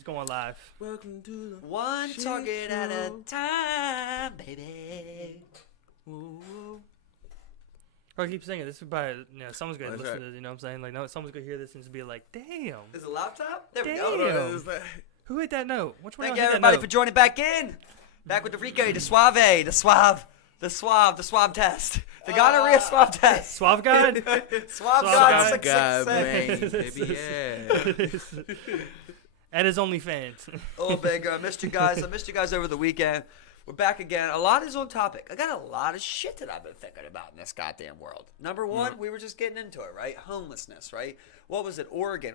It's going live. Welcome to the One target at a Shitshow. time, baby. Woo. I keep singing. This is probably, someone's going to That's listen right. to this, you know what I'm saying? Like, no, someone's going to hear this and just be like, damn. Is it a laptop? There we Damn. go. What is that? Who hit that note? Which one Thank of you y'all hit everybody that for note? joining back in. Back with the Rique, the Suavee, the swab test. The gonorrhea swab test. Suave God? Swab God. God God, 666. man, baby, yeah. At his OnlyFans. Oh, big. I missed you guys. I missed you guys over the weekend. We're back again. A lot is on topic. I got a lot of shit that I've been thinking about in this goddamn world. Number one, we were just getting into it, right? Homelessness, right? What was it? Oregon,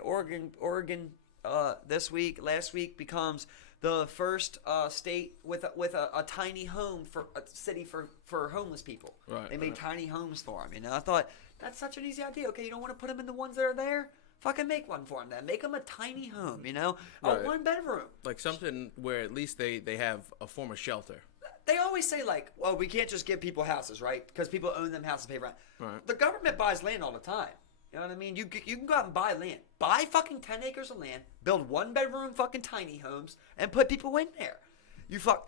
last week becomes the first state with a tiny home for a city for homeless people. Right, They made right. tiny homes for them. I thought that's such an easy idea. Okay, you don't want to put them in the ones that are there? Fucking make one for them then. Make them a tiny home, a Right. 1 bedroom. Like something where at least they have a form of shelter. They always say, like, well, we can't just give people houses, right? Because people own them houses and pay rent. Right. The government buys land all the time. You know what I mean? You can go out and buy land. Buy fucking 10 acres of land, build 1 bedroom fucking tiny homes, and put people in there.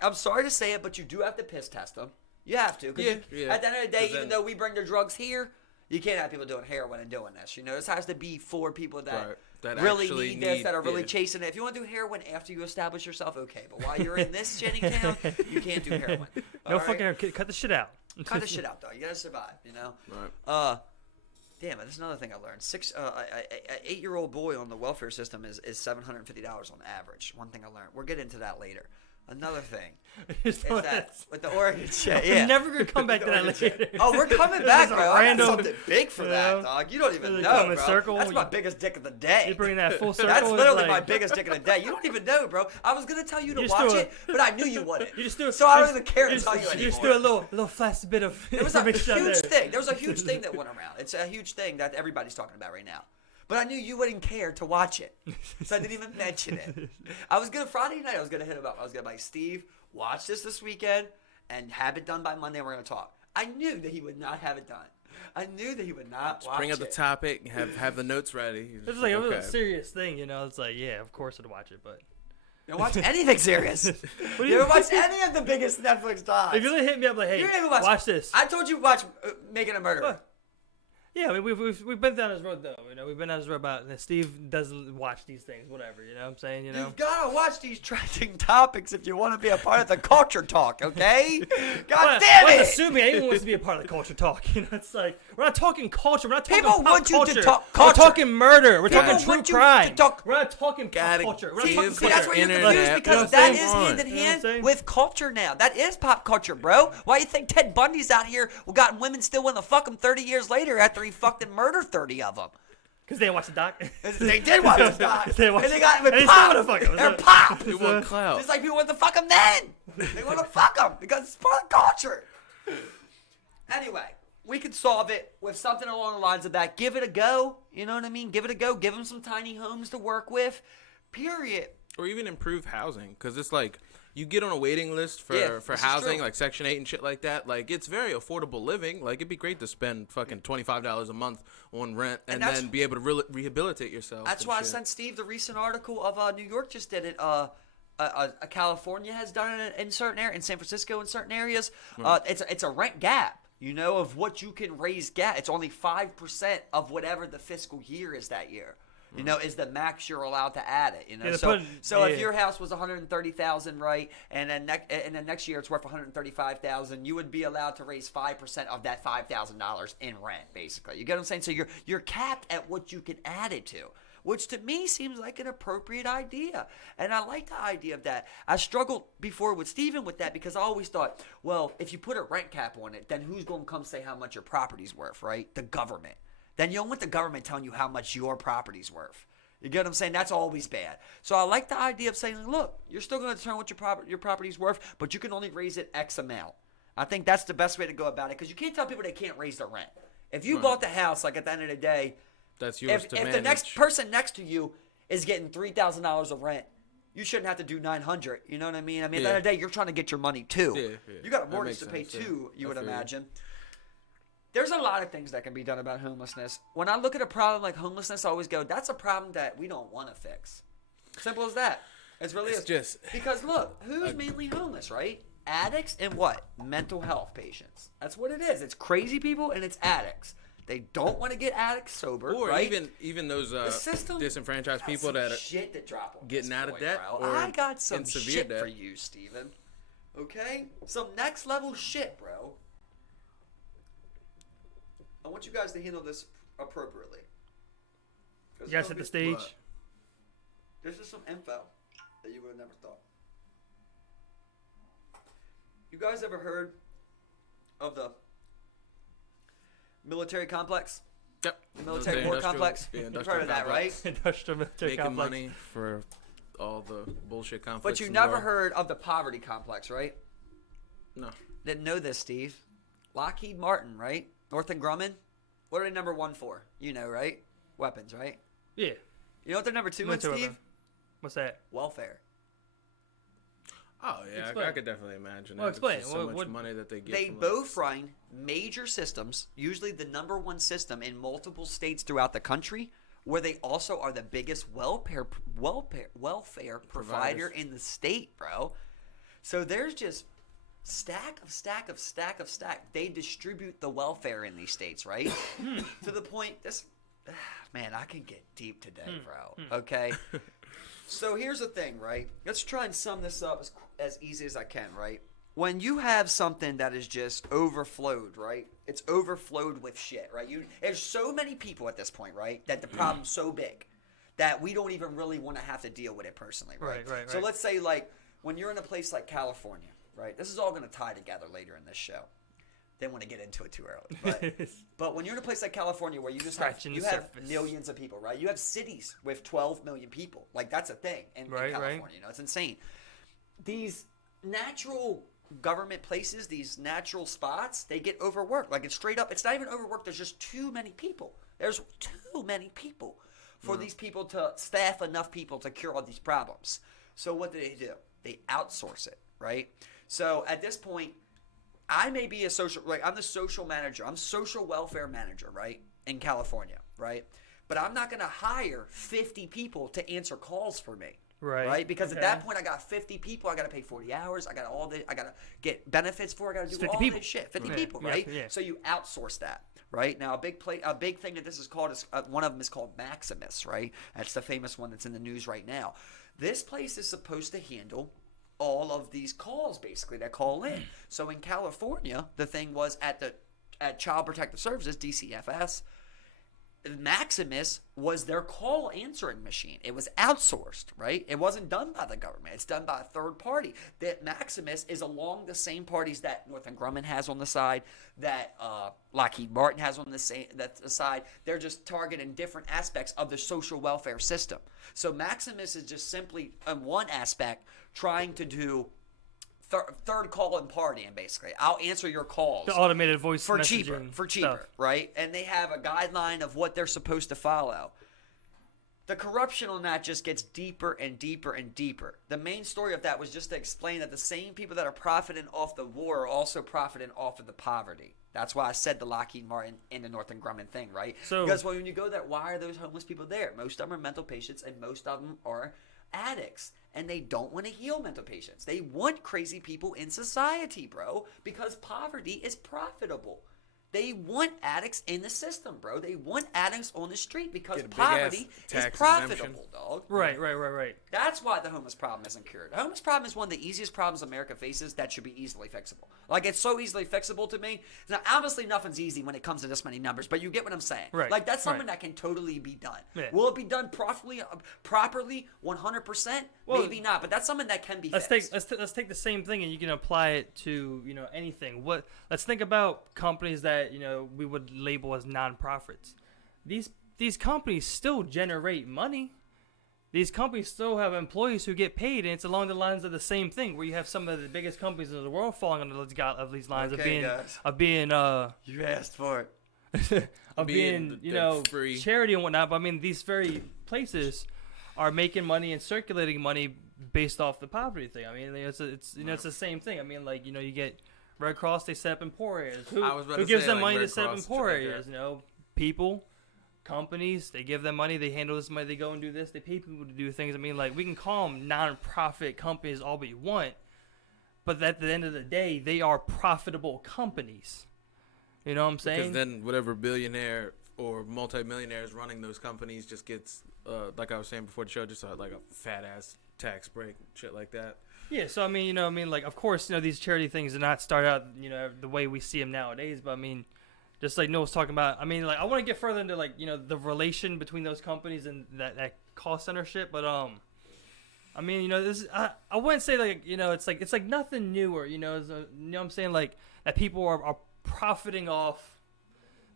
I'm sorry to say it, but you do have to piss test them. You have to. 'Cause Yeah. At the end of the day, 'Cause even then- though we bring their drugs here, you can't have people doing heroin and doing this. This has to be for people that, Right. That really actually need this, that are really yeah. chasing it. If you want to do heroin after you establish yourself, okay. But while you're in this shitty town, you can't do heroin. No All right? fucking, cut the shit out. Cut the shit out, though. You gotta survive, Right. Damn, that's another thing I learned. An 8-year-old boy on the welfare system is $750 on average. One thing I learned. We'll get into that later. Another thing is that with the Oregon shit, We're yeah. never going to come back to that later. Oh, we're coming back, This is a bro. I random- got something big for that, Yeah. dog. You don't even They know, come in bro. circle. That's my biggest dick of the day. You bring that full circle. That's it's literally like, my biggest dick of the day. You don't even know, bro. I was gonna tell you to You just watch do it, but I knew you wouldn't. You just do So I don't even care to tell you You anymore. just do a little fast bit of It was a information out huge there. thing. There was a huge thing that went around. It's a huge thing that everybody's talking about right now. But I knew you wouldn't care to watch it, so I didn't even mention it. Friday night, I was gonna hit him up. I was gonna be like, Steve, watch this weekend and have it done by Monday. We're gonna talk. I knew that he would not have it done. I knew that he would not watch Bring up the it. topic. Have the notes ready. It was like it was a serious thing, It's like, yeah, of course I'd watch it, but You don't watch anything serious. What do You ever watch any of the biggest Netflix docs? if you really hit me up like, hey, You didn't even watch this. I told you to watch Making a Murderer. What? Yeah, I mean, we've been down this road though. We've been down this road about Steve doesn't watch these things, whatever. You know what I'm saying? You've got to watch these trending topics if you want to be a part of the culture talk, okay? God damn I'm it! assuming anyone wants to be a part of the culture talk. It's like we're not talking culture. We're not talking People pop want you to culture. talk We're culture. talking murder. We're People talking true want you to crime. talk- We're not talking pop Gotta culture. We're not give talking See, that's where you're internet, confused you because know what that I'm is saying? hand in You know what I'm hand saying? with culture now. That is pop culture, bro. Why you think Ted Bundy's out here got women still want to fuck him 30 years later after he fucking murdered 30 of them? Because they watch the doc. They did watch the doc. They watched- And they got him and in they still pop. wanna fuck him. They're pop. They want clout. Just like people want to fuck them then. They want to fuck them because it's part of culture. Anyway, we could solve it with something along the lines of that. Give it a go. You know what I mean? Give it a go. Give them some tiny homes to work with. Period. Or even improve housing, because it's like you get on a waiting list for Yeah, this is housing, true. like Section 8 and shit like that. Like, it's very affordable living. Like, it'd be great to spend fucking $25 a month on rent and that's- then be able to rehabilitate yourself. That's and why I shit. sent Steve the recent article of New York just did it. California has done it in certain areas, in San Francisco in certain areas. It's a rent gap. Of what you can raise gap. It's only 5% of whatever the fiscal year is that year. Is the max you're allowed to add it. Yeah, So if yeah. your house was $130,000, right, and then next year it's worth $135,000, you would be allowed to raise 5% of that $5,000 in rent, basically. You get what I'm saying? So you're capped at what you can add it to, which to me seems like an appropriate idea. And I like the idea of that. I struggled before with Steven with that because I always thought, well, if you put a rent cap on it, then who's going to come say how much your property's worth, right? The government. Then you don't want the government telling you how much your property's worth. You get what I'm saying? That's always bad. So I like the idea of saying, look, you're still going to determine what your property's worth, but you can only raise it X amount. I think that's the best way to go about it because you can't tell people they can't raise their rent. If you bought the house, like at the end of the day, That's yours to if manage. the next person next to you is getting $3,000 of rent, you shouldn't have to do $900. You know what I mean? At the end of the day, you're trying to get your money too. Yeah. You got a That mortgage makes to pay sense, too. yeah. You I would feel you. imagine. There's a lot of things that can be done about homelessness. When I look at a problem like homelessness, I always go, that's a problem that we don't want to fix. Simple as that. It really It's is. just Because look, who's mainly homeless, right? Addicts and what? Mental health patients. That's what it is. It's crazy people and it's addicts. They don't want to get addicts sober, or right? even those system disenfranchise got people some that are shit that drop on getting this out of point, debt bro. or I got some in severe shit debt. for you, Steven. Okay? Some next level shit, bro. I want you guys to handle this appropriately. You guys set the stage. What? This is some info that you would have never thought. You guys ever heard of the military complex? Yep. The military war complex? Yeah, You've heard of that, right? Industrial military Making complex. money for all the bullshit conflicts. But you in the never world. heard of the poverty complex, right? No. Didn't know this, Steve. Lockheed Martin, right? Northrop Grumman. What are they number one for? You know, right? Weapons, right? Yeah. You know what they're number two in, Military Steve? weapon. What's that? Welfare. Oh yeah, Explain. I could definitely imagine. Well, that. It's explain. just so What- much money that they get. They from both run major systems, usually the number one system in multiple states throughout the country, where they also are the biggest welfare provider Providers. in the state, bro. So there's just stack of stack. They distribute the welfare in these states, right? To the point, man, I can get deep today, bro. Okay. So here's the thing, right? Let's try and sum this up as easy as I can, right? When you have something that is just overflowed, right? It's overflowed with shit, right? There's so many people at this point, right? That the problem's so big that we don't even really want to have to deal with it personally, right? Right. So let's say, like, when you're in a place like California, right? This is all going to tie together later in this show. Didn't want to get into it too early, but when you're in a place like California where you just have Scratching the have surface. millions of people, right? You have cities with 12 million people. Like, that's a thing in California. You know, it's insane. These natural government places, these natural spots, they get overworked. Like, it's straight up. It's not even overworked. There's just too many people. There's too many people for these people to staff enough people to cure all these problems. So what do? They outsource it, right? So at this point, I may be I'm the social manager. I'm social welfare manager, right? In California, right? But I'm not going to hire 50 people to answer calls for me. Right? Because at that point, I got 50 people. I got to pay 40 hours. I got to get benefits for. I got to do all this shit. 50 people, right? Yeah. So you outsource that, right? Now, a big thing that this is called is one of them is called Maximus, right? That's the famous one that's in the news right now. This place is supposed to handle all of these calls, basically, that call in. So in California, the thing was at Child Protective Services, DCFS, Maximus was their call answering machine. It was outsourced, right? It wasn't done by the government. It's done by a third party. That Maximus is along the same parties that Northrop Grumman has on the side, that Lockheed Martin has on the side. They're just targeting different aspects of the social welfare system. So Maximus is just simply, on one aspect, trying to do third call and partying, basically. I'll answer your calls. The automated voice for messaging cheaper, stuff. right? And they have a guideline of what they're supposed to follow. The corruption on that just gets deeper and deeper and deeper. The main story of that was just to explain that the same people that are profiting off the war are also profiting off of the poverty. That's why I said the Lockheed Martin and the Northrop Grumman thing, right? So, because when you go there, why are those homeless people there? Most of them are mental patients, and most of them are addicts. And they don't want to heal mental patients. They want crazy people in society, bro, because poverty is profitable. They want addicts in the system, bro. They want addicts on the street because Get a big poverty ass is tax profitable, exemption. dog. Right. That's why the homeless problem isn't cured. The homeless problem is one of the easiest problems America faces that should be easily fixable. Like, it's so easily fixable to me. Now, obviously, nothing's easy when it comes to this many numbers, but you get what I'm saying. Right. Like, that's something Right. that can totally be done. Yeah. Will it be done properly 100%? Well, Maybe not, but that's something that can be Let's fixed. let's take the same thing and you can apply it to anything. Let's think about companies that we would label as non-profits. These companies still generate money. These companies still have employees who get paid, and it's along the lines of the same thing, where you have some of the biggest companies in the world falling under these lines Okay, of being you asked for it. of being free. charity and whatnot. But I mean, these very places are making money and circulating money based off the poverty thing. I mean, it's the same thing. I mean, like, you get Red Cross, they set up in poor areas. I was about Who to gives say, them like, money Red to set up in Cross, poor shit like areas? People, companies. They give them money. They handle this money. They go and do this. They pay people to do things. I mean, like, we can call them non-profit companies all we want, but at the end of the day, they are profitable companies. You know what I'm saying? Because then whatever billionaire or multimillionaire is running those companies just gets, like I was saying before the show, just like a fat ass tax break, shit like that. Yeah, so I mean, like, of course, these charity things did not start out, the way we see them nowadays. But I mean, just like Noah was talking about, I mean, like, I want to get further into like, the relation between those companies and that call center shit. But I mean, this I wouldn't say like, it's like nothing newer. You know what I'm saying? Like that people are profiting off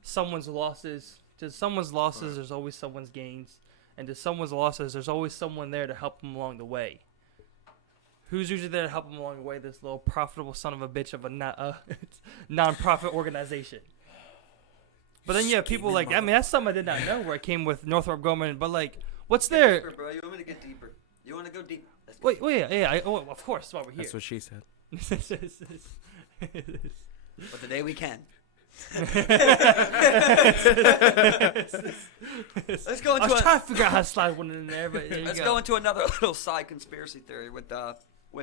someone's losses. To someone's losses, there's always someone's gains, and to someone's losses, there's always someone there to help them along the way. Who's usually there to help them along the way? This little profitable son of a bitch of a non-profit organization. But then you have people like, I mean, that's something I did not know where it came with Northrop Grumman. But like, what's there? Deeper, bro. You want me to get deeper? You want to go deeper? Wait, yeah. Of course, that's why we're here. That's what she said. But today we can. Let's go into. I was trying to figure out how to slide one in there, but let's go into another little side conspiracy theory with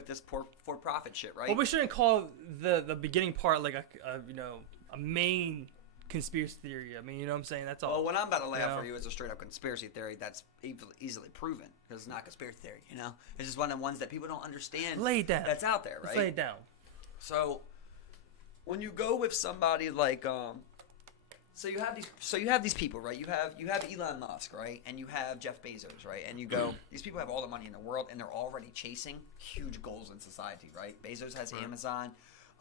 this for-profit shit, right? Well, we shouldn't call the beginning part like a main conspiracy theory. I mean, you know what I'm saying? That's all. Well, what I'm about to lay out for you is a straight up conspiracy theory that's easily proven because it's not conspiracy theory. It's just one of the ones that people don't understand. Lay it down. That's out there, right? Let's lay it down. So when you go with somebody like so you have these people, right? You have Elon Musk, right? And you have Jeff Bezos, right? And you go, these people have all the money in the world and they're already chasing huge goals in society, right? Bezos has Amazon,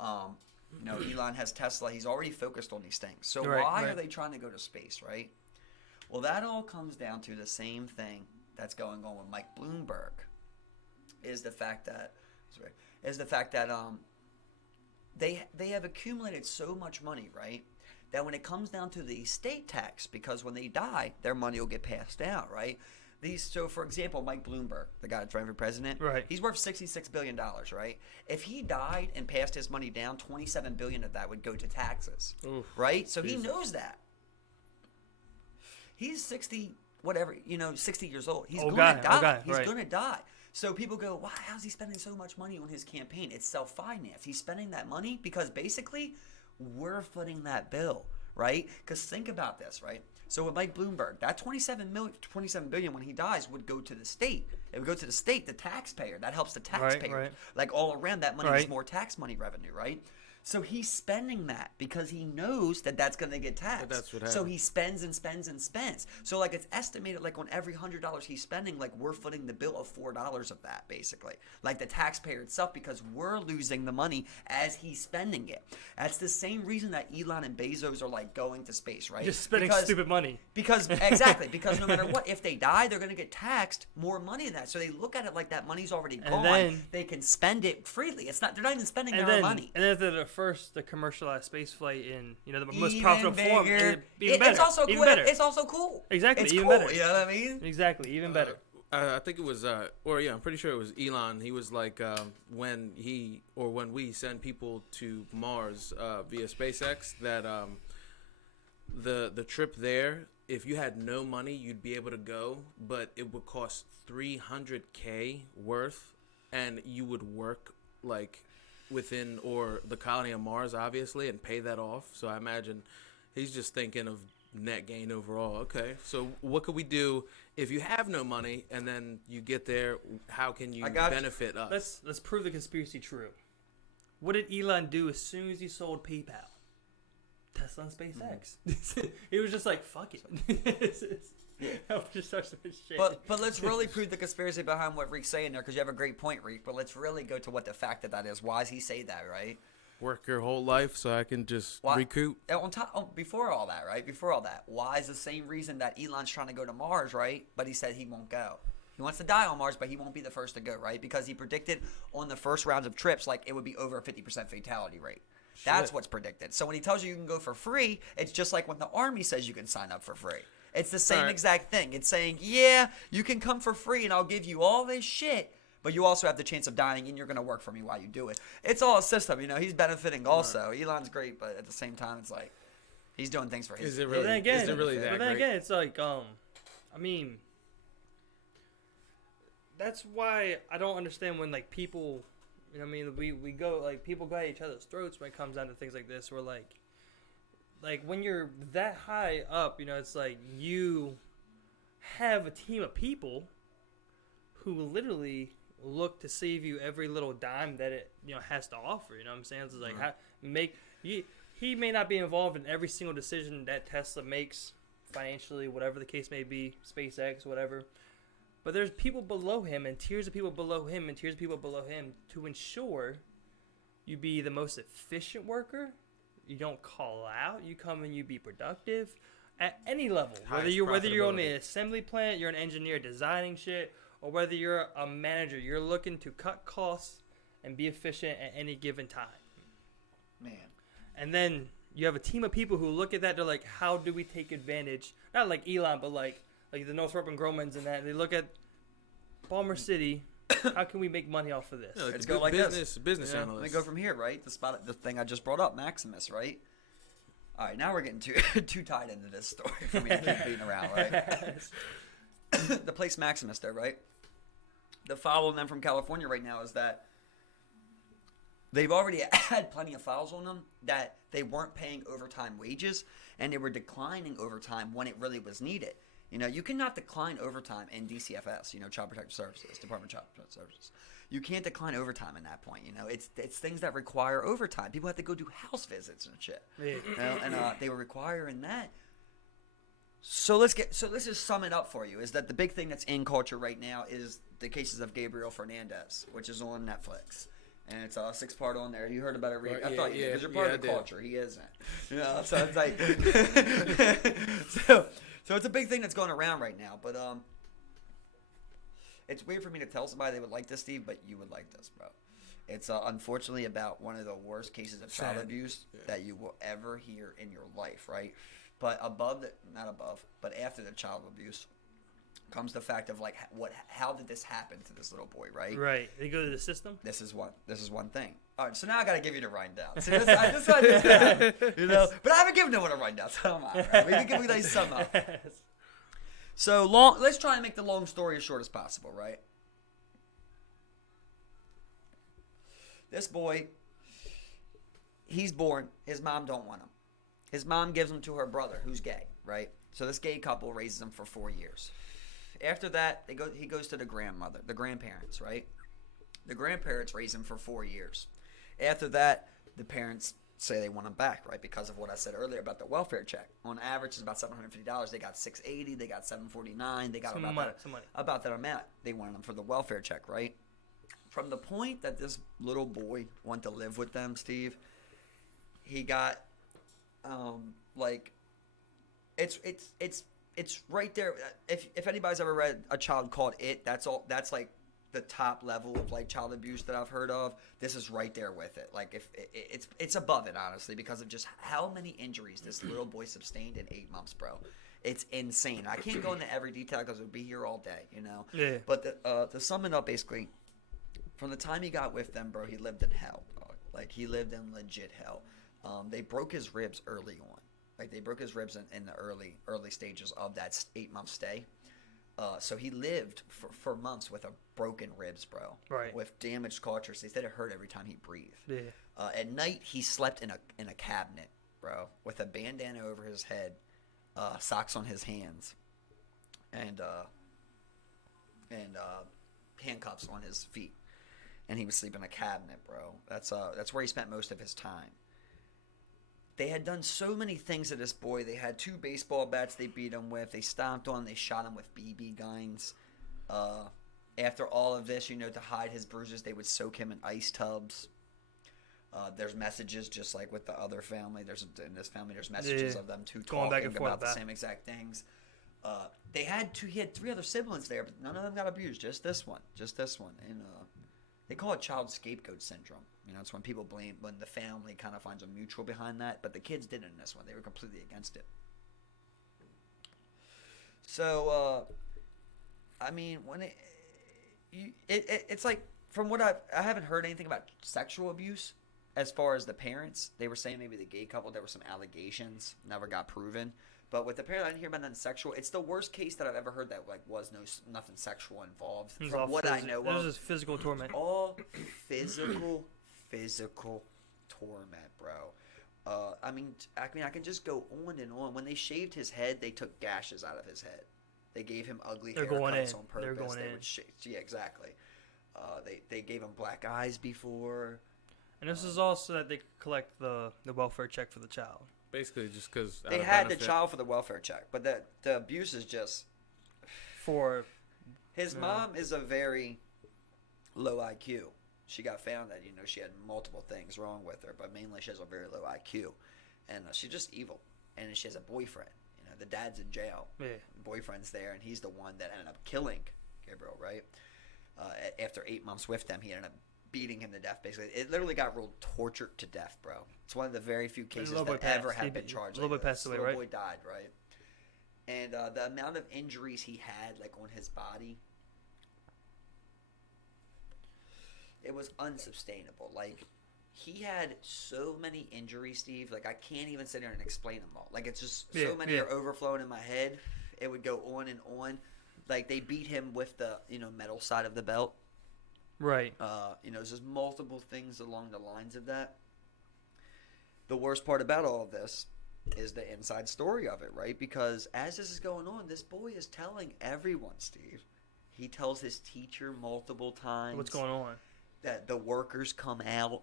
Elon has Tesla. He's already focused on these things. So why are they trying to go to space, right? Well, that all comes down to the same thing that's going on with Mike Bloomberg. Is the fact that they have accumulated so much money, right? That when it comes down to the estate tax, because when they die, their money will get passed down, right? So, for example, Mike Bloomberg, the guy that's running for president, right? He's worth $66 billion, right? If he died and passed his money down, $27 billion of that would go to taxes, right? So Jesus. He knows that. He's 60 years old. He's going to die. He's going to die. So people go, wow, how's he spending so much money on his campaign? It's self-financed. He's spending that money because basically we're footing that bill, right? Because think about this, right? So with Mike Bloomberg, that $27 billion when he dies would go to the state. It would go to the state, the taxpayer. That helps the taxpayer. Right. Like all around, that money is more tax money revenue, right? So he's spending that because he knows that that's going to get taxed. That's what happens. So he spends and spends and spends. So like it's estimated like on every $100 he's spending, like we're footing the bill of $4 of that basically. Like the taxpayer itself, because we're losing the money as he's spending it. That's the same reason that Elon and Bezos are like going to space, right? Just spending stupid money. Because exactly, because no matter what, if they die, they're going to get taxed more money than that. So they look at it like that money's already gone. Then, they can spend it freely. They're not even spending their own money. And then the commercialized space flight in the most profitable form. Even better. It's also cool. Better. It's also cool. Exactly. It's even cool. Better. You know what I mean? Exactly. Even better. I think it was, I'm pretty sure it was Elon. He was like, when we send people to Mars via SpaceX, that the trip there, if you had no money, you'd be able to go, but it would cost $300K worth, and you would work like within or the colony of Mars, obviously, and pay that off. So I imagine he's just thinking of net gain overall. Okay, so what could we do if you have no money and then you get there? How can you benefit us? Let's prove the conspiracy true. What did Elon do as soon as he sold PayPal? Tesla and SpaceX. He was just like, fuck it. I'll just start some shit. But let's really prove the conspiracy behind what Rique's saying there, because you have a great point, Rique. But let's really go to what the fact that is. Why does he say that, right? Work your whole life so I can just recoup. Before all that, right? Before all that, why is the same reason that Elon's trying to go to Mars, right? But he said he won't go. He wants to die on Mars, but he won't be the first to go, right? Because he predicted on the first rounds of trips, like it would be over a 50% fatality rate. That's what's predicted. So when he tells you can go for free, it's just like when the Army says you can sign up for free. It's the same exact thing. It's saying, yeah, you can come for free and I'll give you all this shit, but you also have the chance of dying and you're going to work for me while you do it. It's all a system. He's benefiting also. Elon's great, but at the same time, it's like, He's doing things for his. Is it But really? then again, Is it really that but then great? again, it's like, I mean, that's why I don't understand when like people, you know, what I mean, we go like people go at each other's throats when it comes down to things like this. Where like when you're that high up, you know, it's like you have a team of people who literally look to save you every little dime that it, you know, has to offer. You know what I'm saying? It's like he may not be involved in every single decision that Tesla makes financially, whatever the case may be, SpaceX, whatever. But there's people below him and tiers of people below him and tiers of people below him to ensure you be the most efficient worker. You don't call out. You come and you be productive at any level. Whether you're on the assembly plant, you're an engineer designing shit, or whether you're a manager, you're looking to cut costs and be efficient at any given time. Man. And then you have a team of people who look at that. They're like, how do we take advantage? Not like Elon, but like the Northrop and Grumman's and that. They look at Balmer City. How can we make money off of this? Yeah, like Let's a go like business, this. Business Yeah. analyst. Let me go from here, right? The thing I just brought up, Maximus, right? All right, now we're getting too tied into this story for me to keep beating around, right? The place Maximus there, right? The follow on them from California right now is that they've already had plenty of files on them that they weren't paying overtime wages, and they were declining overtime when it really was needed. You know, you cannot decline overtime in DCFS, you know, Child Protective Services, Department of Child Protective Services. You can't decline overtime in that point. You know, it's things that require overtime. People have to go do house visits and shit. Yeah. You know, and they were requiring that. So let's just sum it up for you. Is that the big thing that's in culture right now is the cases of Gabriel Fernandez, which is on Netflix. And it's a 6-part on there. You heard about it, Rique? I thought you did, because you're part of the culture. He isn't. You know, so it's like, so it's a big thing that's going around right now. But it's weird for me to tell somebody they would like this, Steve, but you would like this, bro. It's unfortunately about one of the worst cases of child abuse that you will ever hear in your life, right? But but after the child abuse comes the fact of like how did this happen to this little boy, right? Right. They go to the system. This is one thing. All right, so now I got to give you the rundown. See, I just want to do that, you know, but I haven't given no one a rundown. So come on, right? We can give you a nice sum up. So let's try and make the long story as short as possible, right? This boy, he's born. His mom don't want him. His mom gives him to her brother, who's gay, right? So this gay couple raises him for 4 years. After that, he goes to the grandparents, right? The grandparents raise him for 4 years. After that, the parents say they want him back, right? Because of what I said earlier about the welfare check. On average, it's about $750. They got $680. They got $749. They got Some money. about that amount. They wanted him for the welfare check, right? From the point that this little boy wanted to live with them, Steve, he got it's right there. If anybody's ever read A Child Called It, that's like the top level of like child abuse that I've heard of. This is right there with it. Like if it's above it, honestly, because of just how many injuries this little boy sustained in 8 months, bro. It's insane. I can't go into every detail because we'll be here all day, you know. Yeah. But to sum it up, basically, from the time he got with them, bro, he lived in hell. Dog. Like he lived in legit hell. They broke his ribs early on. Like they broke his ribs in the early stages of that 8-month stay. So he lived for months with a broken ribs, bro. Right. With damaged cultures. They said it hurt every time he breathed. Yeah. At night, he slept in a cabinet, bro, with a bandana over his head, socks on his hands, and handcuffs on his feet. And he would sleep in a cabinet, bro. That's where he spent most of his time. They had done so many things to this boy. They had 2 baseball bats they beat him with. They stomped on him. They shot him with BB guns. After all of this, you know, to hide his bruises, they would soak him in ice tubs. There's messages just like with the other family. In this family, there's messages of them two Going back talking and forth about the same exact things. He had 3 other siblings there, but none of them got abused. Just this one. And they call it child scapegoat syndrome. You know, it's when people blame, when the family kind of finds a mutual behind that. But the kids didn't in this one. They were completely against it. So, I mean, when it's like, from what I haven't heard anything about sexual abuse as far as the parents, they were saying maybe the gay couple, there were some allegations, never got proven. But with the parents, I didn't hear about nothing sexual. It's the worst case that I've ever heard that like was nothing sexual involved. It was From all what I know It was of, just physical torment. all physical torment, bro. I mean, I can just go on and on. When they shaved his head, they took gashes out of his head. They gave him ugly They're going haircuts in. on purpose. They're going in. Would yeah, exactly. They gave him black eyes before. And this is also that they could collect the welfare check for the child. Basically, just because They had the child for the welfare check, but the abuse is just For his mom is a very low IQ. She got found that she had multiple things wrong with her, but mainly she has a very low IQ, and she's just evil. And she has a boyfriend. The dad's in jail. Yeah. Boyfriend's there, and he's the one that ended up killing Gabriel. Right after 8 months with them, he ended up beating him to death. Basically, it literally got real tortured to death, bro. It's one of the very few cases that ever have been charged. A little like boy passed this. away, Little right? boy died, right? And the amount of injuries he had, like on his body, it was unsustainable. Like he had so many injuries, Steve. Like I can't even sit here and explain them all. Like it's just so many are overflowing in my head. It would go on and on. Like they beat him with the metal side of the belt. Right. There's just multiple things along the lines of that. The worst part about all of this is the inside story of it, right? Because as this is going on, this boy is telling everyone, Steve. He tells his teacher multiple times. What's going on? That the workers come out.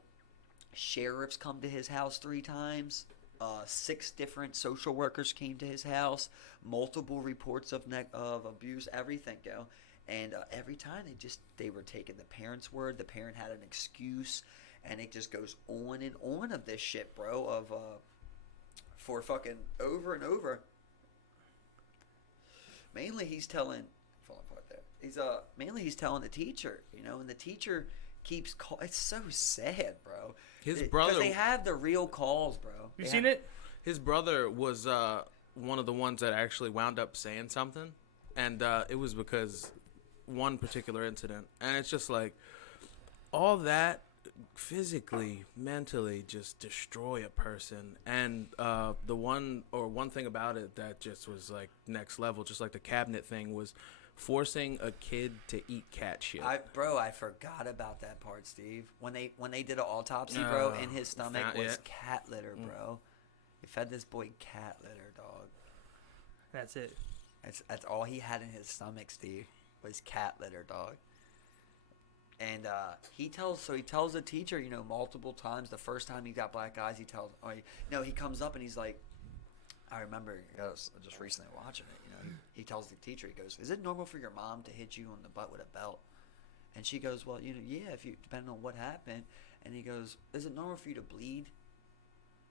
Sheriffs come to his house 3 times. 6 different social workers came to his house. Multiple reports of abuse, everything, yo. And every time they were taking the parent's word. The parent had an excuse, and it just goes on and on of this shit, bro. Of for fucking over and over. Mainly, he's telling. Falling apart there. He's telling the teacher, and the teacher keeps it's so sad, bro. His brother, because they have the real calls, bro. You seen it? His brother was one of the ones that actually wound up saying something, and it was because one particular incident, and it's just like all that physically, mentally, just destroy a person. And the one thing about it that just was like next level, just like the cabinet thing, was forcing a kid to eat cat shit. I forgot about that part, Steve. When they did an autopsy, bro, in his stomach was cat litter, bro. They fed this boy cat litter, dog. That's it. That's all he had in his stomach, Steve, was cat litter, dog. And he tells the teacher, multiple times. The first time he got black eyes, he comes up and he's like, I remember I was just recently watching it. He tells the teacher, he goes, "Is it normal for your mom to hit you on the butt with a belt?" And she goes, "Well, yeah, if you depending on what happened." And he goes, "Is it normal for you to bleed?"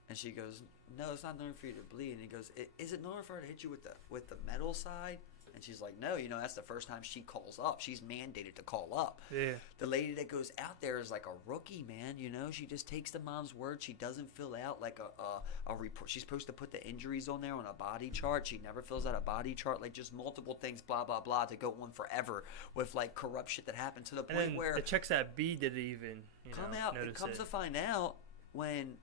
And she goes, "No, it's not normal for you to bleed." And he goes, "Is it normal for her to hit you with the metal side?" And she's like, "No, that's the first time she calls up. She's mandated to call up." Yeah. The lady that goes out there is like a rookie, man. She just takes the mom's word. She doesn't fill out like a report. She's supposed to put the injuries on there on a body chart. She never fills out a body chart. Like just multiple things, blah blah blah, to go on forever with like corrupt shit that happened to the point And where the checks that B didn't even come out. It comes to find out when.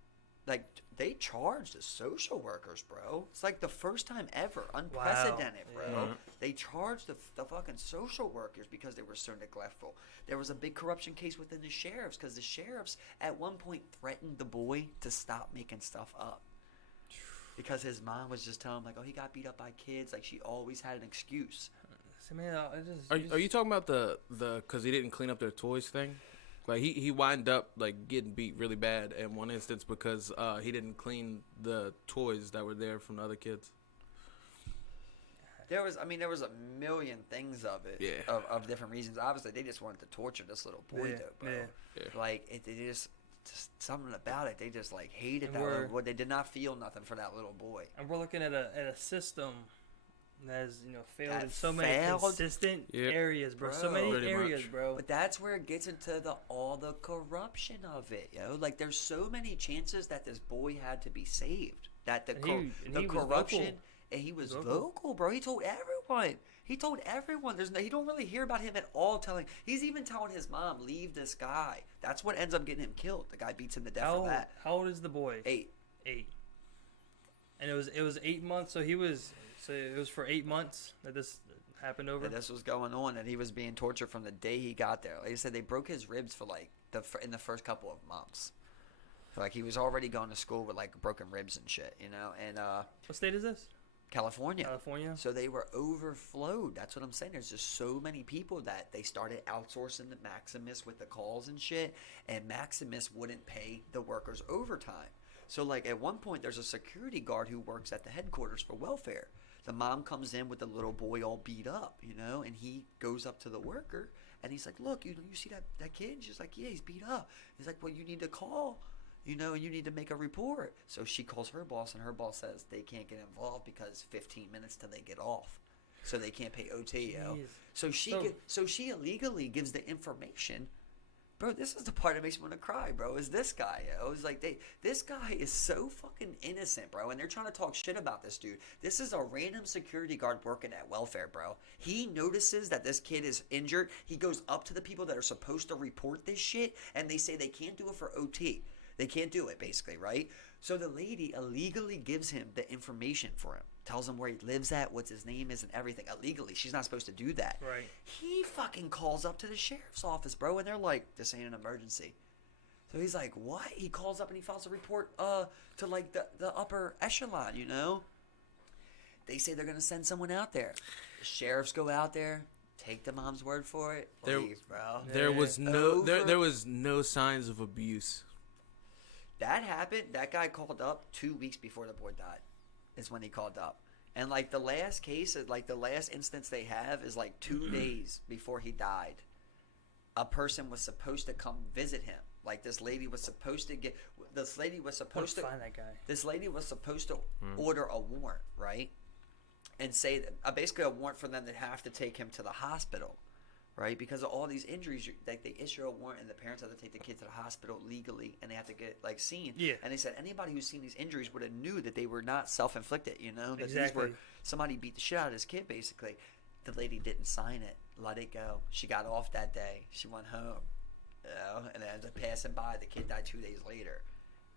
Like, they charged the social workers, bro. It's like the first time ever. Unprecedented, bro. Yeah. They charged the fucking social workers because they were so neglectful. There was a big corruption case within the sheriffs because the sheriffs at one point threatened the boy to stop making stuff up. Because his mom was just telling him, like, oh, he got beat up by kids. Like, she always had an excuse. So, man, Are you talking about the because he didn't clean up their toys thing? Like he wind up like getting beat really bad in one instance because he didn't clean the toys that were there from the other kids. There was a million things of it. Yeah. Of different reasons. Obviously, they just wanted to torture this little boy, though, bro. Yeah. Like they just something about it. They just like hated And that little boy. They did not feel nothing for that little boy. And we're looking at a system that has failed That in so many failed? consistent areas, bro. So many Pretty areas, much. bro. But that's where it gets into all the corruption of it, yo. Like there's so many chances that this boy had to be saved. That the And he was corruption, vocal. and he was vocal, bro. He told everyone everyone. He told everyone. You don't really hear about him at all he's even telling his mom, leave this guy. That's what ends up getting him killed. The guy beats him to death for that. How old is the boy? 8. 8. And it was 8 months, so it was for 8 months that this happened over? And this was going on, and he was being tortured from the day he got there. Like I said, they broke his ribs for in the first couple of months. Like he was already going to school with like broken ribs and shit, you know. And what state is this? California. California. So they were overflowed. That's what I'm saying. There's just so many people that they started outsourcing to Maximus with the calls and shit, and Maximus wouldn't pay the workers overtime. So like at one point, there's a security guard who works at the headquarters for welfare. The mom comes in with the little boy all beat up, you know, and he goes up to the worker and he's like, look, you see that kid? And she's like, yeah, he's beat up. He's like, well, you need to call, you know, and you need to make a report. So she calls her boss, and her boss says they can't get involved because 15 minutes till they get off. So they can't pay OT, yo. So she illegally gives the information. Bro, this is the part that makes me want to cry, bro, is this guy, yo. It's like this guy is so fucking innocent, bro, and they're trying to talk shit about this dude. This is a random security guard working at welfare, bro. He notices that this kid is injured. He goes up to the people that are supposed to report this shit, and they say they can't do it for OT. They can't do it, basically, right? So the lady illegally gives him the information for him. Tells him where he lives at, what his name is, and everything. Illegally. She's not supposed to do that. Right. He fucking calls up to the sheriff's office, bro, and they're like, this ain't an emergency. So he's like, what? He calls up and he files a report to, like, the upper echelon, you know? They say they're going to send someone out there. The sheriffs go out there. Take the mom's word for it. Leave, bro. There was no signs of abuse. That happened. That guy called up 2 weeks before the boy died. Is when he called up. And like the last case, like the last instance they have is like 2 days before he died. A person was supposed to come visit him. Like this lady was supposed to find that guy. This lady was supposed to order a warrant, right? And say that, basically a warrant for them to have to take him to the hospital. Right, because of all these injuries, like they issue a warrant, and the parents have to take the kid to the hospital legally, and they have to get like seen. Yeah. And they said anybody who's seen these injuries would have knew that they were not self-inflicted. You know, that exactly. These were somebody beat the shit out of this kid. Basically, the lady didn't sign it, let it go. She got off that day. She went home, you know, and then as they're passing by, the kid died 2 days later.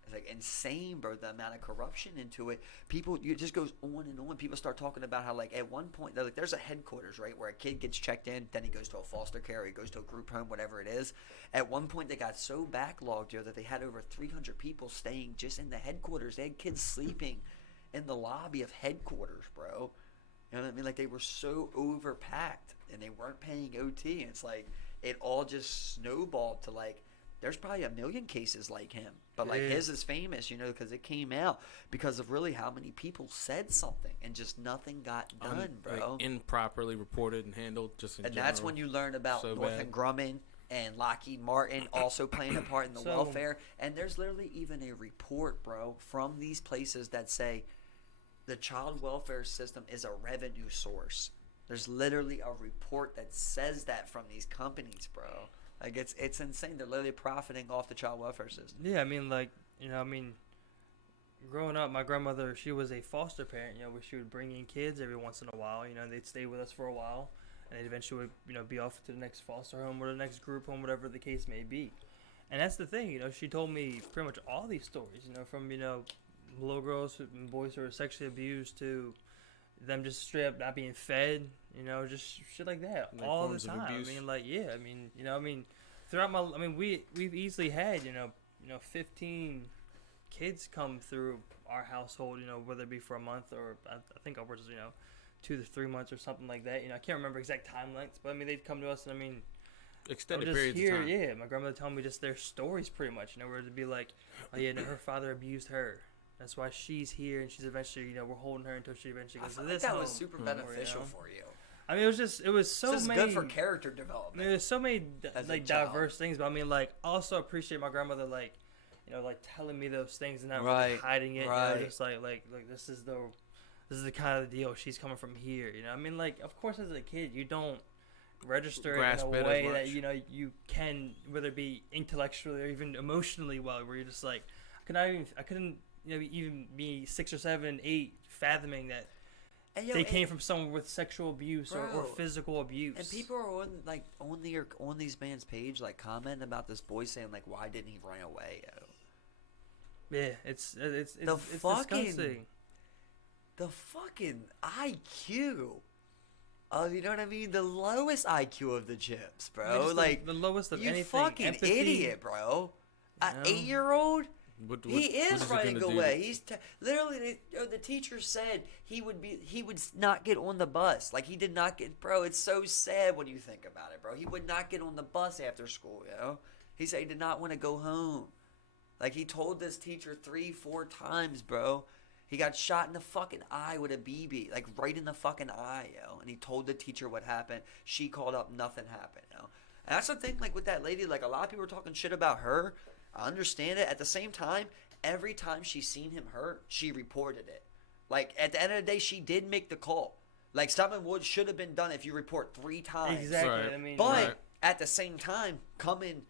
It's like insane, bro. The amount of corruption into it. It just goes on and on. People start talking about how, like, at one point, like, there's a headquarters, right, where a kid gets checked in, then he goes to a foster care, or he goes to a group home, whatever it is. At one point, they got so backlogged here that they had over 300 people staying just in the headquarters. They had kids sleeping in the lobby of headquarters, bro. You know what I mean? Like, they were so overpacked, and they weren't paying OT. And it's like, it all just snowballed to, like, there's probably a million cases like him. But, like, his is famous, you know, because it came out because of really how many people said something and just nothing got done, bro. Like improperly reported and handled just in and general. That's when you learn about So Northrop bad. Grumman and Lockheed Martin also playing a part in the welfare. And there's literally even a report, bro, from these places that say the child welfare system is a revenue source. There's literally a report that says that from these companies, bro. Like, it's insane. They're literally profiting off the child welfare system. Yeah, I mean, like, you know, growing up, my grandmother, she was a foster parent, you know, where she would bring in kids every once in a while. You know, they'd stay with us for a while, and they'd eventually would, you know, be off to the next foster home or the next group home, whatever the case may be. And that's the thing, you know, she told me pretty much all these stories, you know, from, you know, little girls and boys who are sexually abused to them just straight up not being fed, you know, just shit like that, like all the time. I mean, like, yeah, I mean, you know, throughout we've easily had, you know, 15 kids come through our household, you know, whether it be for a month or I think upwards, you know, 2 to 3 months or something like that. You know, I can't remember exact time lengths, but I mean, they'd come to us, and I mean, extended periods of time. Yeah, my grandmother telling me just their stories pretty much, you know, where it'd be like, oh yeah, no, her father abused her. That's why she's here, and she's eventually, you know, we're holding her until she eventually goes to this home. That was super beneficial for you. I mean, it was so it's many. Good for character development. There's so many like diverse things, but I mean, like, I also appreciate my grandmother, like, you know, like telling me those things and not really hiding it. Right. You know, just like this is the kind of deal. She's coming from here. You know, I mean, like, of course, as a kid, you don't register it in a way that, you know, you can, whether it be intellectually or even emotionally, well, where you're just like, I couldn't, you know, even be 6 or 7, 8, fathoming that And, yo, they came from someone with sexual abuse or Bro, physical abuse. And people are on these man's page like commenting about this boy saying like, why didn't he run away? Yo? Yeah, it's fucking- disgusting. The fucking IQ of, you know what I mean? The lowest IQ of the gyms, bro. Just Like the lowest of you anything. fucking Empathy. idiot, bro. An You know? 8-year-old. What He is what he running gonna do? away. He's literally the teacher said he would not get on the bus. Like he did not get. Bro, it's so sad when you think about it, bro. He would not get on the bus after school. You know, he said he did not want to go home. Like he told this teacher 3-4 times, bro. He got shot in the fucking eye with a BB, like right in the fucking eye, yo. And he told the teacher what happened. She called up, nothing happened, yo. And that's the thing, like with that lady, like a lot of people were talking shit about her. I understand it. At the same time, every time she seen him hurt, she reported it. Like at the end of the day, she did make the call. Like something should have been done if you report 3 times. Exactly. Right. I mean, But Right. at the same time, coming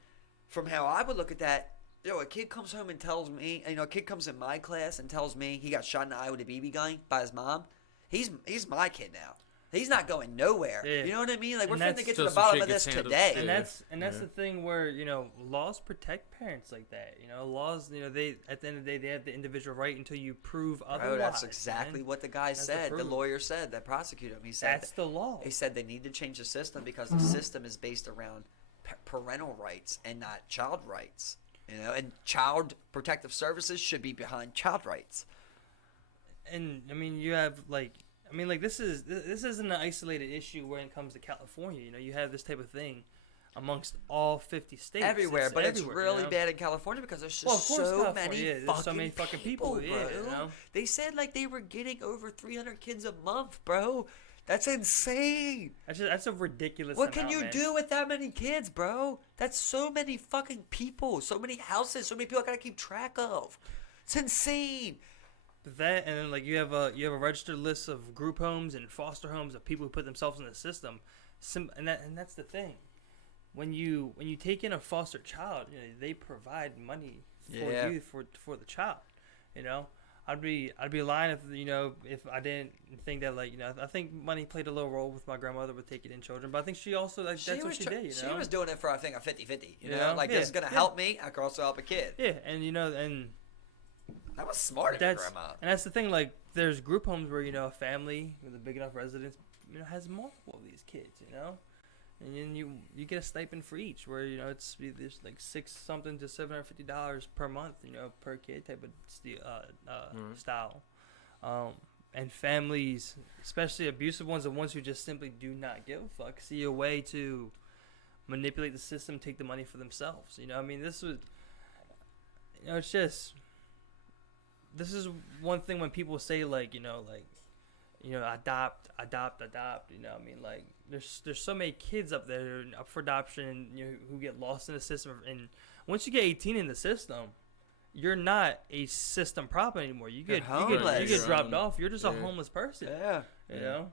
from how I would look at that, a kid comes home and tells me, a kid comes in my class and tells me he got shot in the eye with a BB gun by his mom. He's my kid now. He's not going nowhere. Yeah. You know what I mean? Like And we're finna that's- get to So the some bottom shit of this gets handled. today. and that's the thing where laws protect parents like that. Laws, they at the end of the day they have the individual right until you prove otherwise. Bro, that's exactly man. what the guy That's the said. The proof. lawyer said, that prosecutor him. He said That's the law. He said they need to change the system because the system is based around parental rights and not child rights. And child protective services should be behind child rights. And I mean, you have this isn't an isolated issue when it comes to California. You have this type of thing amongst all 50 states. Everywhere, but it's everywhere, really bad in California because there's just Well, of course, so California, many yeah, there's fucking so many fucking people, yeah, bro. They said like they were getting over 300 kids a month, bro. That's insane. That's a ridiculous. What can amount, you man. do with that many kids, bro? That's so many fucking people, so many houses, so many people I gotta keep track of. It's insane. That and then you have a registered list of group homes and foster homes of people who put themselves in the system, and that's the thing. When you take in a foster child, they provide money for Yeah. you for the child. I'd be lying if I didn't think that I think money played a little role with my grandmother with taking in children, but I think she also that's what she did. She was doing it for I think a 50-50. You know, Yeah. like Yeah. this is gonna help me. I can also help a kid. Yeah, and That was smart of your that's grandma. and that's the thing. There's group homes where a family with a big enough residence has multiple of these kids. And then you get a stipend for each, where it's there's like $6 something to $750 per month, per kid type of style. And families, especially abusive ones, the ones who just simply do not give a fuck, see a way to manipulate the system, take the money for themselves. I mean, this was, it's just, this is one thing when people say adopt. I mean, there's so many kids up there up for adoption, who get lost in the system. And once you get 18 in the system, you're not a system problem anymore. You get homeless. you get You're dropped on- off. You're just a yeah. homeless person. Yeah. You know.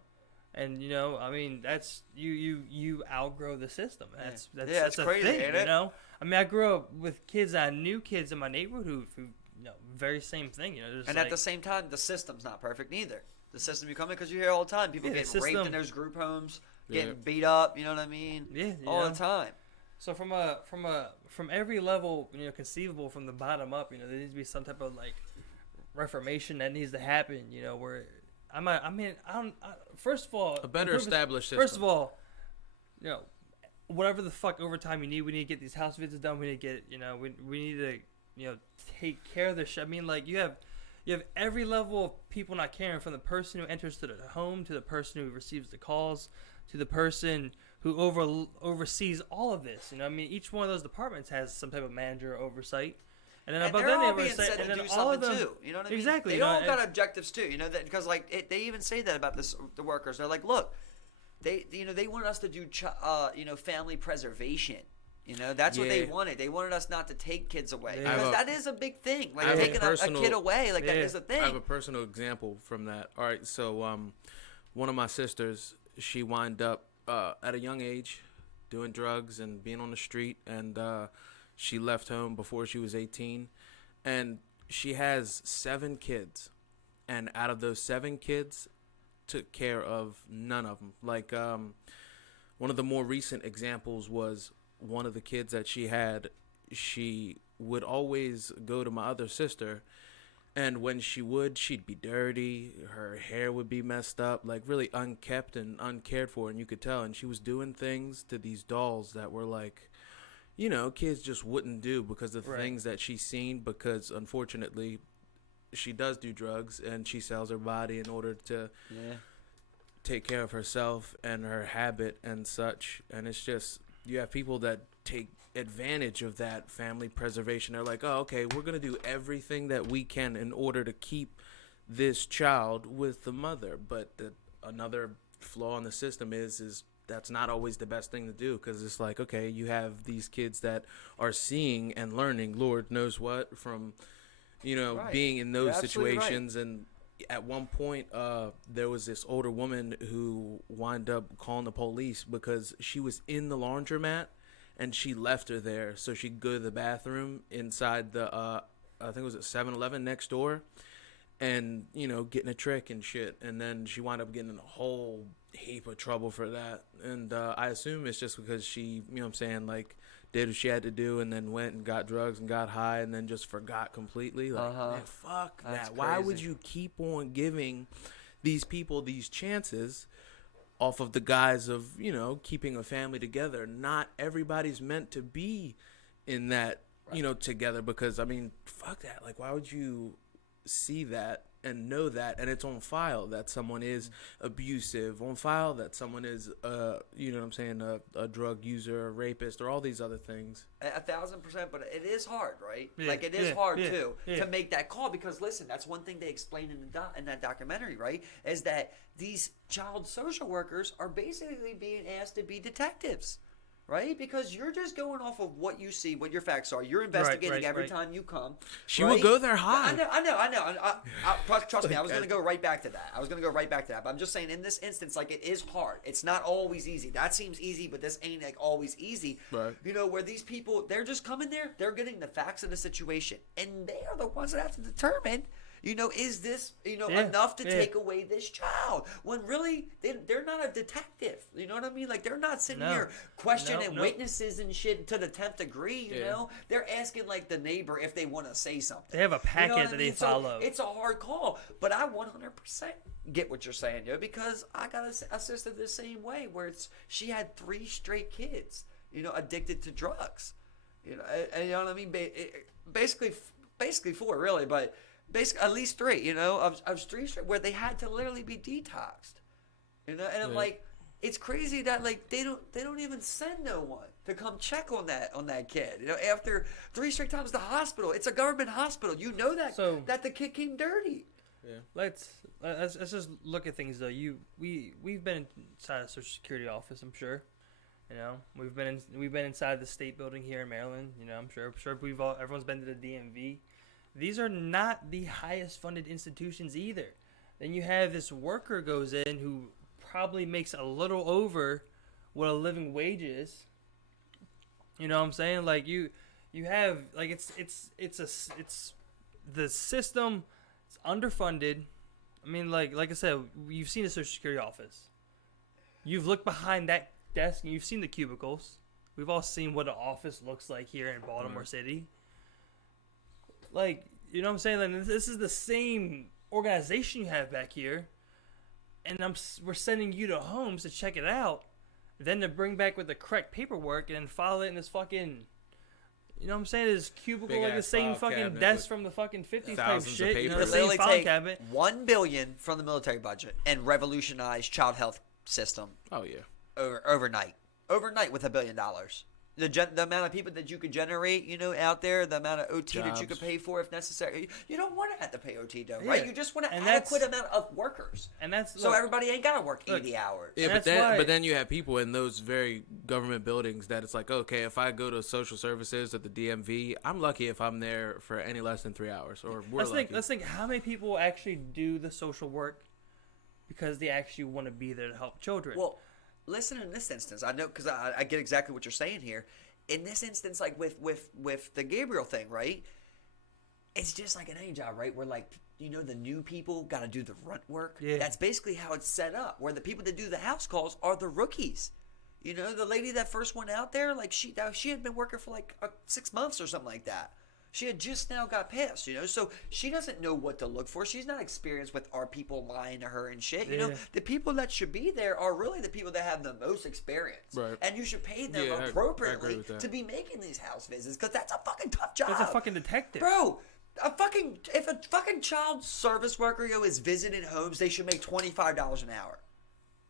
And I mean, that's you outgrow the system. That's it's a crazy, thing, ain't it? I mean, I grew up with kids. I knew kids in my neighborhood who very same thing. Just And at the same time, the system's not perfect neither. The system you come in because you hear all the time people Yeah, the getting raped system- in those group homes, Yeah. getting beat up. You know what I mean? Yeah, all the time. So from every level, conceivable from the bottom up, there needs to be some type of reformation that needs to happen. Where first of all, A better established system. First of all, whatever the fuck overtime you need, we need to get these house visits done. We need to get we need to take care of this shit. I mean, you have every level of people not caring, from the person who enters to the home to the person who receives the calls to the person who oversees all of this. I mean, each one of those departments has some type of manager oversight. And then And above they're them, they all have being oversight, said and to then do all of something them too. You know what I mean? exactly. They all got objectives too. That because they even say that about the workers. They're like, look, they want us to do family preservation. That's what they Yeah. wanted. They wanted us not to take kids away Yeah. because that is a big thing. I have a Taking a personal- kid away, that Yeah. is a thing. I have a personal example from that. All right, so one of my sisters, she wind up at a young age doing drugs and being on the street, and she left home before she was 18, and she has 7 kids, and out of those 7 kids, took care of none of them. Like one of the more recent examples was one of the kids that she had. She would always go to my other sister, and when she would, she'd be dirty. Her hair would be messed up, like really unkept and uncared for, and you could tell. And she was doing things to these dolls that were like, you know, kids just wouldn't do because of the things that she's seen. Because unfortunately, she does do drugs, and she sells her body in order to take care of herself and her habit and such. And it's just, you have people that take advantage of that family preservation. They're like, oh, okay, we're gonna do everything that we can in order to keep this child with the mother. But another flaw in the system is that's not always the best thing to do, because it's like, okay, you have these kids that are seeing and learning Lord knows what from, you know, being in those situations. And at one point, there was this older woman who wound up calling the police because she was in the laundromat and she left her there so she could go to the bathroom inside the, I think it was at 7-Eleven next door, and, you know, getting a trick and shit. And then she wound up getting in a whole heap of trouble for that. And I assume it's just because she, you know what I'm saying, like, did what she had to do and then went and got drugs and got high and then just forgot completely. Like, man, fuck That's that. Why crazy. would you keep on giving these people these chances off of the guise of, you know, keeping a family together? Not everybody's meant to be in that, you know, together. Because, I mean, fuck that. Like, why would you see that and know that, and it's on file that someone is abusive, on file that someone is, you know what I'm saying, a drug user, a rapist, or all these other things? 1,000%, but it is hard, right? Yeah, like, it is hard, too, yeah. to make that call, because, listen, that's one thing they explain in that documentary, right, is that these child social workers are basically being asked to be detectives. Right? Because you're just going off of what you see, what your facts are. You're investigating every time you come. She will go there high. I know. Trust me, I was going to go right back to that. But I'm just saying, in this instance, like, it is hard. It's not always easy. That seems easy, but this ain't, like, always easy. Right. You know, where these people, they're just coming there, they're getting the facts of the situation. And they are the ones that have to determine, you know, is this, you know, enough to take away this child? When really, they're not a detective. You know what I mean? Like, they're not sitting here questioning witnesses and shit to the 10th degree, you know? They're asking, like, the neighbor if they want to say something. They have a packet you know that they so follow. it's a hard call. But I 100% get what you're saying, yo, because I got a sister the same way, where she had 3 straight kids, you know, addicted to drugs. You know, and you know what I mean? Basically 4, really, but basically at least 3, you know, of 3 straight, where they had to literally be detoxed, you know. And I'm like, it's crazy that, like, they don't even send no one to come check on that kid, you know, after 3 straight times to the hospital. It's a government hospital, you know, that that the kid came dirty. Let's just look at things though. We've been inside a Social Security office, I'm sure. You know, we've been inside the state building here in Maryland. You know, I'm sure everyone's been to the DMV. These are not the highest funded institutions either. Then you have this worker goes in who probably makes a little over what a living wage is. You know what I'm saying? Like, you have, like, it's the system. It's underfunded. I mean, like I said, you've seen the Social Security office. You've looked behind that desk and you've seen the cubicles. We've all seen what an office looks like here in Baltimore City. Like, you know what I'm saying? Like, this is the same organization you have back here, and we're sending you to homes to check it out, then to bring back with the correct paperwork and then file it in this fucking, you know what I'm saying? This cubicle, Big like the ass same file fucking cabinet desk with from the fucking 50s type thousands of shit. You know, the papers. same Literally file take cabinet. $1 billion from the military budget and revolutionize child health system Oh yeah. overnight with $1 billion. The amount of people that you could generate, you know, out there, the amount of OT that you could Jobs. pay for if necessary. You don't want to have to pay OT, though, right? Yeah. You just want an And adequate amount of workers. And that's So everybody ain't got to work 80 look, hours. Yeah, That's but why- then you have people in those very government buildings that it's like, okay, if I go to social services at the DMV, I'm lucky if I'm there for any less than 3 hours, or we're lucky. Let's think how many people actually do the social work because they actually want to be there to help children. Well, listen, in this instance, I know, because I get exactly what you're saying here. In this instance, like with the Gabriel thing, right? It's just like an any job, right? Where, like, the new people got to do the runt work. Yeah. That's basically how it's set up, where the people that do the house calls are the rookies. The lady that first went out there, like she had been working for like 6 months or something like that. She had just now got passed, so she doesn't know what to look for. She's not experienced with our people lying to her and shit. The people that should be there are really the people that have the most experience. Right. And you should pay them I appropriately agree with that. to be making these house visits, because that's a fucking tough job. It's a fucking detective. Bro, if a fucking child service worker is visiting homes, they should make $25 an hour.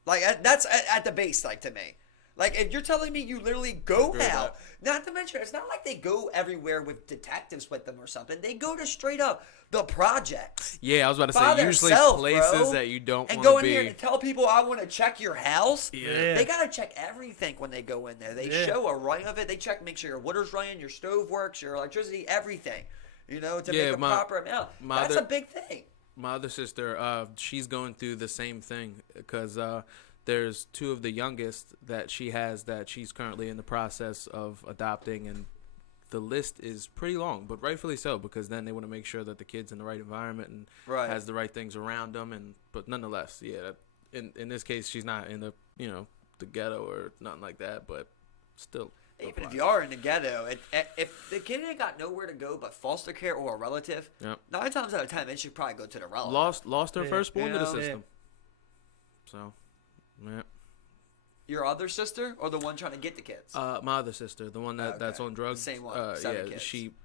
Like, that's at the base, like, to me. Like, if you're telling me you literally go out, not to mention, it's not like they go everywhere with detectives with them or something. They go to straight up the projects. Yeah, I was about to By say, usually theirself, places bro. that you don't And want to go in be. here and tell people, I want to check your house. Yeah. They got to check everything when they go in there. They show a run of it. They check, make sure your water's running, your stove works, your electricity, everything. To make a proper amount. That's a big thing. My other sister, she's going through the same thing because there's 2 of the youngest that she has that she's currently in the process of adopting, and the list is pretty long, but rightfully so, because then they want to make sure that the kid's in the right environment and has the right things around them. But nonetheless, in this case, she's not in the the ghetto or nothing like that, but still. Even if you are in the ghetto, if the kid ain't got nowhere to go but foster care or a relative, 9 times out of 10, they should probably go to the relative. Lost her firstborn to the Yeah. system. So, yeah. Your other sister or the one trying to get the kids? My other sister, the one that's on drugs. Same one, 7 kids.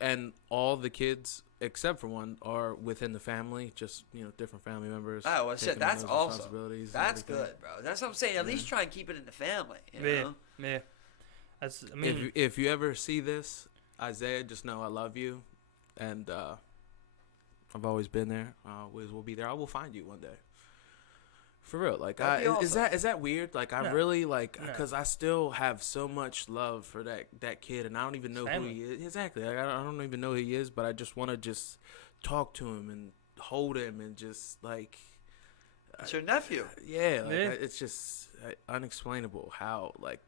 And all the kids except for one are within the family, just different family members. Oh, well, shit, taking on that's those awesome. responsibilities and That's everything. good, bro. That's what I'm saying. At least try and keep it in the family. You know? Yeah. I mean, If you ever see this, Isaiah, just know I love you, and I've always been there. I always will be there. I will find you one day. For real, like, is that weird? Like, I really because I still have so much love for that kid, and I don't even know who he is. Exactly, like, I don't even know who he is, but I just want to just talk to him and hold him and just like. It's your nephew. It's just unexplainable how like.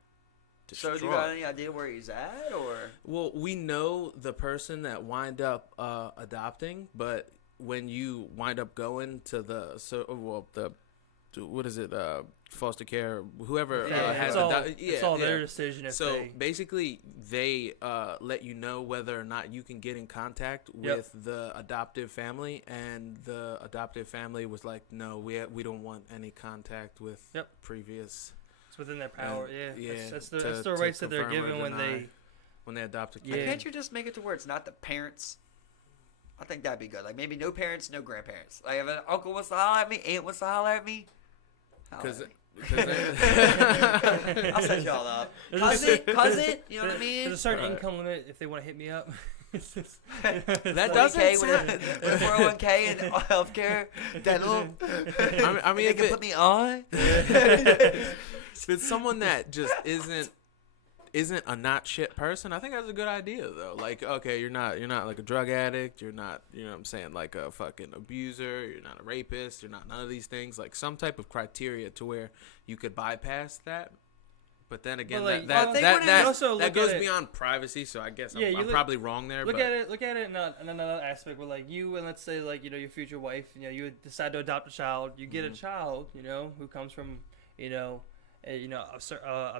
So do you got any idea where he's at, or? Well, we know the person that wind up adopting, but when you wind up going to what is it? Foster care, whoever has it's all their decision. Basically, they let you know whether or not you can get in contact with the adoptive family, and the adoptive family was like, "No, we don't want any contact with previous." It's within their power. That's the to rights that they're confirm or given when deny they when they adopt a kid. Yeah. Can't you just make it to where it's not the parents? I think that'd be good. Like maybe no parents, no grandparents. Like if an uncle wants to holler at me, aunt wants to holler at me. Because I'll set y'all up. Cousin, you know what I mean? There's a certain income limit if they want to hit me up. That doesn't sound... with 401k and healthcare, dental. I mean, they can put me on. If it's someone that just isn't a not shit person, I think that's a good idea though. Like, okay, you're not like a drug addict, you're not, you know what I'm saying, like a fucking abuser, you're not a rapist, you're not none of these things. Like some type of criteria to where you could bypass that. But then again, that goes beyond privacy. So I guess I'm probably wrong there. Look at it in another aspect where, like, you and let's say, like, your future wife, you would decide to adopt a child. You get a child, who comes from, a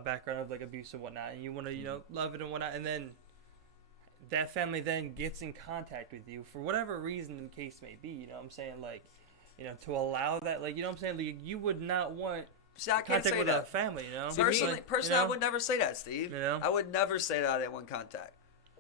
background of like abuse and whatnot, and you want to, love it and whatnot, and then that family then gets in contact with you for whatever reason the case may be. I'm saying, like, to allow that, like, I'm saying, like, you would not want. See, I can't contact say with that. A family, Personally, I would never say that, Steve. I would never say that I didn't want contact.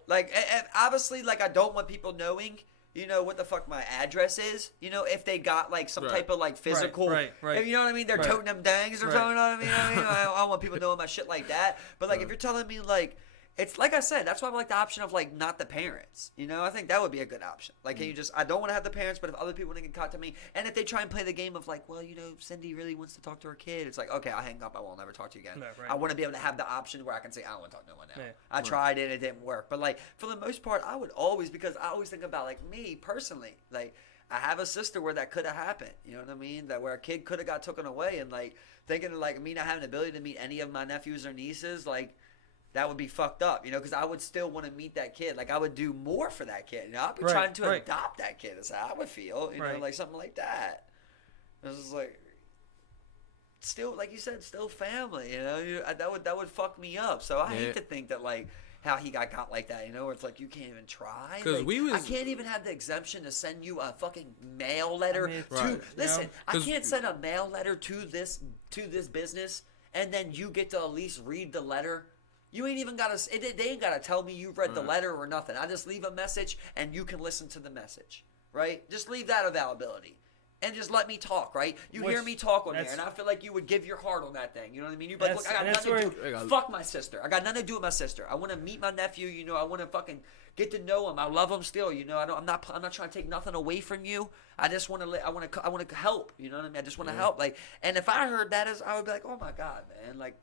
Like, and obviously, like, I don't want people knowing, what the fuck my address is. If they got like some type of like physical, right. If you know what I mean, they're toting them dangs or something. You know what I mean? I don't want people knowing my shit like that. But like, if you're telling me like. It's like I said, that's why I like the option of like not the parents. I think that would be a good option. Like, can you just? I don't want to have the parents, but if other people want to get contact me, and if they try and play the game of like, well, Cindy really wants to talk to her kid, it's like, okay, I'll hang up. I won't never talk to you again. I want to be able to have the option where I can say I don't want to talk to no one now. I tried it, it didn't work. But like for the most part, I would always, because I always think about like me personally, like. I have a sister where that could have happened. You know what I mean? That where a kid could have got taken away, and like thinking of like me not having the ability to meet any of my nephews or nieces, like. that would be fucked up, you know, because I would still want to meet that kid. Like, I would do more for that kid. You know, I'd be Right, trying to right. adopt that kid. Is how I would feel, you know, Right. like something like that. It's just like, still, like you said, still family. You know, that would fuck me up. So I hate to think that like how he got like that. You know, where it's like you can't even try. 'Cause Like, I can't even have the exemption to send you a fucking mail letter I mean, to. Right. Listen, You know? I 'Cause- can't send a mail letter to this business, and then you get to at least read the letter. You ain't even gotta. They ain't gotta tell me you've read the letter or nothing. I just leave a message, and you can listen to the message. Right? Just leave that availability. And just let me talk, right? You hear Which- me talk on there, that's- and I feel like you would give your heart on that thing. You know what I mean? You'd be like, That's- look, I got and that's nothing to where- do. Fuck my sister. I got nothing to do with my sister. I want to meet my nephew. You know, I want to fucking get to know him. I love him still. You know, I'm not trying to take nothing away from you. I just want to. I want to help. You know what I mean? I just want to help. Like, and if I heard that, I would be like, oh my god, man, like.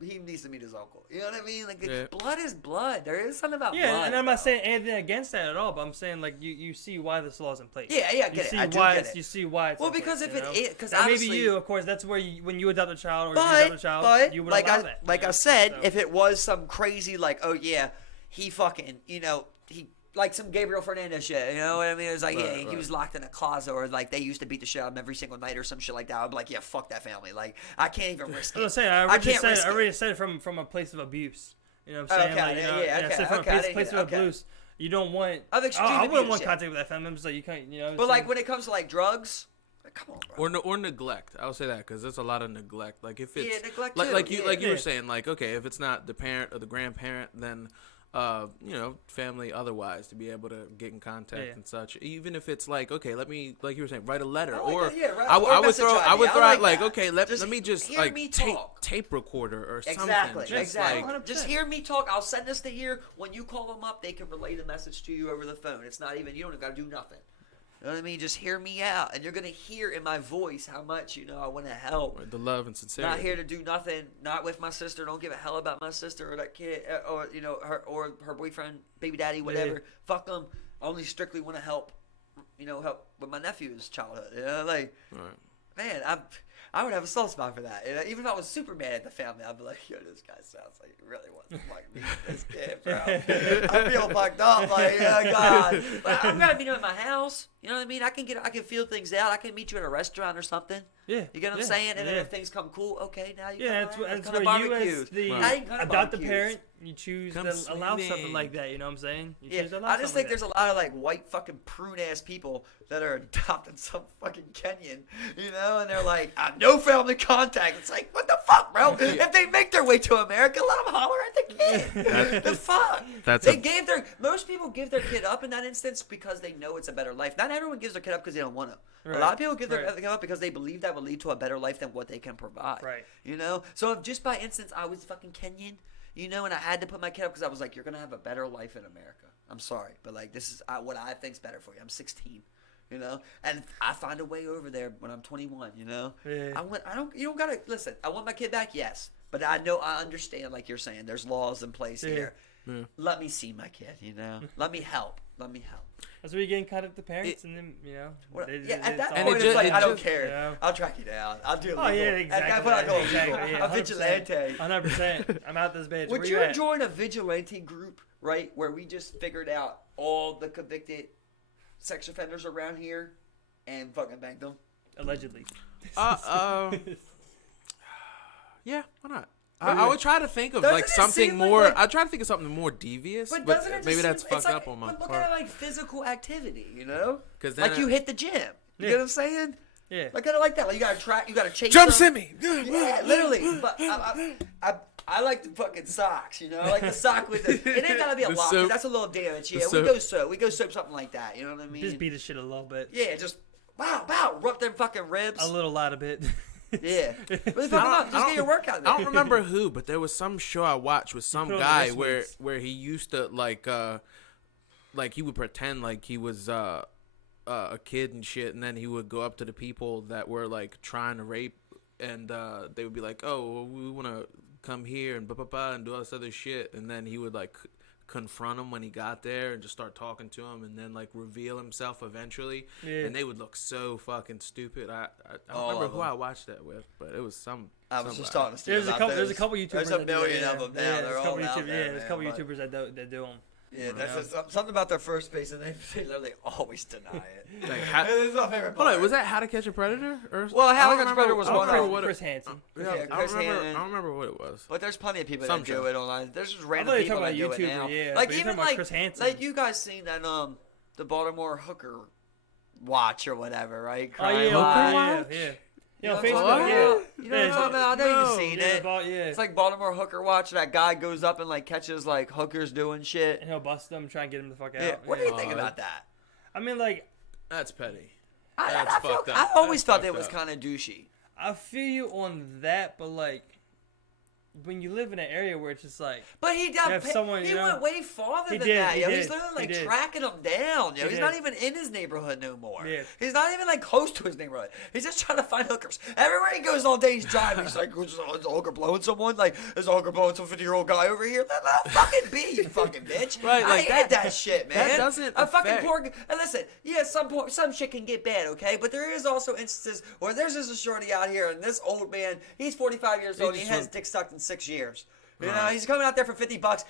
He needs to meet his uncle. You know what I mean? Like, blood is blood. There is something about blood. Yeah, and I'm not bro. saying anything against that at all, but I'm saying like you see why this law's in place. Yeah, I You get see it. I do why get it's, it. you see why it's Well, in because place, if you know? it is, because And maybe obviously you, of course, that's where when you adopt a child or if you adopt a child, But you would like allow that. like you know? I said, So- if it was some crazy like, oh yeah, he fucking, you know, he like some Gabriel Fernandez shit, you know what I mean? It was like, Right, he was locked in a closet, or like they used to beat the shit out of him every single night or some shit like that. I'd be like, yeah, fuck that family. Like, I can't even risk it. I was saying, I can't risk it. already said it from a place of abuse. You know what I'm saying? Okay, like, you know, yeah, okay, so from okay, I a didn't place get of it, okay. abuse, you don't want. Of extreme I wouldn't abuse, want yeah. contact with that family. I'm just like you can't, you know. But like when it comes to like drugs, like, come on, bro. Or neglect. I'll say that because there's a lot of neglect. Like if it's neglect like, too, like you yeah. like you were Yeah. saying, like okay, if it's not the parent or the grandparent, then you know, family otherwise to be able to get in contact Yeah. and such. Even if it's like okay, let me like you were saying, write a letter I like or that, yeah, right. I Or would message throw idea. I out like like that. okay, let me just hear like me tape talk. tape recorder or something. Exactly, Just, exactly. like, 100%. Just hear me talk. I'll send this to here. When you call them up, they can relay the message to you over the phone. It's not even, you don't got to do nothing. You know what I mean? Just hear me out. And you're going to hear in my voice how much, you know, I want to help. the love and sincerity. Not here to do nothing. Not with my sister. Don't give a hell about my sister or that kid or, you know, her boyfriend, baby daddy, whatever. Yeah. Fuck them. I only strictly want to help, you know, help with my nephew's childhood. You know, like, Right. man, I would have a soft spot for that. You know, even if I was super mad at the family, I'd be like, yo, this guy sounds like he really wants to fucking meet this kid, bro. I feel fucked up. Like, oh, God. But I'm going to meet him at my house. You know what I mean? I can feel things out. I can meet you at a restaurant or something. Yeah. You get what I'm yeah, saying? And then yeah. if things come cool, okay, now you Yeah, come around, that's come to where you barbecues. as the Now you can come to adoptive barbecues. parent, you choose Come to allow swimming. something like that. You know what I'm saying? You Yeah, choose to allow I just something think there's a lot of like white fucking prune ass people that are adopting some fucking Kenyan, you know, and they're like, no family contact. It's like, what the fuck, bro? If they make their way to America, let them holler at the kid. The fuck? Most people give their kid up in that instance because they know it's a better life. Not everyone gives their kid up because they don't want to. Right, A lot of people give their right. kid up because they believe that will lead to a better life than what they can provide. Right. You know? So if just by instance I was fucking Kenyan, you know, and I had to put my kid up because I was like, you're going to have a better life in America. I'm sorry, but like this is what I think's better for you. I'm 16, you know, and I find a way over there when I'm 21. You know, Yeah. You don't gotta listen. I want my kid back, yes, but I understand. Like you're saying, there's laws in place here. Yeah. Let me see my kid. You know, let me help. Let me help. That's where you get in contact with the parents, and then you know. At that all- point, it's like it I don't just- care. Yeah. I'll track you down. I'll do. Oh, yeah, legal. exactly. At that point, I go Exactly, legal. yeah, A vigilante. 100%. I'm out this bitch. Would Where you at? join a vigilante group, right, where we just figured out all the convicted sex offenders around here and fucking banged them? Allegedly. Yeah, why not? I would try to think of Doesn't like it something seem more. like- I'd try to think of something more devious, But but doesn't it just maybe that's seem- it's fucked like, up on my but look part. at it like physical activity, you know? 'Cause then Like you hit the gym. You Yeah. get what I'm saying? Yeah. Like kind of like that. Like you gotta track. You gotta chase. Jump them. simi. Yeah, literally. But I like the fucking socks. You know, I like the sock with the. It ain't gotta be a The lock. 'Cause soap. that's a little damage. The Yeah, soap. we go soap something like that. You know what I mean? Just beat the shit a little bit. Yeah, just wow, rub them fucking ribs. A lot of bit. Yeah. Really fuck 'em up. Just get your workout in. I don't remember who, but there was some show I watched with some put on the guy wrist where weights. where he used to like he would pretend like he was a kid and shit, and then he would go up to the people that were like trying to rape, and they would be like, "Oh, well, we want to come here and blah blah blah and do all this other shit," and then he would like confront him when he got there and just start talking to him and then like reveal himself eventually. Yeah. And they would look so fucking stupid. I don't All remember of who them. I watched that with, but it was some. I was just somebody. talking to Steve There's a about couple. There's a those. couple YouTubers. There's a that do million that, of them now. Yeah, They're there's a all couple out YouTubers. there, Yeah, there's a couple man, but- YouTubers that do them. Yeah, that's just, something about their first face, and they literally always deny it. Like, This is my favorite Hold part. on, was that How to Catch a Predator? Or Well, How to I Catch a don't Predator remember- was I don't one remember of what it- Chris Hansen. Yeah, Yeah, I don't Chris remember. Hansen. I don't remember what it was. But there's plenty of people Some that do show. it online. There's just I random thought you were people that talking do about it YouTuber, now. yeah, Like but you're even talking about like Chris Hansen. like you guys seen that the Baltimore hooker watch or whatever, right? Oh yeah, Crime yeah, Watch. yeah. You Yeah, know on what I'm Facebook, talking yeah. about? You know what I'm talking about? I know you've seen Yeah, it. yeah. It's like Baltimore hooker watch. That guy goes up and like catches like hookers doing shit. And he'll bust them, try and get them the fuck out. Yeah. What do you Yeah. think about that? I mean, like, That's petty. I That's fucked up. I always That's thought that fucked was up. kind of douchey. I feel you on that, but like, when you live in an area where it's just like, But he got have someone, he you know- went way farther He than did, that, he yo. did, He's literally like he did. tracking them down, yo. He He's did. not even in his neighborhood no more. Yeah. He's not even like close to his neighborhood. He's just trying to find hookers. Everywhere he goes all day, he's driving. He's like, is a hooker blowing someone? Like, is a hooker blowing some 50-year-old guy over here? Let him fucking be, you fucking bitch. Right, I like hate that- that shit, man. that doesn't a fucking affect- poor. And listen, yeah, some shit can get bad, okay? But there is also instances where there's just a shorty out here, and this old man, he's 45 years old, and he just has dick sucked in 6 years. You know, Right. he's coming out there for $50.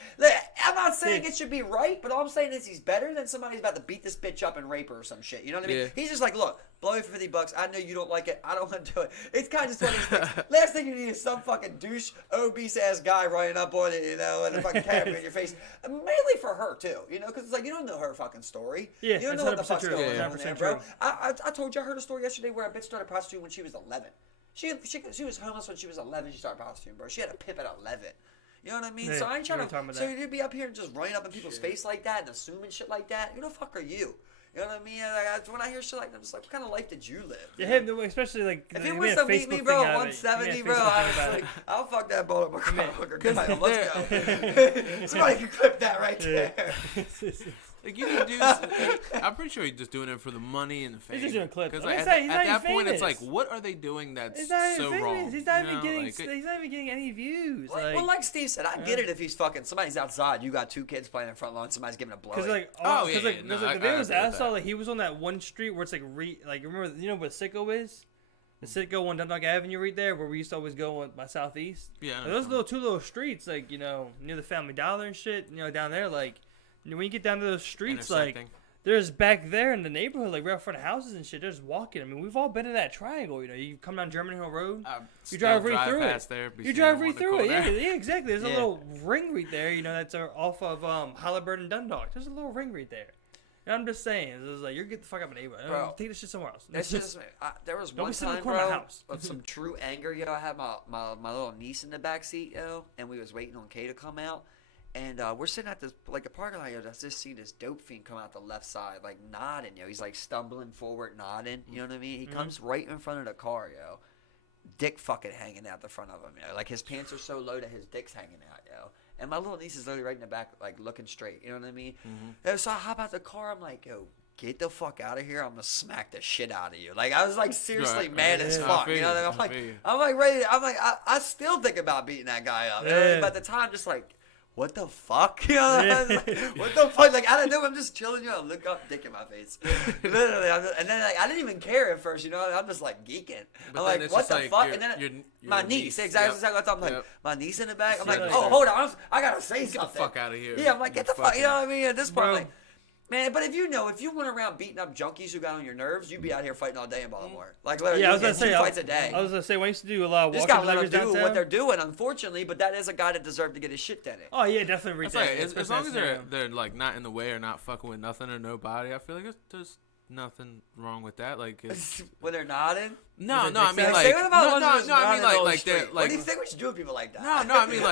I'm not saying it should be right, but all I'm saying is he's better than somebody who's about to beat this bitch up and rape her or some shit. You know what I mean? Yeah. He's just like, look, blow you for $50. I know you don't like it. I don't want to do it. It's kind of just one of those things. Last thing you need is some fucking douche, obese ass guy running up on it, you know, and a fucking camera in your face. Mainly for her too, you know, because it's like you don't know her fucking story. Yeah, you don't that's know what the 100% fuck's true. going Yeah, on in there, 100% bro. true. I told you I heard a story yesterday where a bitch started prostituting when she was 11. She was homeless when she was 11. She started prostituting, bro. She had a pimp at 11. You know what I mean? Yeah, So I ain't we were trying talking to. about So that. you'd be up here and just running up in people's face like that and assuming shit like that. Who the fuck are you? You know what I mean? Like, when I hear shit like that, I'm just like, what kind of life did you live? yeah, him, especially like, If he he made wants a to meet me, Facebook bro, thing out of it. He 170, made a bro, Facebook I thing was about like, it. I'll fuck that Baltimore hooker guy. Because Let's go. Somebody can clip that right there. Like you can do. I'm pretty sure he's just doing it for the money and the fame. He's just doing clips. 'Cause, I'm like, gonna at, say, he's at not that even point, it's like, famous. what are they doing that's He's not so even wrong? famous. He's not You even know, getting. like, He's not even getting any views. Well, like Steve said, I get it if he's fucking somebody's outside. You got two kids playing in front lawn. Somebody's giving a blow. Because like, Oh, yeah, cause, like, yeah, no, the I videos agree I with saw, that. like he was on that one street where it's like like remember you know what Sicko is? The Sicko on Dundalk Avenue right there where we used to always go on by Southeast. Yeah, I know Like, those two little streets, like you know near the Family Dollar and shit. You know down there, like you know, when you get down to those streets, like intersecting. there's back there in the neighborhood, like right in front of houses and shit. There's walking. I mean, we've all been in that triangle. You know, you come down German Hill Road. I You still drive right through past it. there, be You seeing drive them right on the through it. Yeah, corner. yeah, exactly. There's a Yeah. little ring right there. You know, that's off of Halliburton and Dundalk. There's a little ring right there. And I'm just saying, it's like you're get the fuck out of my neighborhood. Bro. Take this shit somewhere else. That's just there was Don't one be sitting in time, the corner of bro, my house. of some true anger. Yo, I had my little niece in the back seat, yo, and we was waiting on Kay to come out, and we're sitting at this like a parking lot. Yo, I just see this dope fiend come out the left side, like nodding. Yo, he's like stumbling forward, nodding. You know what I mean? He comes right in front of the car, yo. Dick fucking hanging out the front of him, yo. Like his pants are so low that his dick's hanging out, yo. And my little niece is literally right in the back, like looking straight. You know what I mean? Yo, so I hop out the car. I'm like, yo, get the fuck out of here. I'm gonna smack the shit out of you. Like I was like seriously Right. mad as Yeah. I fuck. feel You know, you. I'm I like, feel you. I'm like ready. I'm like, I still think about beating that guy up. You know what I mean? Yeah. But at the time, just like, what the fuck? You know, I was like, what the fuck? Like I don't know. I'm just chilling. You know, look up, dick in my face. Literally, and then like I didn't even care at first. You know, I'm just like geeking. But I'm then like, it's what just the like fuck? your- And then your my niece, exactly what I thought. I'm like, Yep. my niece in the back. I'm Shit like, like oh, that. hold on, I gotta say Get the something. fuck out of here. Yeah, I'm like, get the fuck. You know what I mean? At this point, I'm Bro. like, man. But if you went around beating up junkies who got on your nerves, you'd be out here fighting all day in Baltimore. Like literally, Yeah, I was you gonna get say. two fights a day. I was gonna say when I used to do a lot of You just walking gotta let them deliveries do downtown. what they're doing, unfortunately. But that is a guy that deserved to get his shit done. Oh yeah, definitely read It's that. like, as especially long that as they're scenario. like not in the way or not fucking with nothing or nobody, I feel like there's nothing wrong with that. Like, it's, When they're nodding. no, With no, their I mean dicks out. like, Say what about no, ones no, just no, I nodding mean like, on the like they're street? like, What do you think we should do with people like that? no, I mean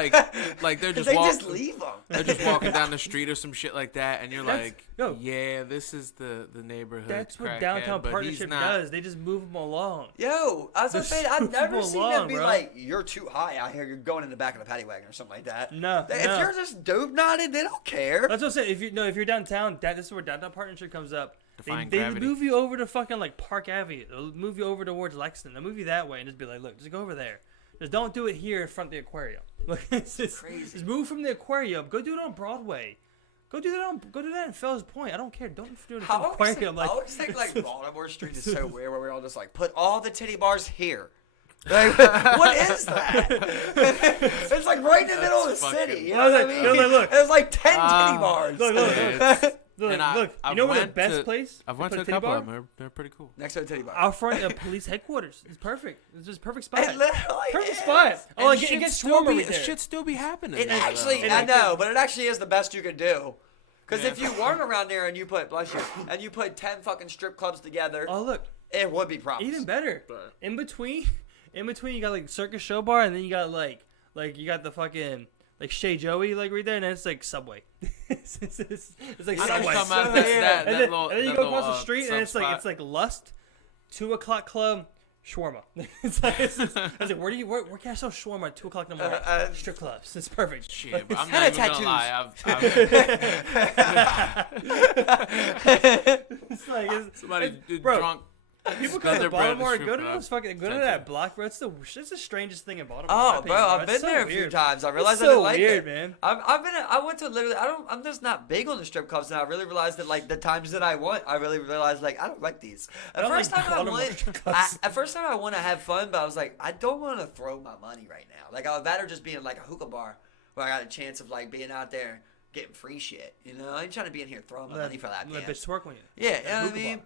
like they're just they walking. just leave them. They're just walking down the street or some shit like that, and you're That's- like, yo. yeah, this is the neighborhood. That's what crackhead, downtown but he's partnership not- does. They just move them along. Yo, I was gonna say, I've never Move seen them along, be bro. like, "You're too high out here. You're going in the back of the paddy wagon or something like that." No, If no. you're just dope nodded, they don't care. That's what I'm saying. If you're downtown, this is where downtown partnership comes up. Defying They gravity. move you over to fucking like Park Avenue. They'll move you over towards Lexington. They'll move you that way and just be like, look, just go over there. Just don't do it here in front of the aquarium. Look, it's just, crazy. Just move from the aquarium. Go do it on Broadway. Go do that in Fells Point. I don't care. Don't do it in I always Aquarium. think, I always think like Baltimore Street is so weird where we're all just like put all the titty bars here. Like, what is that? It's like right in the middle of the city. You know what I mean? Look. There's like 10 titty bars. Look, And you know where the best place? I've to went put to a a titty couple bar? of them. They're pretty cool. Next to a titty bar. Out front of police headquarters. It's perfect. It's just a perfect spot. It literally Perfect is. spot. Oh, And and shit get still shawarma be- right there. shit still be happening. It there, actually, though. I know, but it actually is the best you could do. Because Yeah. if you weren't around there and you put, bless you, and you put 10 fucking strip clubs together, Oh, look. it would be promised. Even better. But- In between, you got like Circus Show Bar, and then you got like you got the fucking like Shea Joey like right there, and then it's like Subway. it's like I know Subway. you're talking about that and then you that go little, across the street, and it's like Lust, 2 o'clock club, shawarma. it's like where can I sell shawarma at 2 o'clock in the morning? Strip clubs. It's perfect. Shit, but I'm Kinda not even gonna lie. It's like Somebody bro, drunk. people spend come to their bread at the Baltimore, strip go to club. those fucking, go to that block, bro. It's the strangest thing in Baltimore. in my Oh, opinion, bro, I've It's been so there a few weird. times. I realized It's I so didn't like weird, it. man. I went to literally. I'm just not big on the strip clubs, and I really realized that like the times that I went, I really realized like I don't like these. I don't like Baltimore strip clubs. At first time I want to have fun, but I was like, I don't want to throw my money right now. Like I would rather just be in like a hookah bar where I got a chance of like being out there getting free shit. You know, I ain't trying to be in here throwing my money for that. Let Man. bitch twerk on you. Yeah, you know what I Hookah mean.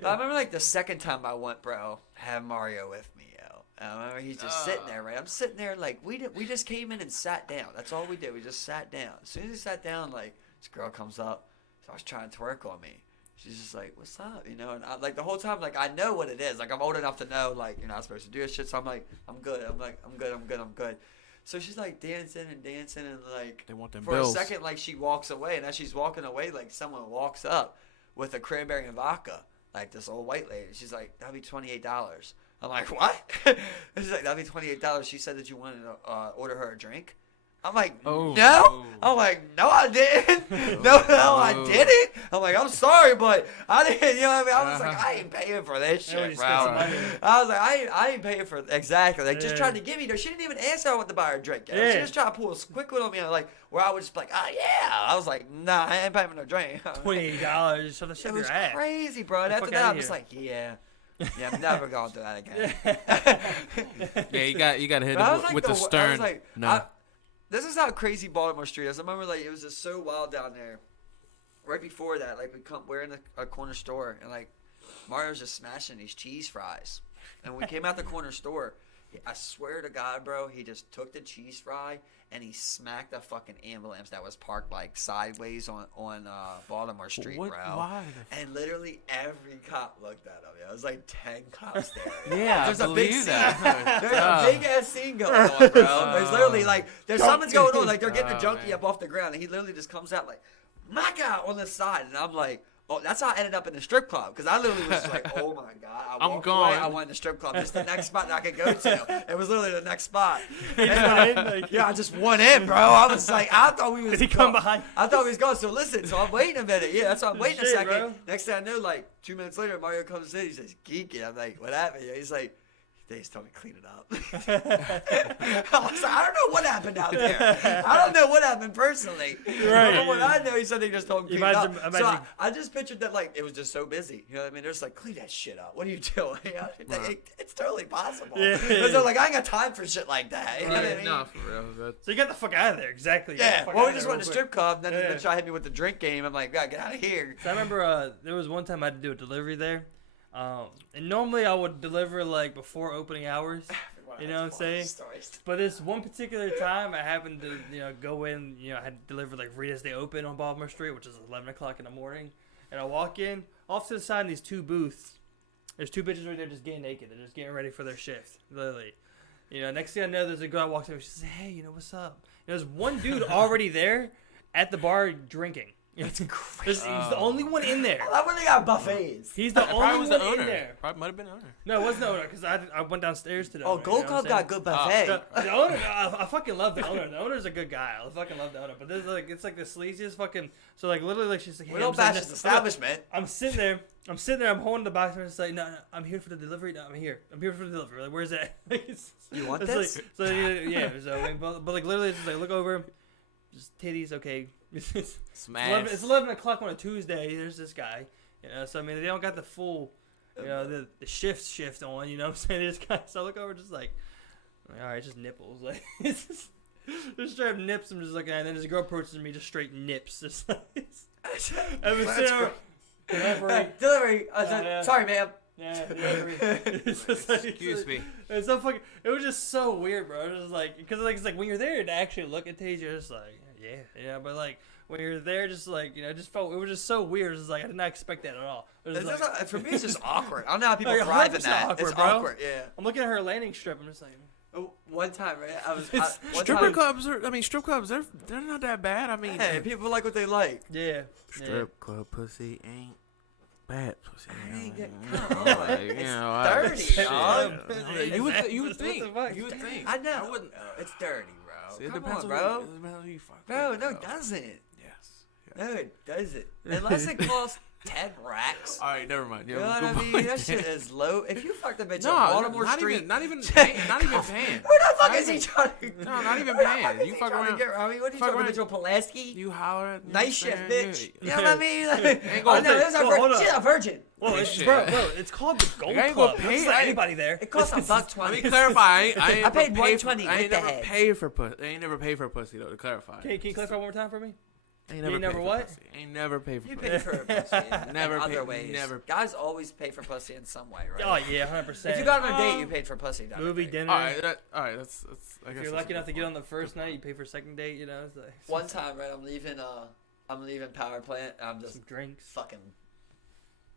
bar. I remember like the second time I went, bro, had Mario with me, yo. And I remember he's just sitting there, right? I'm sitting there like we just came in and sat down. That's all we did. We just sat down. As soon as he sat down, like this girl comes up, starts trying to twerk on me. She's just like, "What's up?" You know, and I, like the whole time, like I know what it is. Like I'm old enough to know, like you're not supposed to do this shit. So I'm like, I'm good. I'm like, I'm good. So she's like dancing and like They want them for bills. a second, like she walks away, and as she's walking away, like someone walks up with a cranberry and vodka, like this old white lady. She's like, "That'll be $28." I'm like, "What?" She's like, "That'll be $28." She said that you wanted to order her a drink. I'm like, Oh. no. Oh. I'm like, no, I didn't. No, I didn't. I'm like, I'm sorry, but I didn't. You know what I mean? I was like, I ain't paying for this Yeah, when shit, you bro. spend some money. I was like, I ain't paying for exactly. Like, just Yeah. trying to give me. She didn't even answer. I want to buy her a drink. Yo. She Yeah. just tried to pull a quick one on me, like where I was just like, oh yeah. I was like, nah, I ain't paying for no drink. $28. Shove the shit It in was your ass. crazy, bro. And Get after the that, fuck I'm just outta like, yeah, I'm never going through that again. Yeah, you got to hit But I him was like with the I stern. was like, No. this is how crazy Baltimore Street is. I remember like it was just so wild down there. Right before that, like we're in a corner store and like Mario's just smashing these cheese fries, and when we came out the corner store, I swear to God, bro, he just took the cheese fry and he smacked a fucking ambulance that was parked like sideways on Baltimore Street, What? bro. Why? And literally every cop looked at him. It was like 10 cops there. Yeah, There's I a big believe scene. that. There's a big ass scene going on, bro. There's literally like there's something's going on. Like they're getting the junkie man. up off the ground, and he literally just comes out like, "My God!" on the side, and I'm like, "Oh, that's how I ended up in the strip club." Because I literally was just like, "Oh my God!" I I'm walked gone. away, I went in the strip club. It's the next spot that I could go to. It was literally the next spot. And, yeah, I just went in, bro. I was like, I thought we was. Did he come behind? I thought he was gone. So listen, so I'm waiting a minute. Yeah, that's why I'm waiting a Shit, second. bro. Next thing I know, like 2 minutes later, Mario comes in. He says, "Geeky." I'm like, "What happened?" He's like, "They just told me to clean it up." I was like, I don't know what happened out there. I don't know what happened personally. Right. But what I know, he said they just told him to clean Imagine- it up. imagine- So I just pictured that like it was just so busy. You know what I mean? They're just like, "Clean that shit up. What are you doing?" You know? It's totally possible. Yeah. Because they're like, I ain't got time for shit like that. You know what I mean? No, for real. That's, So you got the fuck out of there. Exactly. You got the Yeah. fuck Well, out we of just there went to real strip club, and then Yeah. they try to hit me with the drink game. I'm like, "Yeah, get out of here." So I remember there was one time I had to do a delivery there. And normally I would deliver like before opening hours. You know what I'm saying? But this one particular time, I happened to, go in, I had to deliver like Rita's Day Open on Baltimore Street, which is 11 o'clock in the morning. And I walk in, off to the side of these two booths, there's two bitches right there just getting naked. They're just getting ready for their shift, literally. Next thing I know, there's a girl that walks over. She says, "Hey, what's up?" There's one dude already there at the bar drinking. It's crazy. He's the only one in there. I when they got buffets. He's the probably only was one the in owner. there. Probably might have been the owner. No, it wasn't the owner because I went downstairs to the Oh, owner. Gold Club got good buffet. The owner, I fucking love the owner. The owner's a good guy. I fucking love the owner. But this is like, it's like the sleaziest fucking. So like literally, like she's like, "Hey, We don't I'm sitting bash his there- establishment. I'm sitting there. I'm holding the box and it's like, no, I'm here for the delivery. No, I'm here for the delivery. Like, where's that? You want it's this? Like, so yeah. So but like literally, it's just like look over, just titties. Okay, Smash. It's 11 o'clock on a Tuesday. There's this guy. So I mean, they don't got the full, the shift on. You know what I'm saying? This guy. So I look over, just like, all right, just nipples. Like, it's just straight up nips. I'm just looking at it, and then this girl approaches me, just straight nips. Just like, I've been sitting there. Delivery. Sorry, ma'am. Yeah, excuse me. It's so fucking. It was just so weird, bro. It was just like, because like it's like when you're there to actually look at Tage, you're just like, yeah. But like when you're there, just like it just felt. It was just so weird. It was like I did not expect that at all. For me, it's just awkward. I don't know how people thrive in that. It's awkward. Yeah. I'm looking at her landing strip. I'm just like. One time, right? Strip clubs, they're not that bad. I mean, hey, people like what they like. Yeah. Strip club pussy ain't bad pussy. Come on, it's dirty, dog. You would think. I know. I wouldn't. It's dirty, bro. See, it Come depends on, bro. who you fuck Bro, with, no, it doesn't. Yes. No, it doesn't. Unless it costs 10 racks. All right, never mind. You know what I mean? That shit is low. If you fucked a bitch no, on Baltimore not Street, even, not even paying. Who the fuck is he trying to? No, not even paying. You fuck around. I mean, what are you talking about, Pulaski? You holler at nice shift, bitch. You know what I mean? Ain't gonna She's a virgin. Well, it's called the Gold Club. There's not anybody there. It costs $1.20. Let me clarify. I paid $1.20. I ain't never paid for pussy. I ain't never paid for pussy though. To clarify. Can you clarify one more time for me? Ain't never what? Ain't never paid for you pussy. pay for pussy. Never in other paid, ways. never. Guys always pay for pussy in some way, right? Oh yeah, 100%. If you got on a date, you paid for pussy. Movie, dinner. All right, that's. I guess if you're lucky enough to get on the first night, you pay for second date. You know. It's like, one time, right? I'm leaving power plant. I'm just some drinks. Fucking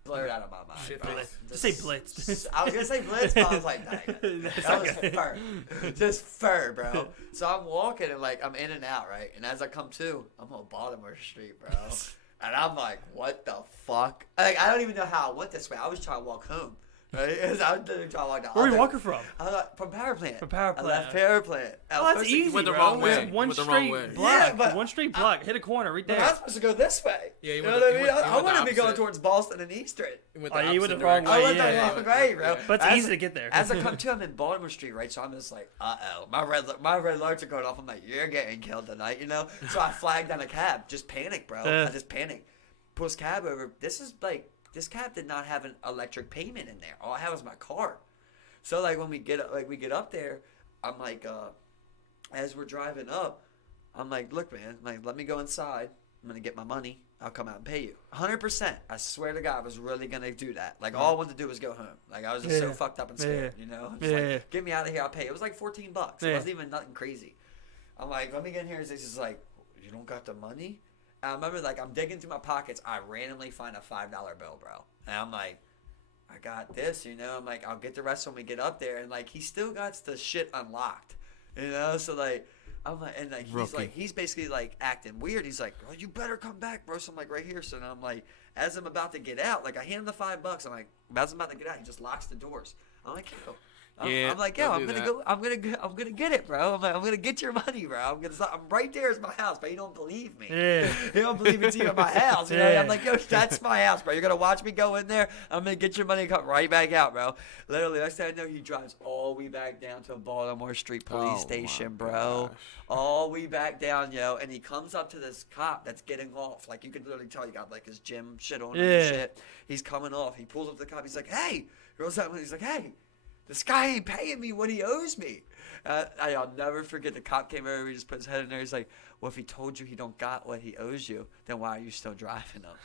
blurred out of my mind. Shit, blitz. Just say blitz. I was gonna say blitz, but I was like, dang. That was fur. Just fur, bro. So I'm walking and like I'm in and out, right? And as I come to, I'm on Baltimore Street, bro. And I'm like, what the fuck? Like I don't even know how I went this way. I was trying to walk home. Right? I was literally trying to walk down. Where are you walking from? From power plant. From power plant. I left power plant. Oh, that's easy, went the bro. wrong way. It's one Went the straight wrong way. block. Yeah, but one straight block. Hit a corner right there. But I'm supposed to go this way. Yeah, you know what I mean? I wouldn't be opposite. going towards Boston and Eastern. You went the wrong way. I went the wrong way, bro. But it's easy to get there. As I come to, I'm in Baltimore Street, right? So I'm just like, my red lights are going off. I'm like, you're getting killed tonight, you know? So I flagged down a cab, just panic, bro. I just panic. Pulls cab over. This cab did not have an electric payment in there. All I had was my card. So like when we get up there, I'm like, as we're driving up, I'm like, look, man, like let me go inside. I'm gonna get my money. I'll come out and pay you. 100%. I swear to God, I was really gonna do that. Like all I wanted to do was go home. Like I was just so fucked up and scared, you know. Just like, get me out of here. I'll pay. It was like $14. It wasn't even nothing crazy. I'm like, let me get in here. He's just like, you don't got the money? And I remember like I'm digging through my pockets. I randomly find a $5 bill, bro. And I'm like, I got this, you know. I'm like, I'll get the rest when we get up there. And like, he still got the shit unlocked, you know. So like, I'm like, and like, he's basically like acting weird. He's like, oh, you better come back, bro. So I'm like, right here. So now I'm like, as I'm about to get out, like I hand him the $5. I'm like, as I'm about to get out, he just locks the doors. I'm like, yo. I'm like, yo, I'm gonna get it, bro. I'm like, I'm gonna get your money, bro. I'm right there is my house, but you don't believe me. Yeah. You don't believe it's even my house. You know? I'm like, yo, that's my house, bro. You're gonna watch me go in there. I'm gonna get your money and come right back out, bro. Literally, next thing I know, he drives all the way back down to Baltimore Street Police Station, bro. Gosh. All the way back down, yo. And he comes up to this cop that's getting off. Like, you can literally tell he got like his gym shit on and shit. He's coming off. He pulls up to the cop. He's like, hey. He goes up and he's like, hey. This guy ain't paying me what he owes me. I'll never forget the cop came over. He just put his head in there. He's like, well, if he told you he don't got what he owes you, then why are you still driving him?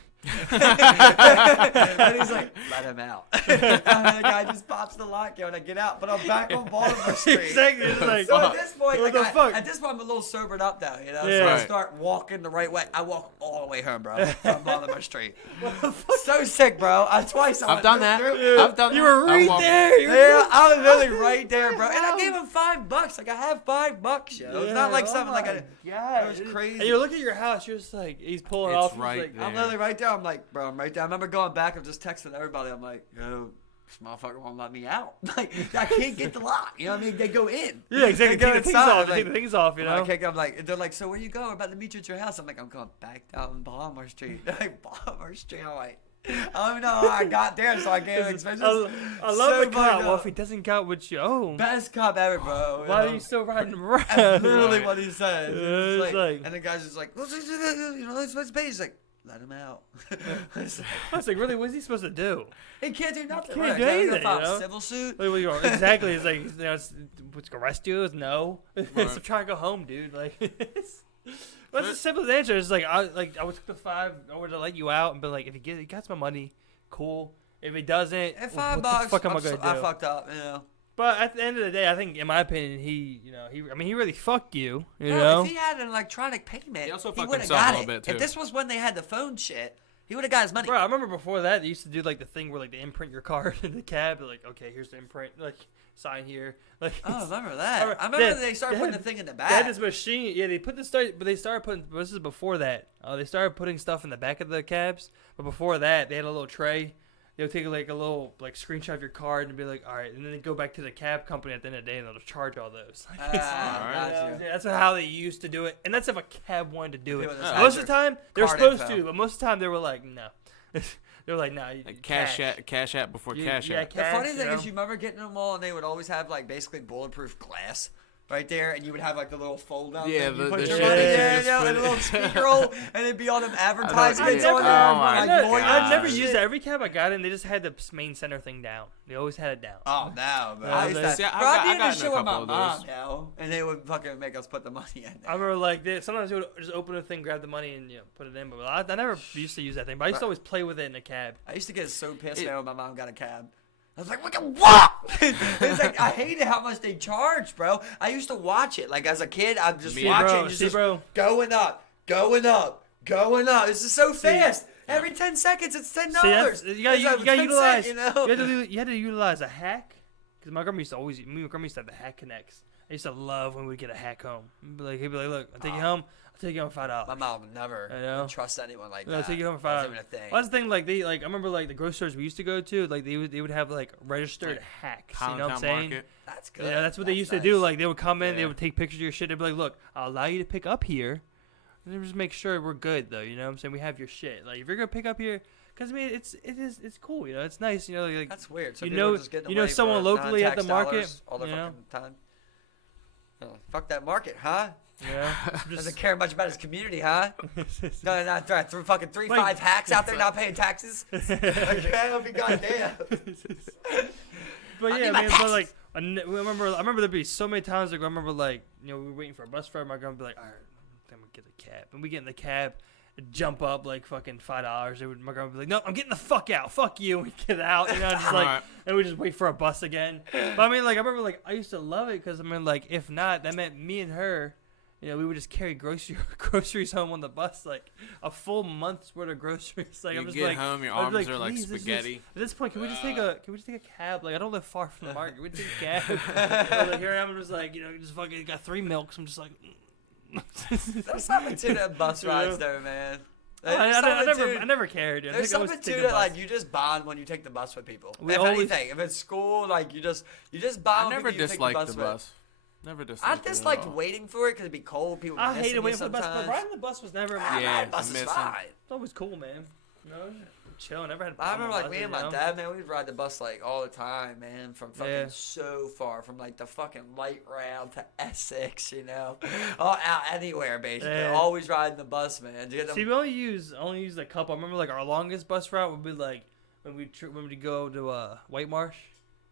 And he's like, let him out. And the guy just pops the lock, yo, and I get out. But I'm back on Baltimore Street. Exactly. It's like, so at this point, what the fuck? At this point, I'm a little sobered up now, you know? Yeah. So I Right. start walking the right way. I walk all the way home, bro, from Baltimore Street. So sick, bro. Twice. I've done that. Yeah. I've done You that. were right there. Yeah, I was really right there, bro. And I gave him $5. Like, I have $5, yo. It's not like something like a... Yeah, it was crazy. And you look at your house, you're just like, he's pulling It's off. right He's like, there. I'm literally right there. I'm like, bro, I'm right there. I remember going back and just texting everybody. I'm like, yo, this motherfucker won't let me out. Like, I can't get the lock. You know what I mean? They go in. yeah, exactly. They go Take the things inside. off. Like, Take the things off, you know? I'm like, they're like, so where you going? We're about to meet you at your house. I'm like, I'm going back down Baltimore Street. Like, Baltimore Street. I'm like, I don't even know how I got there, so I can't explain. I love the cop. Well, if he doesn't got what you own, best cop ever, bro. why are you still riding around? That's literally what he said. It's like, and the guy's just like, you know, he's supposed to pay. He's like, let him out. I was like, really, what's he supposed to do? He can't do nothing. Can't do anything, He'll file you know? a civil suit. Exactly. It's like, what's gonna arrest you? Is no. Right. So try to go home, dude. Like, that's the simplest answer. It's like I would take the $5. I would let you out and be like, if he gets my money, cool. If he doesn't, At what $5, the fuck am I gonna do? I fucked up. You know. But at the end of the day, I think, in my opinion, he really fucked you. You Bro, know. if he had an electronic payment, He also he fucked would have himself got a little it. bit, too. If this was when they had the phone shit, he would have got his money. Bro, I remember before that they used to do like the thing where like they imprint your card in the cab. They're like, okay, here's the imprint. Like, sign here. Like, Oh, I remember that. I remember they started putting the thing in the They had back. this machine. Yeah, but they started putting. This is before that. They started putting stuff in the back of the cabs. But before that, they had a little tray. They would take like a little like screenshot of your card and be like, all right, and then they go back to the cab company at the end of the day and they'll charge all those. Like, Gotcha. that's how they used to do it, and that's if a cab wanted to do it. People just Most had of the time they were card supposed info. to, but most of the time they were like, no. They were like, no, Like cash app before cash yeah, app. The funny cash, thing you is, know? you remember getting them all, and they would always have like basically bulletproof glass right there, and you would have like the little fold down. Yeah, thing. You the put your shit money that you there, just you know, put and a it- little speaker hole, and it'd be all them advertisements I never- on there. oh for, my like, God. lawyers I've never and used shit. it. Every cab I got in, they just had the main center thing down. They always had it down. Oh no, bro! Yeah, I used to, see, I bro, I got- I did got this in shit a with my couple of mom those. now, and they would fucking make us put the money in I there. remember like sometimes they would just open the thing, grab the money, and put it in. But I never used to use that thing. But I used to always play with it in the cab. I used to get so pissed now when my mom got a cab. I was like, what? It's like, I hated how much they charged, bro. I used to watch it. Like, as a kid, I'm just Me watching. bro, Just, see, bro. Going up, going up, going up. This is so fast. Every 10 seconds, it's $10. See, you gotta It's like 10 utilize. cents, you know? You had to utilize a hack. Because my grandma used to have the hack connects. I used to love when we'd get a hack home. He'd be like, look, I'll take you home. I'll take you home for $5. My mom would never I know. trust anyone like No, that. take you home for That $5. wasn't even a thing. Well, that's the thing. I remember the grocery stores we used to go to. Like they would have registered hacks. You know what I'm Poundtown saying? Market. That's good. Yeah, that's what they used to nice. do. Like they would come in, they Yeah. would take pictures of your shit. They'd be like, "Look, I'll allow you to pick up here, and then just make sure we're good, though." You know what I'm saying? We have your shit. Like if you're gonna pick up here, because I mean, it's cool. You know, it's nice. You know, like That's weird. So you people know- are just getting you know away someone for locally at the non-tax market, dollars all the you know? fucking time. Oh, fuck that market, huh? yeah, Doesn't care much about his community, huh? No, not fucking three, Like- 5 hacks out there not paying taxes. Okay, I'll be goddamn. But I yeah, need I my mean, but taxes. like I remember there'd be so many times. Like I remember we were waiting for a bus driver. My grandma would be like, "All right, I'm gonna get a cab," and we get in the cab. Jump up like fucking $5. My grandma would be like, "No, I'm getting the fuck out. Fuck you." And we get out, you know, just like, Right. and we just wait for a bus again. But I mean, I remember I used to love it because I mean, if not, that meant me and her, you know, we would just carry groceries home on the bus, like a full month's worth of groceries. Like You I'm just get like, home, your I'd be arms are like "Please, this is- spaghetti. At this point, can we just take a cab? Like I don't live far from the market. We take a cab. Like here I am, just like just fucking got 3 milks. I'm just like. There's something to that bus rides, though, man. I never cared. Dude. I There's think I always something take to the it, like bus. you just bond when you take the bus with people. We If always- anything, if it's school, like you just bond. I with never people you take disliked the with. bus. Never I disliked it at disliked all. waiting for it because it'd be cold. People. I missing hated you waiting for the bus, but sometimes. riding the bus was never. Ah, Yeah, riding the bus is missing. fine. It's always cool, man. You know, chill. Never had. a I problem remember with like me and buses, my you know? dad, man, we'd ride the bus like all the time, man, from fucking Yeah. so far, from like the fucking light rail to Essex, you know, all out anywhere basically. Yeah. Always riding the bus, man. To get them- See, we only use a couple. I remember our longest bus route would be when we go to White Marsh.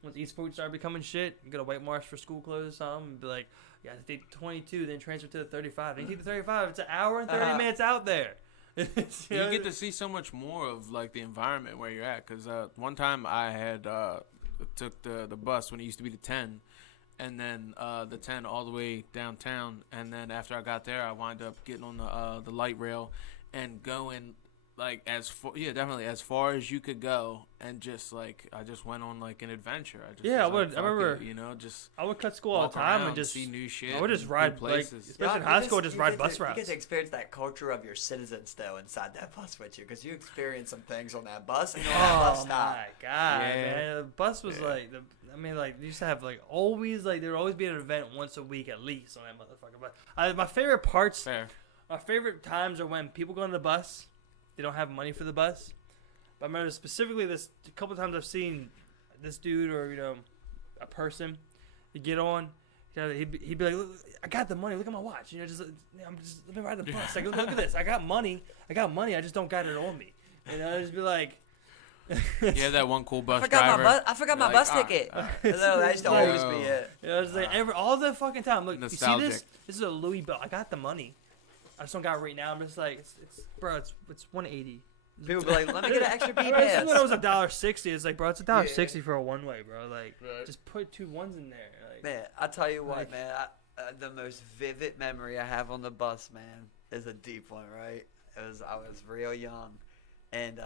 Once Eastport started becoming shit, you go to White Marsh for school clothes or something. And be like, you have to take 22, then transfer to the 35. Then you take the 35. It's an hour and 30 minutes out there. You get to see so much more of the environment where you're at. Cause one time I had took the bus when it used to be the 10, and then the 10 all the way downtown. And then after I got there, I wound up getting on the light rail and going definitely as far as you could go, and just I just went on an adventure. I just Yeah, was I would- I fuck remember- it, just I would cut school all walk the time around, and just see new shit. I would just and ride new places. especially in high school, just ride bus routes. You get to experience that culture of your citizens though inside that bus with you, because you experience some things on that bus and on that bus Oh stop. my god, Yeah. man! The bus was Yeah. they used to have always there would always be an event once a week at least on that motherfucker. But my favorite parts, Fair. my favorite times are when people go on the bus, they don't have money for the bus, But I remember specifically this a couple of times I've seen this dude or a person, you get on, he'd be like, look, I got the money. Look at my watch. Let me ride the bus. Like, look at this. I got money. I just don't got it on me. I'd just be like. Yeah, that one cool bus driver. I forgot my bus ticket. That used to always be it. It's like all the fucking time. Look, Nostalgic. you see this? This is a Louis belt. I got the money. I just don't got it right now. I'm just like, it's 180. People be like, let me get an extra B This pass. is when it was $1.60. It's like, bro, it's $1.60 for a one way, bro. Like, just put 2 ones in there. Like, Man, I tell you what, man. The most vivid memory I have on the bus, man, is a deep one, right? I was real young, and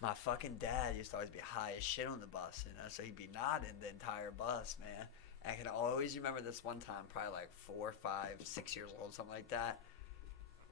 my fucking dad used to always be high as shit on the bus, so he'd be nodding the entire bus, man. I can always remember this one time, probably like 4, 5, 6 years old, something like that.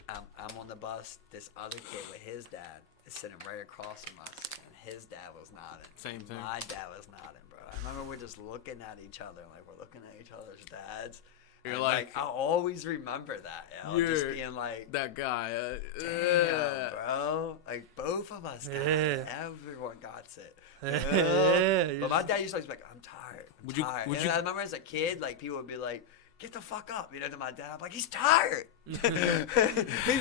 I'm on the bus. This other kid with his dad is sitting right across from us, and his dad was nodding. Same thing. My dad was nodding, bro. I remember we're just looking at each other, like we're looking at each other's dads. You're and like, I always remember that, just being like, that guy. damn, bro. Like, both of us died. Everyone got it. But my dad used to always be like, I'm tired. I'm tired. Would And you? I remember as a kid, like, people would be like, get the fuck up, to my dad. I'm like, he's tired. He's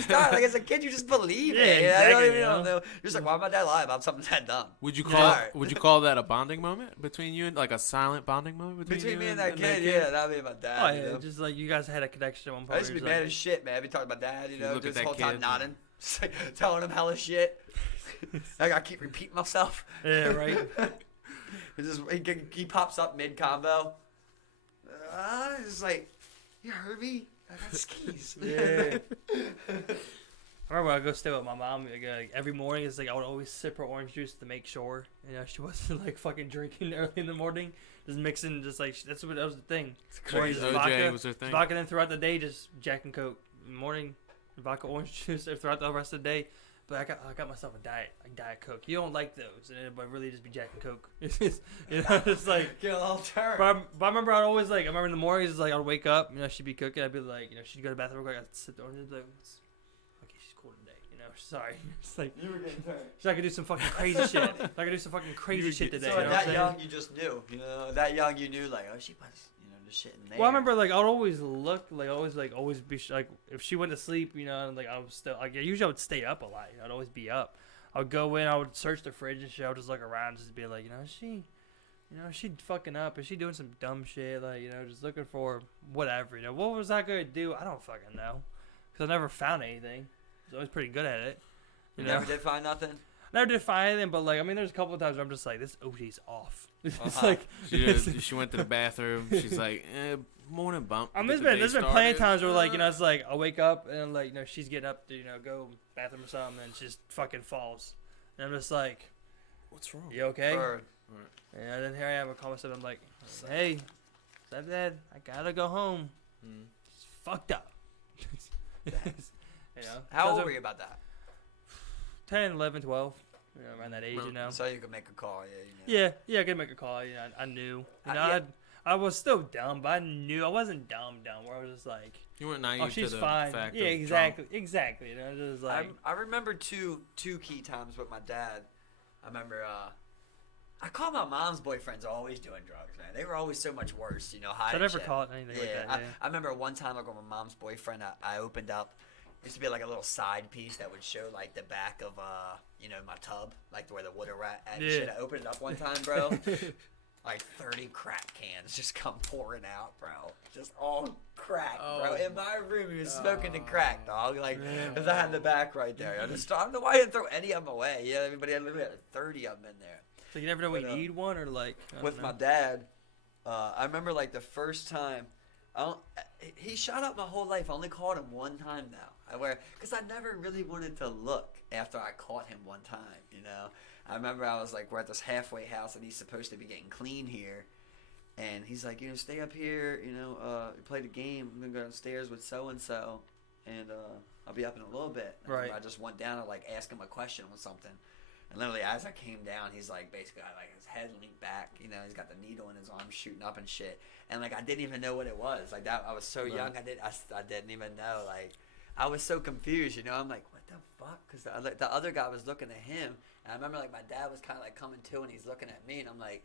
tired. Like, as a kid, you just believe it. Exactly, You don't know. You're just like, why would my dad lie about something that dumb? Would you call that a bonding moment between you and like a silent bonding moment between me you and that kid? Yeah, that'd be my dad. oh yeah, just like you guys had a connection at one point. I used to be mad as shit, man. I'd be talking to my dad, look just at the whole that time kid. nodding, just like telling him hella shit. I gotta keep repeating myself. Yeah, right. He pops up mid combo. It's like, you heard me? I got skis. Yeah. I remember when I go stay with my mom. Like, every morning, it's like I would always sip her orange juice to make sure, she wasn't like fucking drinking early in the morning, just mixing, just like that was the thing. Crazy. Just OJ was her thing. Vodka, then throughout the day, just Jack and Coke. In the morning, vodka, orange juice. Throughout the rest of the day. But I got myself a diet Coke. You don't like those, but really just be Jack and Coke. It's like Get a little turn. But I remember I'd always like. I remember in the mornings, like I'd wake up, she'd be cooking. I'd be like, she'd go to the bathroom, I'd sit there and be like, okay, she's cool today. Sorry. It's like You were getting turned. so I could do some fucking crazy shit. I could do some fucking crazy shit today. So you know what I'm that saying? young, you just knew. That young, you knew, like, oh, she was, just shitting there. Well, I remember like I'd always look, always be like if she went to sleep, like I was still like usually I would stay up a lot. I'd always be up. I would go in, I would search the fridge and shit. I would just look around, just be like, is she fucking up? Is she doing some dumb shit? Like, just looking for whatever. What was I gonna do? I don't fucking know, cause I never found anything. I was always pretty good at it. You never did find nothing? Never did find anything, but like, there's a couple of times where I'm just like, this OG's off. It's like she went to the bathroom. She's like, morning bump. There's been plenty of times where like, it's like I wake up and like, she's getting up to, go bathroom or something and she just fucking falls. And I'm just like, what's wrong? You okay? Right. And then here I am, I call myself, I'm like, hey, stepdad, I gotta go home. It's fucked up. How old were you about that? 10, 11, 12. Around that age, So you could make a call, Yeah, I could make a call. I knew. I was still dumb, but I knew I wasn't dumb. Where I was just like, you weren't naive she's to the fine. fact Yeah, of exactly. Just like I remember two key times with my dad. I remember I called my mom's boyfriends always doing drugs, man. They were always so much worse, hiding I never shit. caught anything like that. Yeah. I remember one time like with my mom's boyfriend, I opened up. It used to be like a little side piece that would show like the back of my tub, like where the water rat and shit. I opened it up one time, bro. Like 30 crack cans just come pouring out, bro. Just all crack, bro. In my room, he was smoking the crack, dog. Like, because I had the back right there. I don't know why I didn't throw any of them away. Yeah, everybody had literally had 30 of them in there. So you never know when you need one or like. With my dad, I remember like the first time. He shot up my whole life. I only caught him one time now. Because I never really wanted to look after I caught him one time, I remember I was like, we're at this halfway house and he's supposed to be getting clean here. And he's like, stay up here, play the game. I'm going to go downstairs with so-and-so and I'll be up in a little bit. And I just went down and like ask him a question or something. And literally as I came down, he's like basically like his head leaned back, he's got the needle in his arm shooting up and shit. And like I didn't even know what it was. Like that I was so young I didn't even know. Like I was so confused, you know. I'm like, what the fuck? Because the other guy was looking at him, and I remember like my dad was kind of like coming to, and he's looking at me, and I'm like,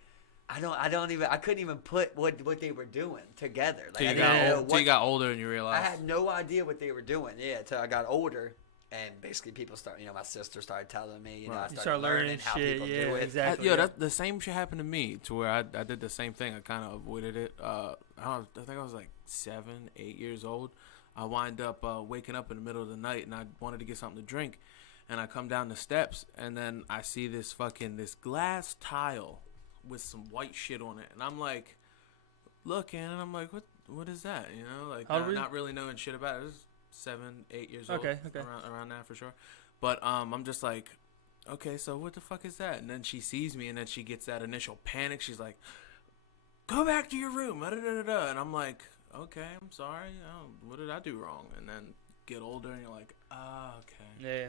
I couldn't even put what they were doing together. Like, Till I you, didn't know till you got older and you I realized. had no idea what they were doing. Yeah, until I got older, and basically people start. You know, my sister started telling me. You know, I You started start learning how shit. people Yeah, do it. exactly. Yo, yeah. that the same shit happened to me. To where I did the same thing. I kind of avoided it. I think I was like 7, 8 years old. I wind up waking up in the middle of the night, and I wanted to get something to drink, and I come down the steps, and then I see this glass tile with some white shit on it, and I'm like looking, and I'm like, what is that? You know, like not really knowing shit about it. It was 7, 8 years old. Okay. Around that for sure. But I'm just like, okay, so what the fuck is that? And then she sees me, and then she gets that initial panic. She's like, go back to your room. And I'm like, okay, I'm sorry. What did I do wrong? And then get older, and you're like, okay. Yeah.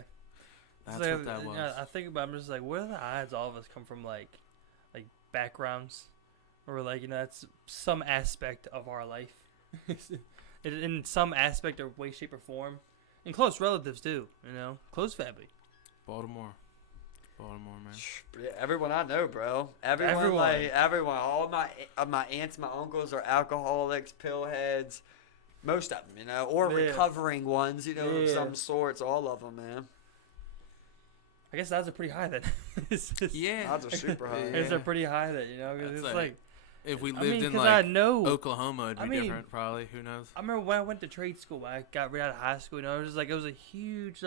That's like, what that was. I think about. I'm just like, where are the odds all of us come from like backgrounds, or like that's some aspect of our life, in some aspect or way, shape, or form, and close relatives too. You know, close family. Baltimore, man. Yeah, everyone I know, bro. Everyone. All my aunts, my uncles are alcoholics, pill heads. Most of them, you know, or recovering ones, you know, of some sorts. All of them, man. I guess odds are pretty high then. Odds are super high. Odds are pretty high then, you know, because it's like if we lived in like Oklahoma, it'd be different, probably. Who knows? I remember when I went to trade school, when I got right out of high school, you know, it was a huge,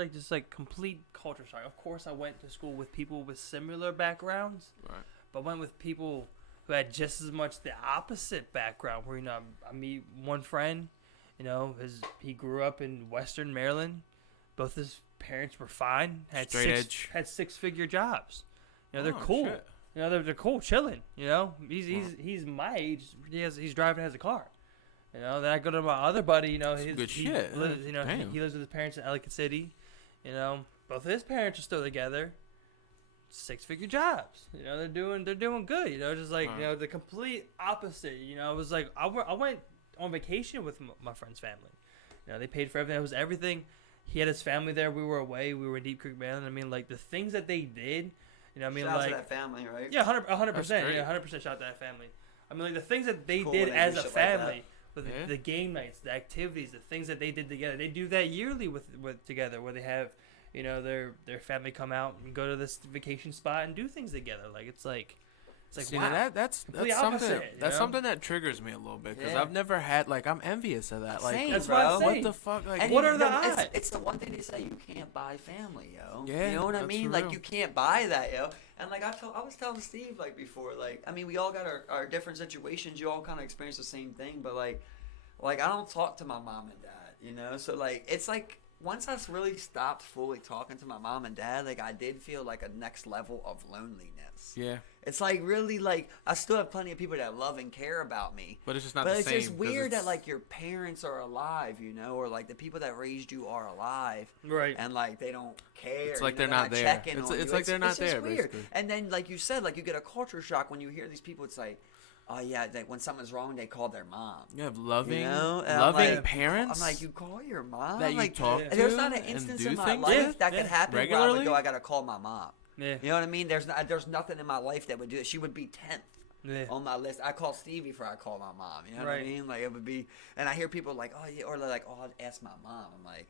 complete culture shock. Of course, I went to school with people with similar backgrounds, Right. but went with people who had just as much the opposite background. Where, you know, I meet one friend, you know, he grew up in Western Maryland. Both his parents were fine. Had six-figure jobs. You know, they're cool. Shit. You know, they're cool, chilling. You know, he's my age. He's driving, has a car. You know, then I go to my other buddy. You know, he lives with his parents in Ellicott City. You know, both of his parents are still together. 6-figure jobs. You know, they're doing good. You know, just like you know, the complete opposite. You know, it was like I went on vacation with my friend's family. You know, they paid for everything. It was everything. He had his family there. We were away. We were in Deep Creek, Maryland. I mean, like the things that they did. You know, I mean, shout out like to that family, right? Yeah, 100%. Yeah, 100% shout out to that family. I mean, like the things that they did as a shit family, like with the game nights, the activities, the things that they did together. They do that yearly with together, where they have, you know, their family come out and go to this vacation spot and do things together. Like it's like See, wow. that's Complete something. opposite, That's know? something that triggers me a little bit because I've never had I'm envious of that. Like Same, that's bro. what I'm saying. what the fuck? Like And what are the it's, odds? it's the one thing they say, you can't buy family, yo. Yeah, you know what I that's mean? real. Like you can't buy that, yo. And like I was telling Steve like before, like I mean we all got our different situations. You all kind of experience the same thing, but like I don't talk to my mom and dad, you know. So like it's like once I really stopped fully talking to my mom and dad, like I did feel like a next level of loneliness. Yeah. It's like really like I still have plenty of people that love and care about me. But it's just not But the it's same. just weird that like your parents are alive, you know, or like the people that raised you are alive, right. and like they don't care. It's like you know, they're not there. checking It's on like you. they're not it's just there, Weird. basically. And then like you said, like you get a culture shock when you hear these people. It's like, oh yeah, when something's wrong, they call their mom. You have loving, You know? And loving I'm like, parents. I'm like, you call your mom? that you like, talk to. there's not an and instance do in my things life with? that could happen where I regularly. would go, I gotta call my mom. Yeah. You know what I mean? There's nothing in my life that would do it. She would be 10th. On my list. I call Stevie before I call my mom. You know what I mean? Like it would be, and I hear people like, oh yeah, or like, oh, I'd ask my mom. I'm like,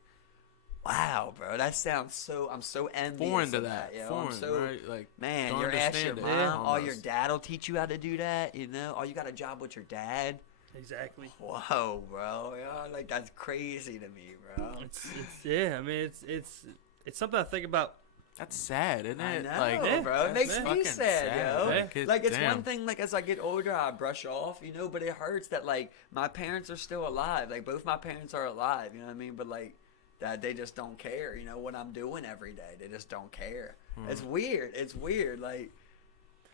wow, bro, that sounds so. I'm so envious Foreign to of that. yo. Foreign, I'm so, right? Like, man, don't you're ask your understand mom. it. Yeah, Oh, your almost. dad will teach you how to do that. You know? Oh, you got a job with your dad. Exactly. Whoa, bro. Yeah, like that's crazy to me, bro. It's yeah. I mean, it's something I think about. That's sad, isn't I it? know, Like, bro. It makes that's me fucking sad, yo. Like, Like it's damn. one thing, like as I get older, I brush off, you know. But it hurts that like my parents are still alive. Like both my parents are alive, you know what I mean. But like that, they just don't care, you know, what I'm doing every day. They just don't care. It's weird. It's weird. Like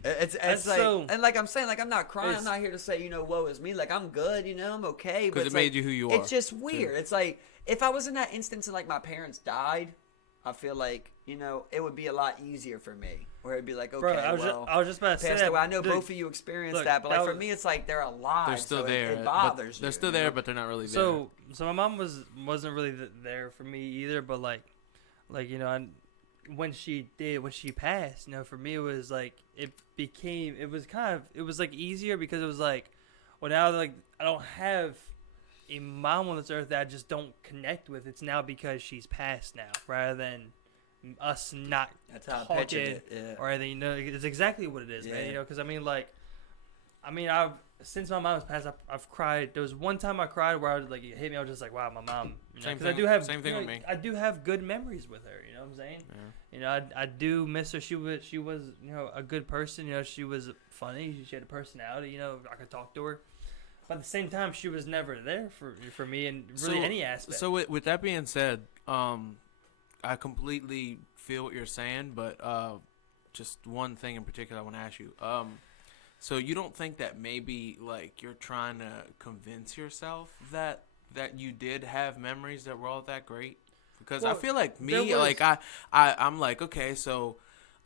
it's like, so- and like I'm saying, like I'm not crying. I'm not here to say, you know, woe is me. Like I'm good, you know, I'm okay. But Because it it's made like, you who you are. It's just weird. It's like if I was in that instance and like my parents died, I feel like, it would be a lot easier for me. Where it'd be like, okay, Bro, I was just about to say passed that. away. I know Dude, both of you experienced look, that, but that like for was- me, it's like they're alive. They're still so there. It bothers you. They're still there, but they're not really there. So my mom wasn't really there for me either, but like when she passed, for me it was like it was like easier because it was like, well, now like I don't have a mom on this earth that I just don't connect with. It's now because she's passed now, rather than us not That's how I pictured talking it. Yeah. or anything. It's exactly what it is, man. Yeah. Because I've since my mom's passed, I've cried. There was one time I cried where I was like, it hit me. I was just like, wow, my mom. Same 'cause thing- I do have same thing with me. I do have good memories with her. You know what I'm saying? Yeah. I do miss her. She was a good person. She was funny. She had a personality. I could talk to her. But at the same time, she was never there for me in really any aspect. So with that being said, I completely feel what you're saying, but just one thing in particular I want to ask you. So you don't think that maybe like you're trying to convince yourself that you did have memories that were all that great? Because I feel like me, like I'm like, okay, so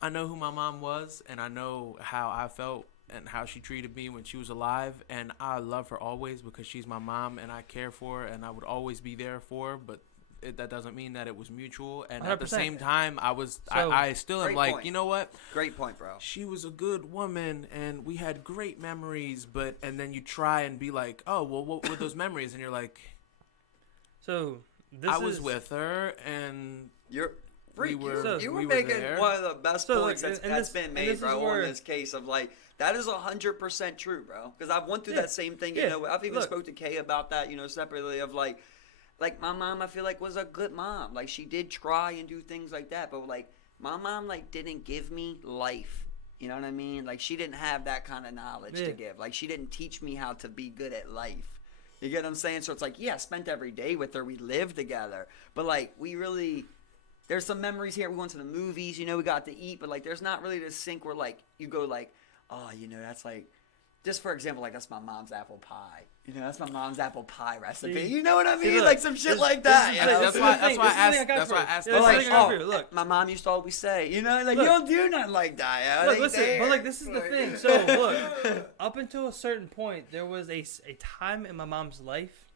I know who my mom was, and I know how I felt and how she treated me when she was alive, and I love her always because she's my mom, and I care for her, and I would always be there for her, but that doesn't mean that it was mutual. And at the 100%. same time, I still am Great like, point. you know what? Great point, bro. She was a good woman, and we had great memories, and then you try and be like, oh, well, what were those memories? And you're like, so I was with her, and You were we were making there. one of the best So, points like, that's been and made, this is bro, where- on this case of like that is 100% true, bro. Because I've went through Yeah. that same thing. Yeah. I've even Look. spoke to Kay about that, separately of like my mom. I feel like was a good mom. Like she did try and do things like that, but like my mom like didn't give me life. You know what I mean? Like she didn't have that kind of knowledge Yeah. to give. Like she didn't teach me how to be good at life. You get what I'm saying? So it's like, yeah, I spent every day with her. We lived together. But like we really there's some memories here. We went to the movies, we got to eat, but like there's not really this sync where like you go like, oh, that's like just for example, like that's my mom's apple pie. That's my mom's apple pie recipe. See, you know what I mean? look, like some shit this- like this that. is You the- know? that's this why is the thing- that's why this is the I thing I asked. got That's for why I it. asked. Yeah, the this is the question. thing I got for you. Look. My mom used to always say, like Look. you don't do nothing like that. Look, listen, but like this is the thing. So look, up until a certain point, there was a time in my mom's life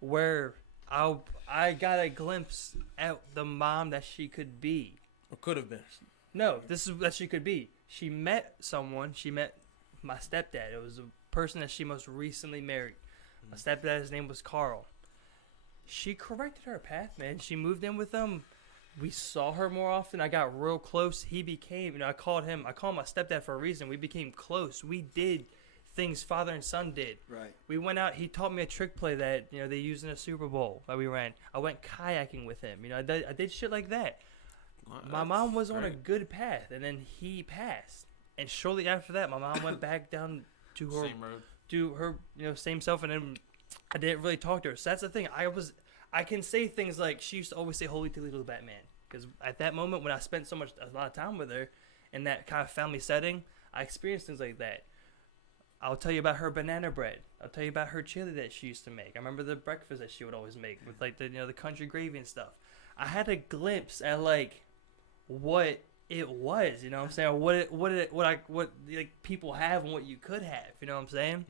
where I got a glimpse at the mom that she could be. Or could have been. No, this is what she could be. She met someone. She met my stepdad. It was a person that she most recently married. My stepdad's name was Carl. She corrected her path, man. She moved in with him. We saw her more often. I got real close. He became, I called my stepdad for a reason. We became close. We did things father and son did. Right. We went out. He taught me a trick play that they used in a Super Bowl that we ran. I went kayaking with him. I did shit like that. My mom was on a good path, and then he passed. And shortly after that, my mom went back down to her Same road. to her same self, and then I didn't really talk to her. So that's the thing. I can say things like she used to always say "Holy Toledo Batman," because at that moment when I spent a lot of time with her in that kind of family setting, I experienced things like that. I'll tell you about her banana bread. I'll tell you about her chili that she used to make. I remember the breakfast that she would always make with like the country gravy and stuff. I had a glimpse at like what it was, what I'm saying, what people have and what you could have, what I'm saying.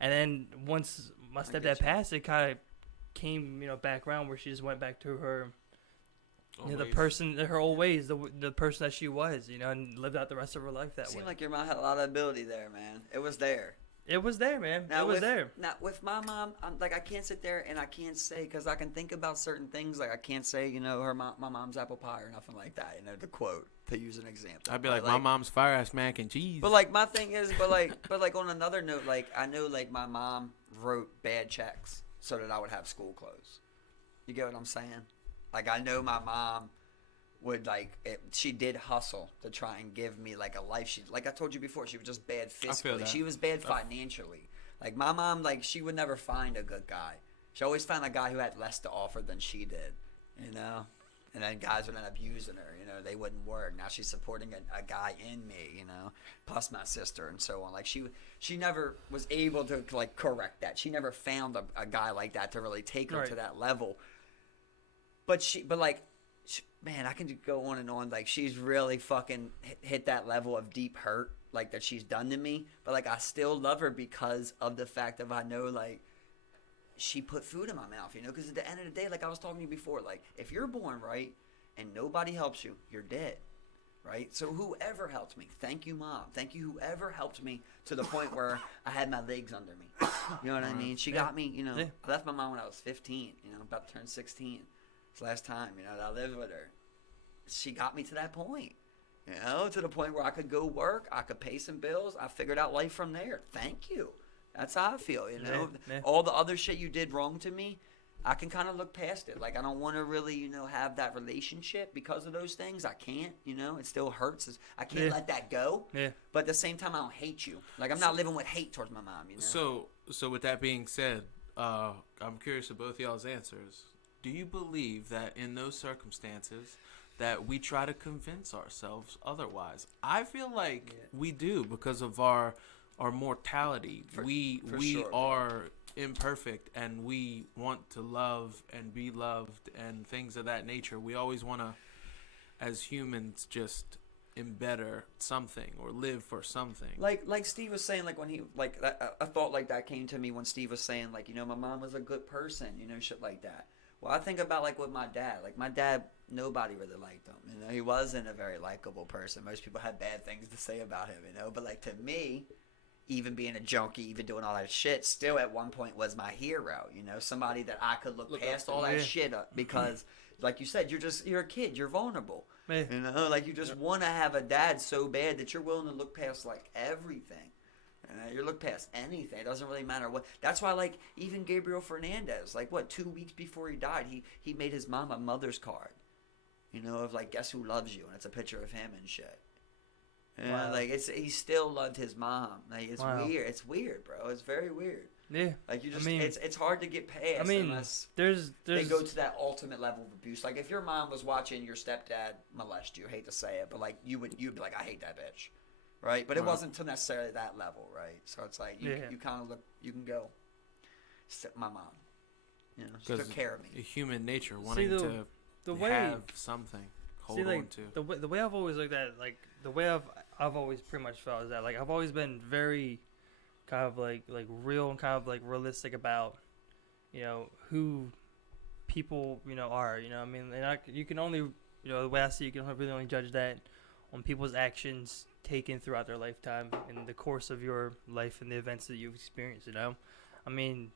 And then once my stepdad passed, it kind of came, back around where she just went back to her, the person, her old ways, the person that she was, and lived out the rest of her life that way. Seemed like your mom had a lot of ability there, man. It was there. It was there, man. It was there. Now, with my mom, I can't sit there and I can't say, because I can think about certain things. Like, I can't say, my mom's apple pie or nothing like that, the quote, to use an example. I'd be like, my mom's fire ass mac and cheese. But, like, my thing is, but on another note, like, I know, like, my mom wrote bad checks so that I would have school clothes. You get what I'm saying? Like, I know my mom would she did hustle to try and give me like a life. She, like I told you before, she was just bad fiscally. She was bad financially. Like my mom, like she would never find a good guy. She always found a guy who had less to offer than she did, And then guys would end up using her, they wouldn't work. Now she's supporting a guy in me, plus my sister and so on. Like she never was able to like correct that. She never found a guy like that to really take her to that level. But man, I can just go on and on. Like, she's really fucking hit that level of deep hurt, like, that she's done to me. But, like, I still love her because of the fact that I know, like, she put food in my mouth, you know? Because at the end of the day, like I was talking to you before, like, if you're born, right, and nobody helps you, you're dead, right? So whoever helped me, thank you, Mom. Thank you, whoever helped me to the point where I had my legs under me. You know what I mean? She got me, you know. Yeah. I left my mom when I was 15, you know, about to turn 16. It's the last time, you know, that I lived with her. She got me to that point, you know, to the point where I could go work, I could pay some bills. I figured out life from there. Thank you. That's how I feel, you know. Yeah. All the other shit you did wrong to me, I can kind of look past it. Like, I don't want to really, you know, have that relationship because of those things. I can't, you know. It still hurts. I can't let that go. Yeah. But at the same time, I don't hate you. Like, I'm not living with hate towards my mom, you know. So with that being said, I'm curious of both y'all's answers. Do you believe that in those circumstances that we try to convince ourselves otherwise? I feel like we do because of our mortality. We sure, are imperfect and we want to love and be loved and things of that nature. We always want to, as humans, just embetter something or live for something. Like Steve was saying, like when he like a thought like that came to me when Steve was saying, like, you know, my mom was a good person, you know, shit like that. Well, I think about, like, with my dad. Like, my dad, nobody really liked him. You know, he wasn't a very likable person. Most people had bad things to say about him, you know. But, like, to me, even being a junkie, even doing all that shit, still at one point was my hero, you know. Somebody that I could look past all that shit up because, like you said, you're a kid. You're vulnerable. Yeah. You know, like, you just want to have a dad so bad that you're willing to look past, like, everything. You look past anything. It doesn't really matter what. That's why, like, even Gabriel Fernandez, like, what, 2 weeks before he died, he made his mom a mother's card, you know, of, like, guess who loves you, and it's a picture of him and shit. You know, like, he still loved his mom. Like, it's weird. It's weird, bro. It's very weird. Yeah. Like, you just, I mean, it's hard to get past. I mean, unless there's they go to that ultimate level of abuse. Like, if your mom was watching your stepdad molest you, I hate to say it, but, like, you'd be like, I hate that bitch. Right, but it wasn't to necessarily that level, right? So it's like you kind of look, you can go, my mom, you know, she took care of me. Human nature wanting to have something hold on to. The way I've always looked at it, like the way I've always pretty much felt is that, like, I've always been very kind of like real and kind of like realistic about, you know, who people, you know, are. You know, I mean, you can only, you know, the way I see it, you can really only judge that on people's actions taken throughout their lifetime in the course of your life and the events that you've experienced, you know. I mean,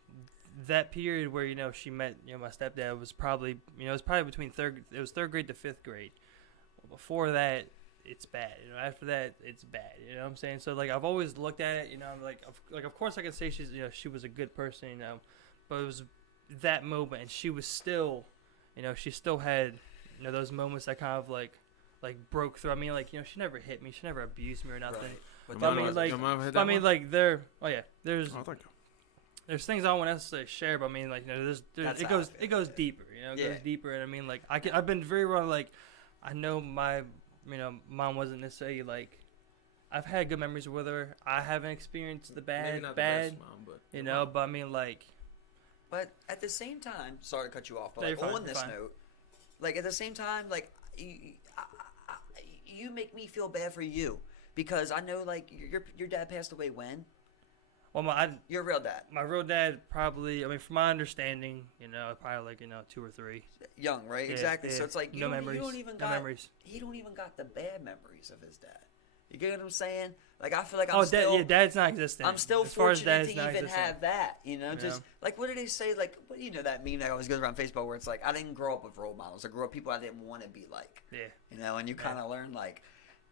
that period where, you know, she met, you know, my stepdad was probably, you know, it was probably between third grade to fifth grade. Before that, it's bad, you know. After that, it's bad, you know what I'm saying? So, like, I've always looked at it, you know, I'm like, of course I can say she's, you know, she was a good person, you know, but it was that moment, and she was still, you know, she still had, you know, those moments that kind of like broke through. I mean, like, you know, she never hit me, she never abused me or nothing. Right. But I mean, like, there's things I don't want to necessarily share, but I mean, like, you know, it goes deeper, you know, it goes deeper, and I mean, like, I've been very wrong. Like, I know my, you know, mom wasn't necessarily like, I've had good memories with her. I haven't experienced the bad, Maybe not the best mom, but you know, but I mean, like. But at the same time, sorry to cut you off, but like, fine, on this note, like, at the same time, like, you make me feel bad for you because I know, like, your dad passed away when? Well, your real dad. My real dad probably, I mean, from my understanding, you know, probably like, you know, 2 or 3. Young, right? Yeah, exactly. Yeah. So it's like, no memories. Memories. He don't even got the bad memories of his dad. You get what I'm saying? Like, I feel like I'm still... Dad's not existing. I'm still as far as fortunate dad's to even existing. have that, you know? Just, like, what do they say? Like, what, you know that meme that always goes around Facebook where it's like, I didn't grow up with role models. I grew up people I didn't want to be like. Yeah. You know, and you kind of learn, like...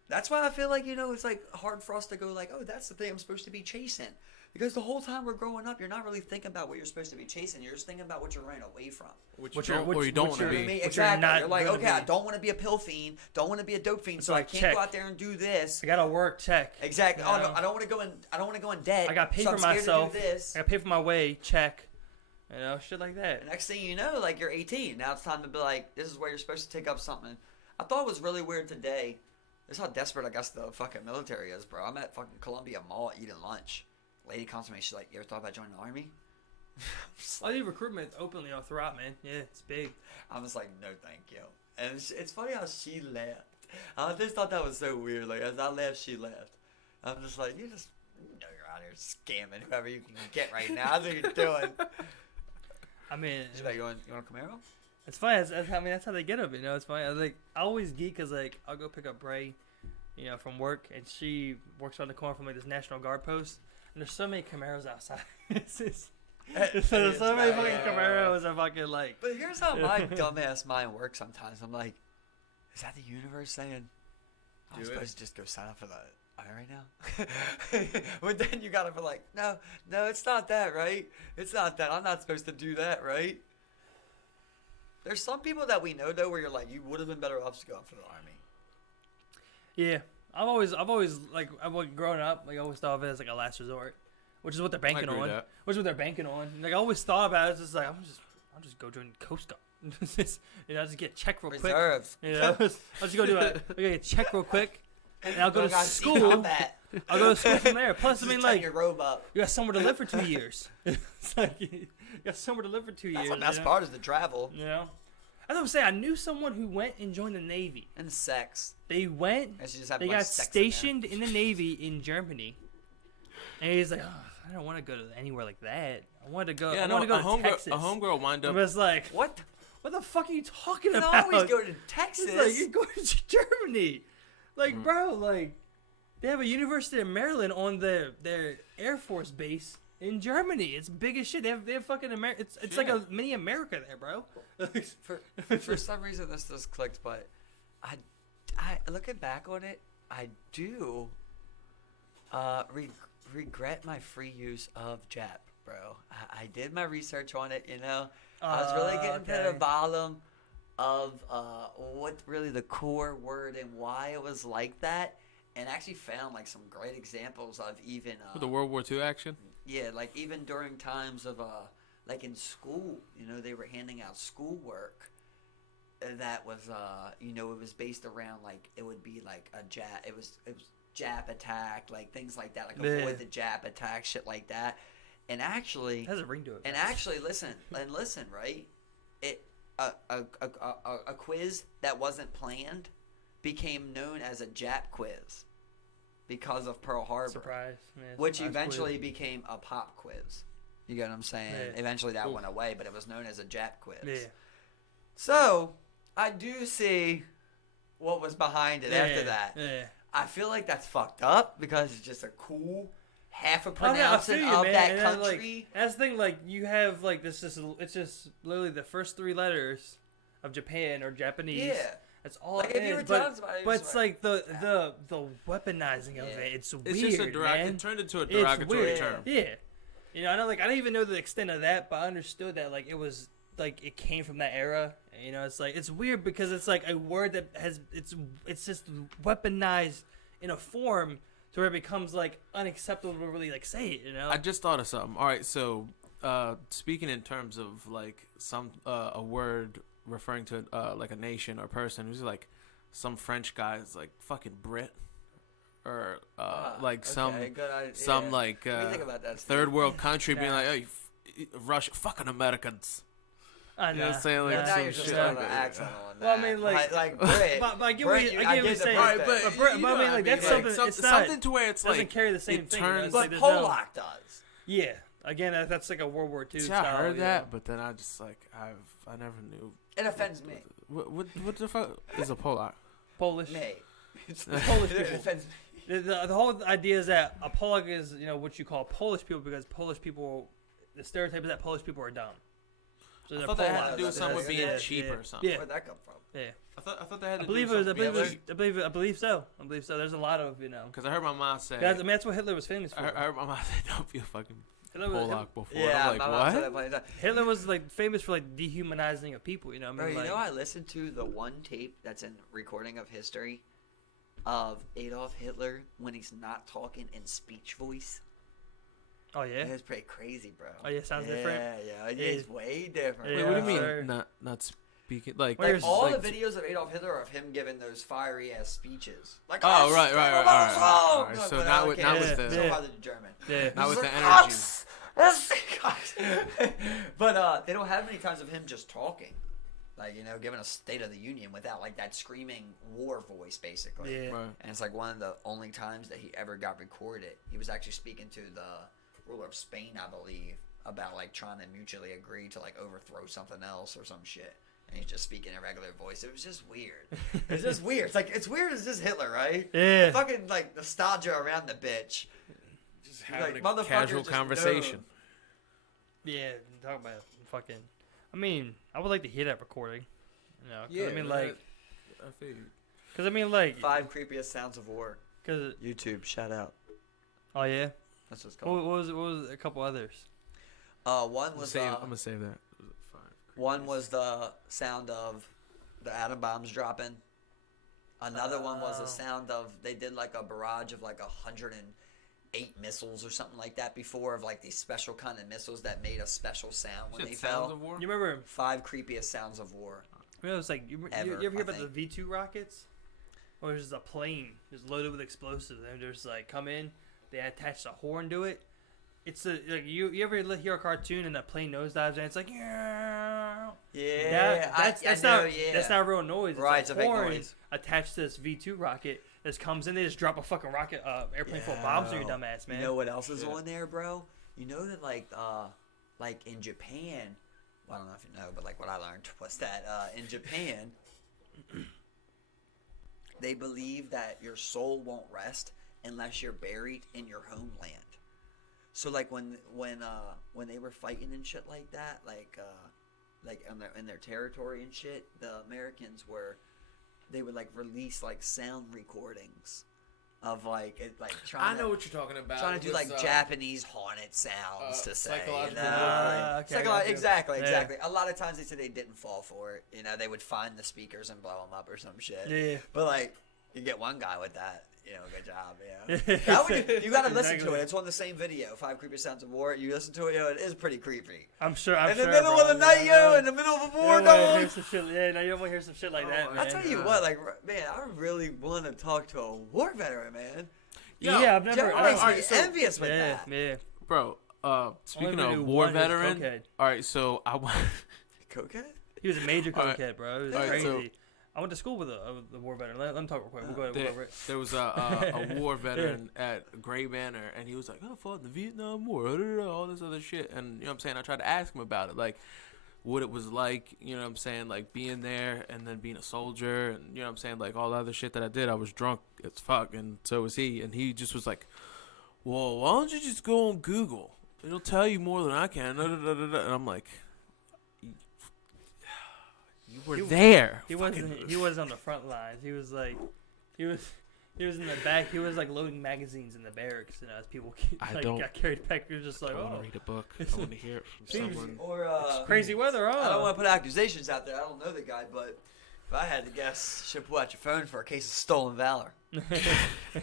That's why I feel like, you know, it's, like, hard for us to go, like, oh, that's the thing I'm supposed to be chasing. Because the whole time we're growing up, you're not really thinking about what you're supposed to be chasing. You're just thinking about what you're running away from. Or you don't want to be. Exactly. You're like, okay, I don't want to be a pill fiend. Don't want to be a dope fiend. So like, I can't go out there and do this. I gotta work. Check. Exactly. You know? I don't want to go in. I don't want to go in debt. I gotta pay so for I'm scared myself. To do this. I gotta pay for my way. Check. You know, shit like that. The next thing you know, like, you're 18. Now it's time to be like, this is where you're supposed to take up something. I thought it was really weird today. This is how desperate I guess the fucking military is, bro. I'm at fucking Columbia Mall eating lunch. Lady comes to me, she's like, you ever thought about joining the army? I do recruitment openly all throughout, man. Yeah, it's big. I was like, no, thank you. and it's funny how she laughed. I just thought that was so weird. Like as I laughed, she laughed. I'm just like, you're out here scamming whoever you can get right now. That's what you're doing. I mean, She's like, you want a Camaro? it's funny. I mean, that's how they get them. It's funny. I always geek because I'll go pick up Bray, from work, and she works on the corner from this National Guard post, and there's so many Camaros outside. There's so many fucking Camaros are fucking like. But here's how my dumbass mind works sometimes. I'm like, is that the universe saying I'm supposed to just go sign up for the army right now? But then you gotta be like, no, it's not that, right? It's not that. I'm not supposed to do that, right? There's some people that we know though where you're like, you would have been better off just going for the army. Yeah, I've always growing up, I always thought of it as like a last resort, which is what they're banking on. Which is what they're banking on. Like I always thought about it, it's just like I'll just go join the Coast Guard. I'll just get a check real Reserves. quick. I'll just go get a check real quick, and I'll go to school. I'll go to school from there. Plus, I mean, like, your robe up. You got somewhere to live for 2 years. It's like you got somewhere to live for 2 years. That's the best part is the travel. That's what I'm saying. I knew someone who went and joined the Navy. And sex. They went. They got stationed in the Navy in Germany. And he's like, I don't want to go to anywhere like that. I want to go. I want to go to Texas. A homegirl wind up. I was like, what the fuck are you talking about? I always go to Texas. It's like, you're going to Germany. Like, bro, like, they have a university in Maryland on their Air Force base in Germany. It's big as shit. They have fucking America. It's like a mini America there, bro. For some reason, this just clicked, but I looking back on it, I do regret my free use of Jap, bro. I did my research on it, I was really getting to the bottom of what really the core word and why it was like that, and actually found like some great examples of even the World War II action. Yeah, like even during times of like in school, they were handing out schoolwork that was it was based around like it would be like a Jap. It was Jap attack, like things like that, like avoid the Jap attack, shit like that. And actually, it has a ring to it. And actually, listen, right? It a quiz that wasn't planned became known as a Jap quiz because of Pearl Harbor. Surprise. Yeah, which eventually became a pop quiz. You get what I'm saying? Yeah. Eventually that went away, but it was known as a Jap quiz. Yeah. So, I do see what was behind it after that. Yeah. I feel like that's fucked up because it's just a cool half a pronouncing of that country. That's the thing, like, you have, like, it's just literally the first 3 letters of Japan or Japanese. Yeah. That's all like it is. But it's like the weaponizing of it. It's weird, just man. It turned into a derogatory term. Yeah. I know, like, I didn't even know the extent of that, but I understood that, like, it was, like, it came from that era. It's like, it's weird because it's, like, a word that has, it's just weaponized in a form to where it becomes, like, unacceptable to really, like, say it, I just thought of something. All right, so, speaking in terms of, like, a word referring to like a nation or person, who's like some French guy is like fucking Brit or like some like third world country being like, hey, Russia, fucking Americans. I know. Saying like some shit. Well, I mean, like Brit. But I get what you're saying. Right, but I mean, like that's something. It's not something to where it's like doesn't carry the same thing. But Polak does. Yeah. Again, that's like a World War II style. I heard that, but then I just like I never knew. It offends me. What the fuck is a Polak? Polish. Me. It's Polish people. It offends me. The whole idea is that a Polak is what you call Polish people because Polish people, the stereotype is that Polish people are dumb. So I thought that had to do with something with being cheap or something. Yeah. Where'd that come from? Yeah. I thought that had to do with something. I believe so. There's a lot of Because I heard my mom say. That's what Hitler was famous for. I heard my mom say, "Don't be a fucking Polak before." Yeah, I'm like, what? Hitler was like famous for like dehumanizing of people. I mean, bro, I listened to the one tape that's in recording of history of Adolf Hitler when he's not talking in speech voice. Oh yeah, it's pretty crazy, bro. Oh yeah, sounds different. Yeah, it's way different. Wait, what do you mean not speaking like all the videos of Adolf Hitler are of him giving those fiery ass speeches? Like right. All right. So not with the German. Yeah, not with the energy. But they don't have many times of him just talking. like, you know, giving a State of the Union without like that screaming war voice, basically. Yeah. Right. And it's like one of the only times that he ever got recorded. He was actually speaking to the ruler of Spain, I believe, about like trying to mutually agree to like overthrow something else or some shit. And he's just speaking a regular voice. It was just weird. It's just weird. It's like, it's weird as just Hitler, right? Yeah. Fucking like nostalgia around the bitch. Just having Like, a motherfucker casual just conversation. Yeah, talk about fucking. I mean, I would like to hear that recording. You know, 'cause I mean, like, I feel you. because I mean, like, 5 creepiest sounds of war. because YouTube, shout out. oh yeah, That's what it's what called. was a couple others? One I'm was gonna save that. one was the sound of the atom bombs dropping. Another one was the sound of, they did like a barrage of like 108 missiles or something like that before, of like these special kind of missiles that made a special sound when they fell. Of war? You remember? 5 creepiest sounds of war. You know, it was like you Ever, ever hear I about the think. V2 rockets? Or there's just a plane just loaded with explosives, and just like come in, they attach a horn to it. It's a like you ever hear a cartoon and a plane nosedives and it's like yeah. Yeah, That's I know, not yeah. that's not real noise. Right, it's it's a fake horn noise. attached to this V2 rocket. This comes in, they just drop a fucking rocket, airplane full of bombs on your dumb ass, man. You know what else is Shit. on there, bro? You know that like in Japan, well, I don't know if you know, but like what I learned was that in Japan, they believe that your soul won't rest unless you're buried in your homeland. So like when they were fighting and shit like that, like in their territory and shit, the Americans they would like release like sound recordings of like trying. I know to, what you're talking about. trying to do It was, like Japanese haunted sounds to say. psychological okay, I got you. Exactly. Yeah. A lot of times they said they didn't fall for it. You know, they would find the speakers and blow them up or some shit. Yeah. But like, you get one guy with that. You know, good job. Yeah. You gotta listen to Exactly. it. It's on the same video. 5 Creepy Sounds of War. You listen to it, yo, it is pretty creepy. I'm in the sure, middle bro, of the night, yo, in the middle of a war, you don't wanna dog. hear some shit, yeah, no, you don't want to hear some shit like that, man. I tell you what, like, man, I really want to talk to a war veteran, man. Yeah, I've never. Joe makes me alright, so- envious with Yeah, that. yeah. Bro, speaking Only of knew war one who was veteran, cokehead. all right, so I went. Cokehead? He was a major All right. cokehead, bro. It was All right, crazy. so- I went to school with the war veteran. Let me talk real quick. We'll go over it. There was a war veteran at Gray Manor, and he was like, "I fought in the Vietnam War, all this other shit." And you know what I'm saying? I tried to ask him about it, like what it was like, you know what I'm saying, like being there and then being a soldier, and you know what I'm saying, like all the other shit that I did. I was drunk as fuck, and so was he. And he just was like, "Well, why don't you just go on Google? It'll tell you more than I can." And I'm like, "You were there." He was on the front lines. He was like, he was in the back. He was like loading magazines in the barracks, and as people got carried back, he was just like, I want oh, to read a book. I want to hear it from someone. Or, crazy weather, huh? I don't want to put accusations out there. I don't know the guy, but if I had to guess, should pull out your phone for a case of stolen valor.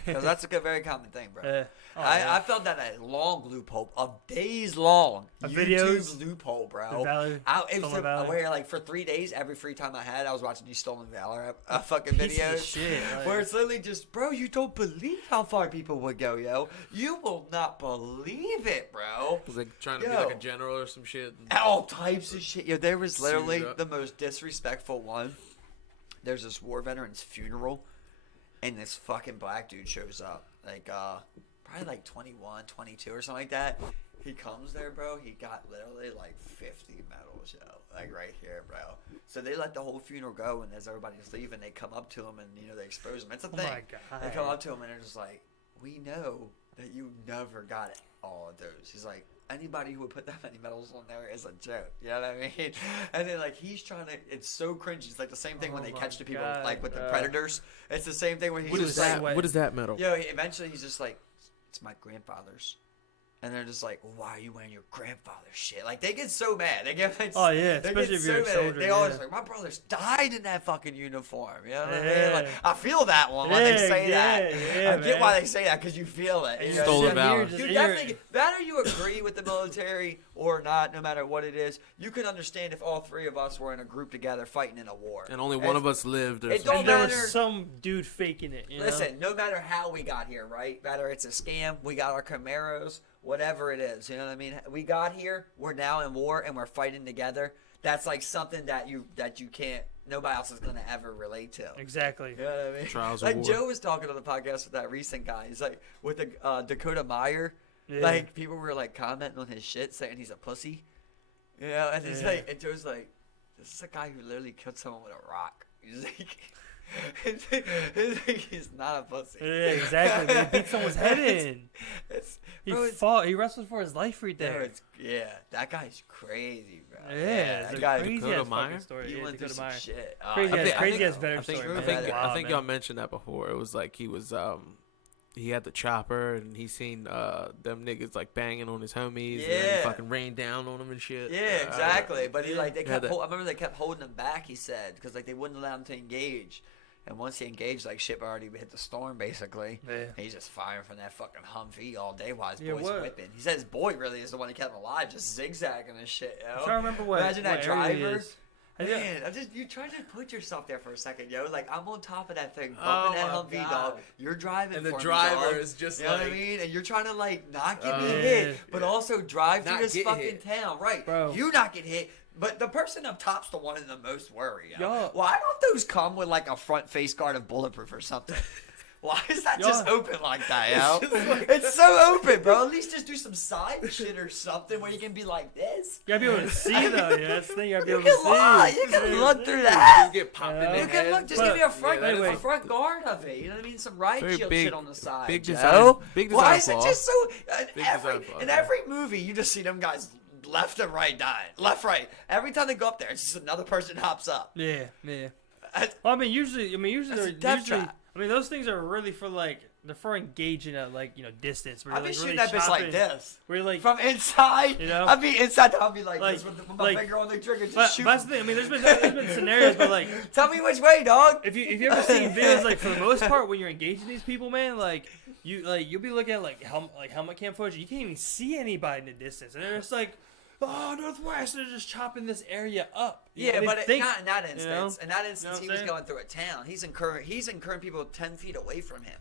Because that's a very common thing, bro. I felt that a long loophole, of days long, A YouTube's videos? loophole, bro. The valor, It was Stolen Valor? where like for 3 days, every free time I had, I was watching these stolen valor fucking Pieces of videos. shit, like- Where it's literally just, bro, you don't believe how far people would go, yo. You will not believe it, bro. It was like trying to be Yo. like a general or some shit. All types of shit. Yo, there was literally Suited up. the most disrespectful one. There's this war veteran's funeral, and this fucking black dude shows up. Like, probably like 21, 22 or something like that. He comes there, bro. He got literally like 50 medals, yo. Like right here, bro. So they let the whole funeral go, and as everybody's leaving, they come up to him and, you know, they expose him. It's a Oh thing. my God. They come up to him and they're just like, we know that you never got it, all of those. He's like, anybody who would put that many medals on there is a joke. You know what I mean? And then, like, he's trying to, it's so cringy. It's like the same thing when Oh they my catch the people, God, like, with the bro. predators. It's the same thing where he's What is just that? like, What is that medal? yo, eventually he's just like, it's my grandfather's. And they're just like, well, why are you wearing your grandfather's shit? Like, they get so mad. They get Oh, yeah, they especially get if you're a mad. soldier, They always yeah. like, my brothers died in that fucking uniform. You know what I mean? Yeah. Like, I feel that one when they Yeah, say that. yeah, I get man. why they say that, because you feel it. You know? Stolen You're valor. just- You you're- definitely, that or you agree with the military or not, no matter what it is. You can understand if all three of us were in a group together fighting in a war. And only one of us lived. Or It some don't And there matter. was some dude faking it. You know? Listen, no matter how we got here, right? Whether it's a scam, we got our Camaros, whatever it is. You know what I mean? We got here, we're now in war, and we're fighting together. that's like something that you can't, nobody else is gonna ever relate to. Exactly. You know what I mean? Trials of Like war. Joe was talking on the podcast with that recent guy. He's like with the Dakota Meyer. Yeah. Like people were like commenting on his shit, saying he's a pussy. You know, and he's like, and Joe's like, this is a guy who literally killed someone with a rock. He's like. He's not a pussy. Yeah, exactly. He beat someone's head in. He fought. He wrestled for his life right there. Yeah, that guy's crazy, bro. Yeah, that it's guy. a crazy Dakota ass Meyer? fucking story. He Yeah, went through Dakota some Meyer. shit. Crazy ass veteran I story. think, Man. I think Wow, y'all mentioned that before. It was like he was he had the chopper and he seen them niggas like banging on his homies. And then Yeah. he fucking rained down on them and shit. Yeah, exactly. But he like they Yeah, kept. that- I remember they kept holding him back. He said because like they wouldn't allow him to engage. And once he engaged, like shit already hit the storm, basically. Yeah. He's just firing from that fucking Humvee all day while his Yeah, boy's what? whipping. He said his boy really is the one that kept him alive, just zigzagging and shit, yo. I'm trying to remember what. Imagine that what area he driver. is. Man, you try to put yourself there for a second, yo. Like I'm on top of that thing, bumping Oh that my Humvee, God. dog. You're driving, And the for me, driver dog. is just you know what I like- mean? And you're trying to like not get me Yeah. hit, but also drive through Not this get fucking hit. town, right? Bro. You not get hit. But the person up top's the one in the most worry. Yo. Yo. Why don't those come with like a front face guard of bulletproof or something? Why is that just Yo. open like that, yo? It's so open, bro. At least just do some side shit or something where you can be like this. You gotta be able to see though. Yeah, that's the thing. You gotta be You able to can lie. see. You can Yeah, look see. through You that. get popped Yeah. in the You can head. look. Just But- give me a front, Yeah, that is- a front guard of it. You know what I mean? Some riot Very shield big- shit on the side. big Joe. design- big Why design is flaw. it just so? Big Every, design flaw. in every movie, you just see them guys left and right dying, left, right. Every time they go up there, it's just another person hops up. Yeah, yeah. I- Well, I mean, usually, That's a they're death usually. trap. I mean, those things are really for like they're for engaging at like distance. Where I'd you're, be like, shooting really that bitch like chopping, this. Where you're like, From inside, You know? I'd be inside. I'd be like this Like- with my like- finger on the trigger, just but shoot. that's the thing. I mean, there's been scenarios, but like Tell me which way, dog. if you ever seen videos like for the most part when you're engaging these people, man, you'll be looking at helmet cam footage, you can't even see anybody in the distance, and they're just like, oh, Northwest, they're just chopping this area up. You Yeah, know, but they not in that instance. you know? In that instance, what he I'm was saying? going through a town. He's incurring people 10 feet away from him.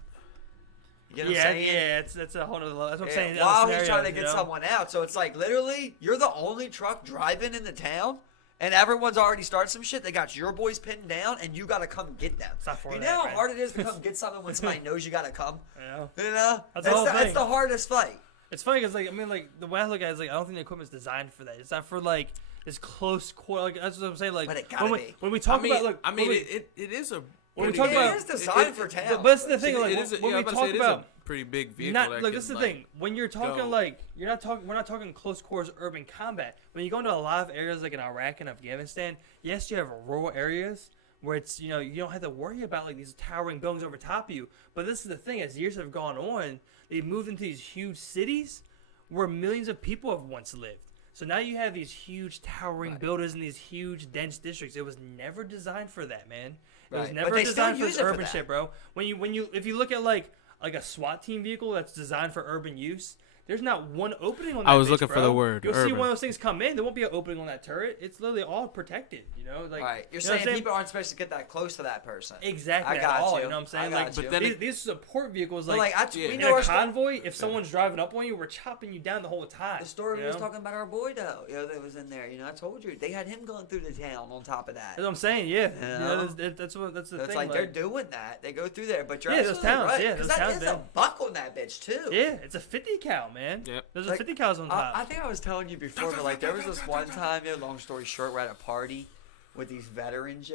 You know what Yeah, I'm saying? yeah, that's a whole other level. That's what I'm Yeah, saying. while other he's trying to scenarios, get you know? someone out. So it's like literally, you're the only truck driving in the town, and everyone's already started some shit. They got your boys pinned down, and you got to come get them. It's not for you that, know how man. hard it is to come get something when somebody knows you got to come? You know? You know? That's the whole That's thing. the hardest fight. It's funny because the way I look at it is like I don't think the equipment's designed for that. It's not for like this close quarter. Like that's what I'm saying. Like But it gotta be. when we talk about look, I mean, when we, it is a. when we pretty talk big- about- It is designed for town. but that's the thing. Like it is a, when yeah, I we was about to talk say, it is about a pretty big vehicle. not that look, can, this is the like, thing. When you're talking go. like we're not talking close quarters urban combat. When you go into a lot of areas like in Iraq and Afghanistan, yes, you have rural areas where it's you don't have to worry about like these towering buildings over top of you. But this is the thing. As years have gone on, they've moved into these huge cities where millions of people have once lived. So now you have these huge towering buildings in these huge dense districts. It was never designed for that, man. It was Right. never But they still designed for use this it for urban that. shit, bro. If you look at like a SWAT team vehicle that's designed for urban use, there's not one opening on that. I was bitch, looking for bro. the word, You'll see urban. one of those things come in. There won't be an opening on that turret. It's literally all protected. Like Right. You're you know what saying I'm people aren't supposed to get that close to that person. exactly I at got all. you. You know what I'm saying? I Like, got you. But then these support vehicles, But like, yeah. we in know a our convoy, if someone's driving up on you, we're chopping you down the whole time. The story you we was know? talking about our boy though, that was in there. I told you they had him going through the town. On top of that, That's what I'm saying. Yeah, You know? that's the it's thing. like they're doing that. They go through there, but you're Yeah, those absolutely towns, right. yeah, Because those that towns, is a man. buck on that bitch too. yeah, it's a 50 cal, man. Yep. There's Like, a 50 cals on top. I think I was telling you before, but like there was this one time, long story short, we're at a party with these veterans,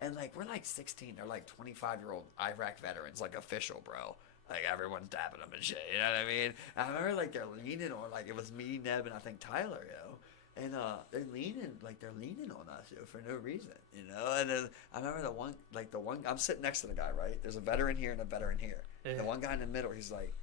and like we're like 16, they're like 25-year-old Iraq veterans, like official, bro. Like everyone's dapping them and shit, you know what I mean? And I remember like they're leaning on, like it was me, Neb, and I think Tyler, and they're leaning on us, for no reason, And then I remember the one, I'm sitting next to the guy, right? There's a veteran here and a veteran here. Yeah. The one guy in the middle, he's like,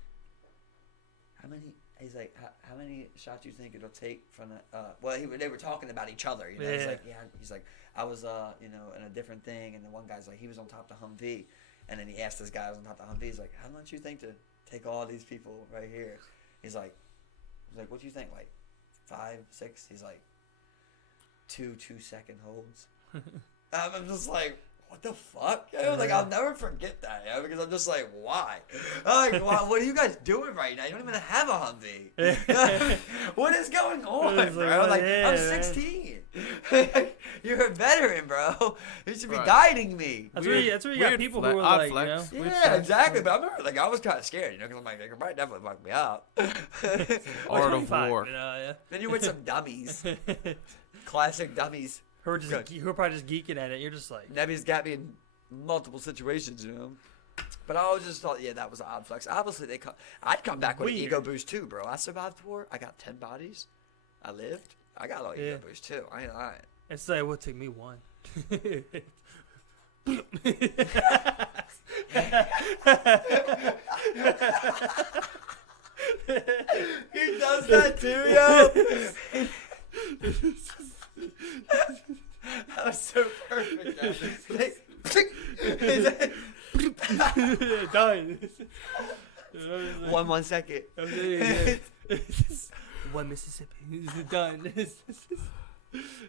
He's like, how many shots do you think it'll take from the? They were talking about each other. He's Yeah. like, yeah. He's like, I was, in a different thing, and the one guy's like, he was on top of the Humvee, and then he asked this guy who was on top of the Humvee, he's like, how much you think to take all these people right here? He's like, what do you think? Like 5, 6? He's like, 2 2-second holds. I'm just like, what the fuck? Like, I'll never forget that, because I'm just like, why? I'm like, wow, what are you guys doing right now? You don't even have a Humvee. What is going on, bro? Like, I'm 16. You're a veteran, bro. You should be guiding me. That's where you got people who are like, flex. Yeah, exactly. But I remember, like, I was kind of scared, because I'm like, they could probably definitely fuck me up. Art of war. Then you're with some dummies. Classic dummies. Who are probably just geeking at it. You're just like, Nebby's got me in multiple situations, But I always just thought, that was an odd flex. Obviously, I'd come back with an ego boost too, bro. I survived war. I got 10 bodies. I lived. I got a little ego boost too. I ain't lying. it's like, what took me one. He does that too, yo. That was so perfect. Done. 1 second. 1 Mississippi. Done.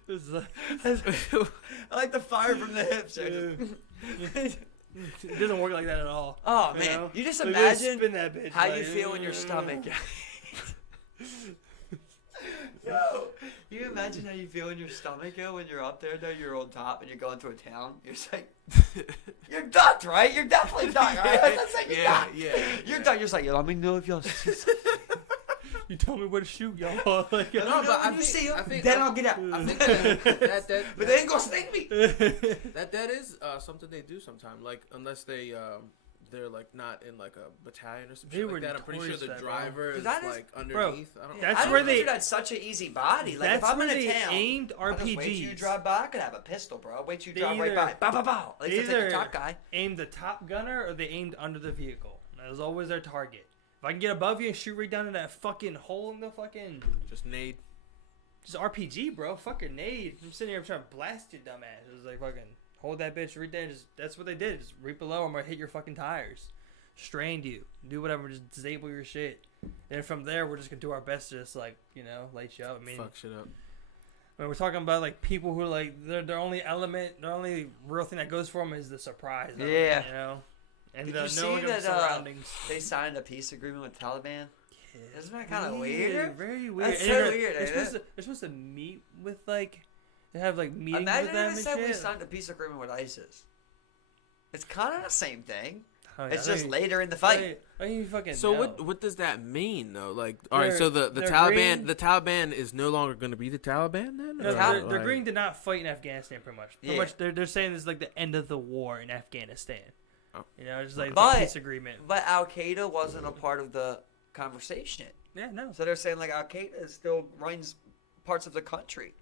It's like, I like the fire from the hips. it doesn't work like that at all. Oh man, you just imagine spin that bitch, how like, you feel in your stomach. Yo, you imagine how you feel in your stomach, when you're up there, you're on top, and you're going to a town. You're just like, you're ducked, right? You're definitely ducked, right? That's like you're ducked. Yeah. You're ducked. You're just like, let me know if y'all see something. You told me where to shoot, y'all. Like, No, but I see him, think then I'll get out. I think that But they ain't gonna sting me. that is something they do sometimes. Like unless they're like not in like a battalion or something like that. I'm pretty sure the driver is like underneath. I don't know. That's where they had such an easy body. Like that's if I'm where in a they town, aimed I'll just wait till you RPGs. drive by. I could have a pistol, bro. I'll wait till you They drive right either- by. Bow, bow, bow. Like They to take the either top guy. aimed the top gunner or they aimed under the vehicle. That was always their target. If I can get above you and shoot right down in that fucking hole in the fucking... Just nade. Just RPG, bro. Fucking nade. I'm sitting here trying to blast your dumb ass. It was like fucking hold that bitch right there. That's what they did. Just right below. I'm gonna hit your fucking tires. Strained you. Do whatever. Just disable your shit. And from there, we're just gonna do our best to just like, light you up. I mean, Fuck shit up. when we're talking about like people who are like their only element, their only real thing that goes for them is the surprise. of it, Yeah. And Did the you see knowing of that, surroundings. They signed a peace agreement with Taliban. Yeah. Isn't that kind of weird? Very weird. That's And so they're- weird, They're ain't supposed, they're supposed to meet with like, they have like meetings Imagine with them if they and said shit. we signed a peace agreement with ISIS. It's kind of the same thing. Oh, yeah, It's just later in the fight. I mean, you fucking So know. what does that mean though? Like, all right, so the they're Taliban green. the Taliban is no longer going to be the Taliban then? No, Or, they're like- agreeing to not fight in Afghanistan, pretty much. Pretty Yeah. much, they're saying this is like the end of the war in Afghanistan. Oh. Just like But- a peace agreement. But Al Qaeda wasn't a part of the conversation. Yeah, no. So they're saying like Al Qaeda still runs parts of the country,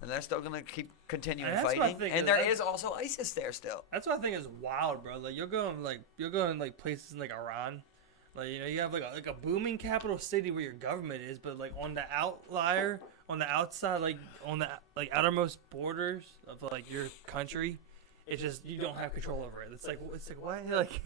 and they're still gonna keep continuing And that's what I fighting. think And is- there that's- is also ISIS there still. That's what I think is wild, bro. Like you're going like places in like Iran, like you have like a booming capital city where your government is, but like on the outlier, on the outside, like on the like outermost borders of like your country, it's just you don't have control over it. It's like why? Like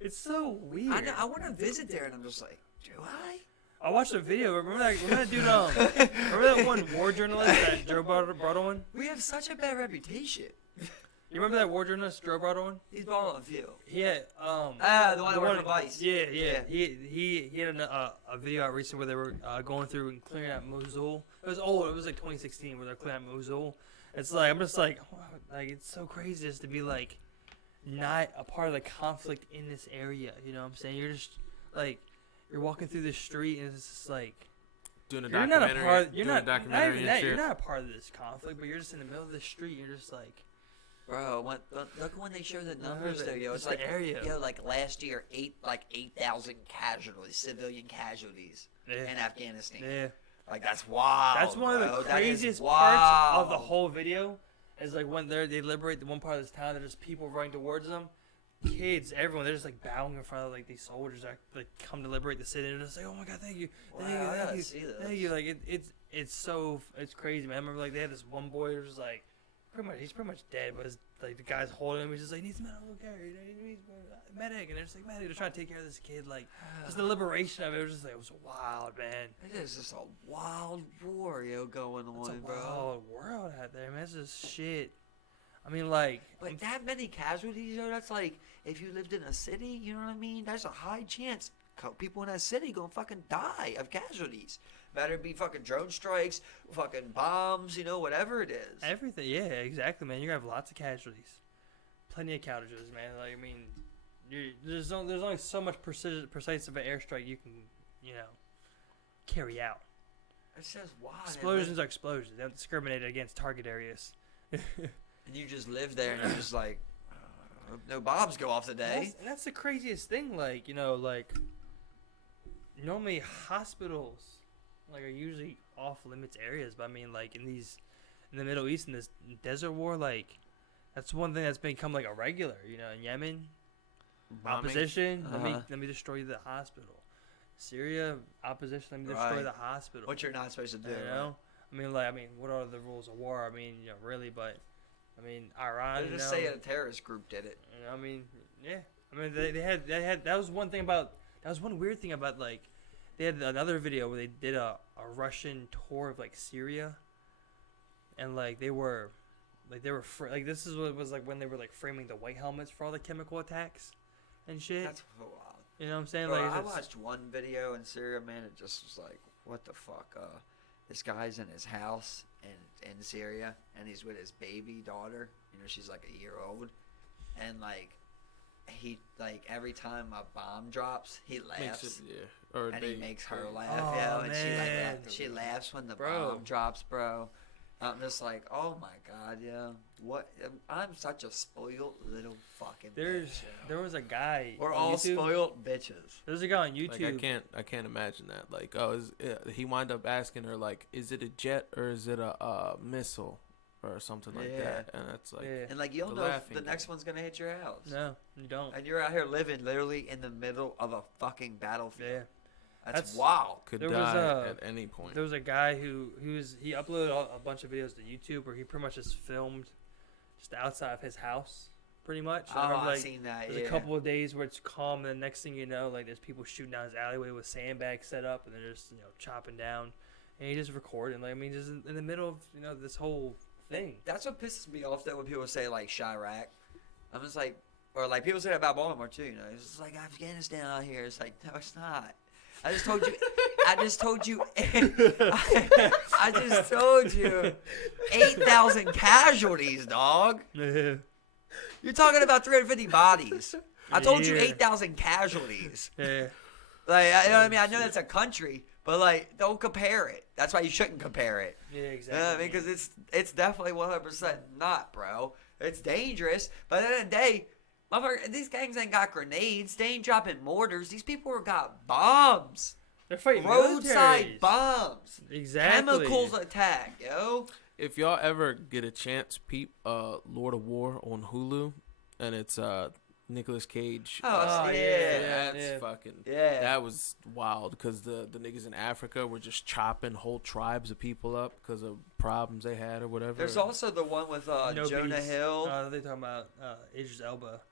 it's so weird. I know, I want to visit there, and I'm just like, do I? I watched a video. Remember that dude? Remember that one war journalist that Joe brought on? We have such a bad reputation. You remember that war journalist Joe brought on? He's brought on a few. Yeah. The one that worked for Vice. Yeah. Yeah. He had a video out recently where they were going through and clearing out Mosul. It was old. It was like 2016 where they're clearing out Mosul. It's like I'm just like it's so crazy just to be like not a part of the conflict in this area. You know what I'm saying? You're just like you're walking through the street and it's just like doing a you're not a documentary. part. You're doing not a documentary even and that. shit. You're not a part of this conflict, but you're just in the middle of the street. You're just like. Bro, look when they show the numbers there, yo. It's the like area. Yo, like last year, 8,000 casualties, civilian casualties in Afghanistan. Yeah. Like that's wild. That's one of the bro. That is craziest wild. parts of the whole video. Is like when they liberate the one part of this town, there's people running towards them, kids, everyone. They're just like bowing in front of like these soldiers that like come to liberate the city. And they're just like, oh my god, thank you, Wow, thank you, I thank gotta you, see this. thank you. Like it's crazy, man. I remember like they had this one boy who was like, he's pretty much dead, but like the guy's holding him. He's just like needs medical care, he needs medic, and they're just like medic. They're trying to take care of this kid. Like just the liberation of it was just like it was wild, man. It is just a wild war, yo, going It's a on, bro. wild world out there, man. It's just shit. I mean, like, But that many casualties, yo, that's like, if you lived in a city, you know what I mean? There's a high chance people in that city gonna fucking die of casualties. Matter it be fucking drone strikes, fucking bombs, you know, whatever it is. everything. Yeah, exactly, man. You're gonna have lots of casualties, plenty of casualties, man. Like, I mean, there's only so much precise of an airstrike you can, carry out. It's just wild. Explosions are explosions. They don't discriminate against target areas. And you just live there, and you're just like, no bombs go off today. That's the craziest thing. Like, normally hospitals, like, are usually off limits areas. But I mean, like, in the Middle East, in this desert war, like, that's one thing that's become like a regular. In Yemen, opposition. Let me destroy the hospital. Syria, opposition. Let me destroy the hospital. What you're not supposed to do. Right? I mean, what are the rules of war? I mean, really, but I mean, Iran. They're just saying a terrorist group did it. I mean, yeah. I mean, they had that was one weird thing about, like, they had another video where they did a Russian tour of, like, Syria, and like this is what it was like when they were, like, framing the white helmets for all the chemical attacks and shit. That's so wild. You know what I'm saying? Bro, like, I watched one video in Syria, man. It just was like, what the fuck? This guy's in his house in Syria, and he's with his baby daughter. She's like a year old, and like he every time a bomb drops, he laughs. And he makes her laugh, and she laughs when the bomb drops, bro. I'm just like, oh my god, yeah. What? I'm such a spoiled little fucking bitch. There was a guy. We're all YouTube. spoiled bitches. There's a guy on YouTube. Like, I can't imagine that. Like, he wound up asking her, like, is it a jet or is it a missile or something like that? And it's like, and like, you don't know if the next one's gonna hit your house. No, you don't. And you're out here living literally in the middle of a fucking battlefield. Yeah. That's wild. Could die at any point. There was a guy he uploaded a bunch of videos to YouTube where he pretty much just filmed just outside of his house, pretty much. I've seen that. There's a couple of days where it's calm, and the next thing you know, like, there's people shooting down his alleyway with sandbags set up, and they're just chopping down, and he just recording. Like, I mean, just in the middle of this whole thing. That's what pisses me off, though, when people say like Chirac. I'm just like, or like people say that about Baltimore too. It's just like Afghanistan out here. It's like, no, it's not. I just told you. I just told you 8,000 casualties, dog. Yeah. You're talking about 350 bodies. I told you 8,000 casualties. Yeah. Like, you know what I mean? I know that's a country, but like, don't compare it. That's why you shouldn't compare it. Yeah, exactly. You know what I mean? Because it's definitely 100% not, bro. It's dangerous, but at the end of the day, these gangs ain't got grenades. They ain't dropping mortars. These people got bombs. They're fighting roadside militaries. bombs. Exactly. Chemicals attack, yo. If y'all ever get a chance, peep Lord of War on Hulu, and it's Nicolas Cage. That was wild because the niggas in Africa were just chopping whole tribes of people up because of problems they had or whatever. There's also the one with Jonah Hill. They're talking about Idris Elba.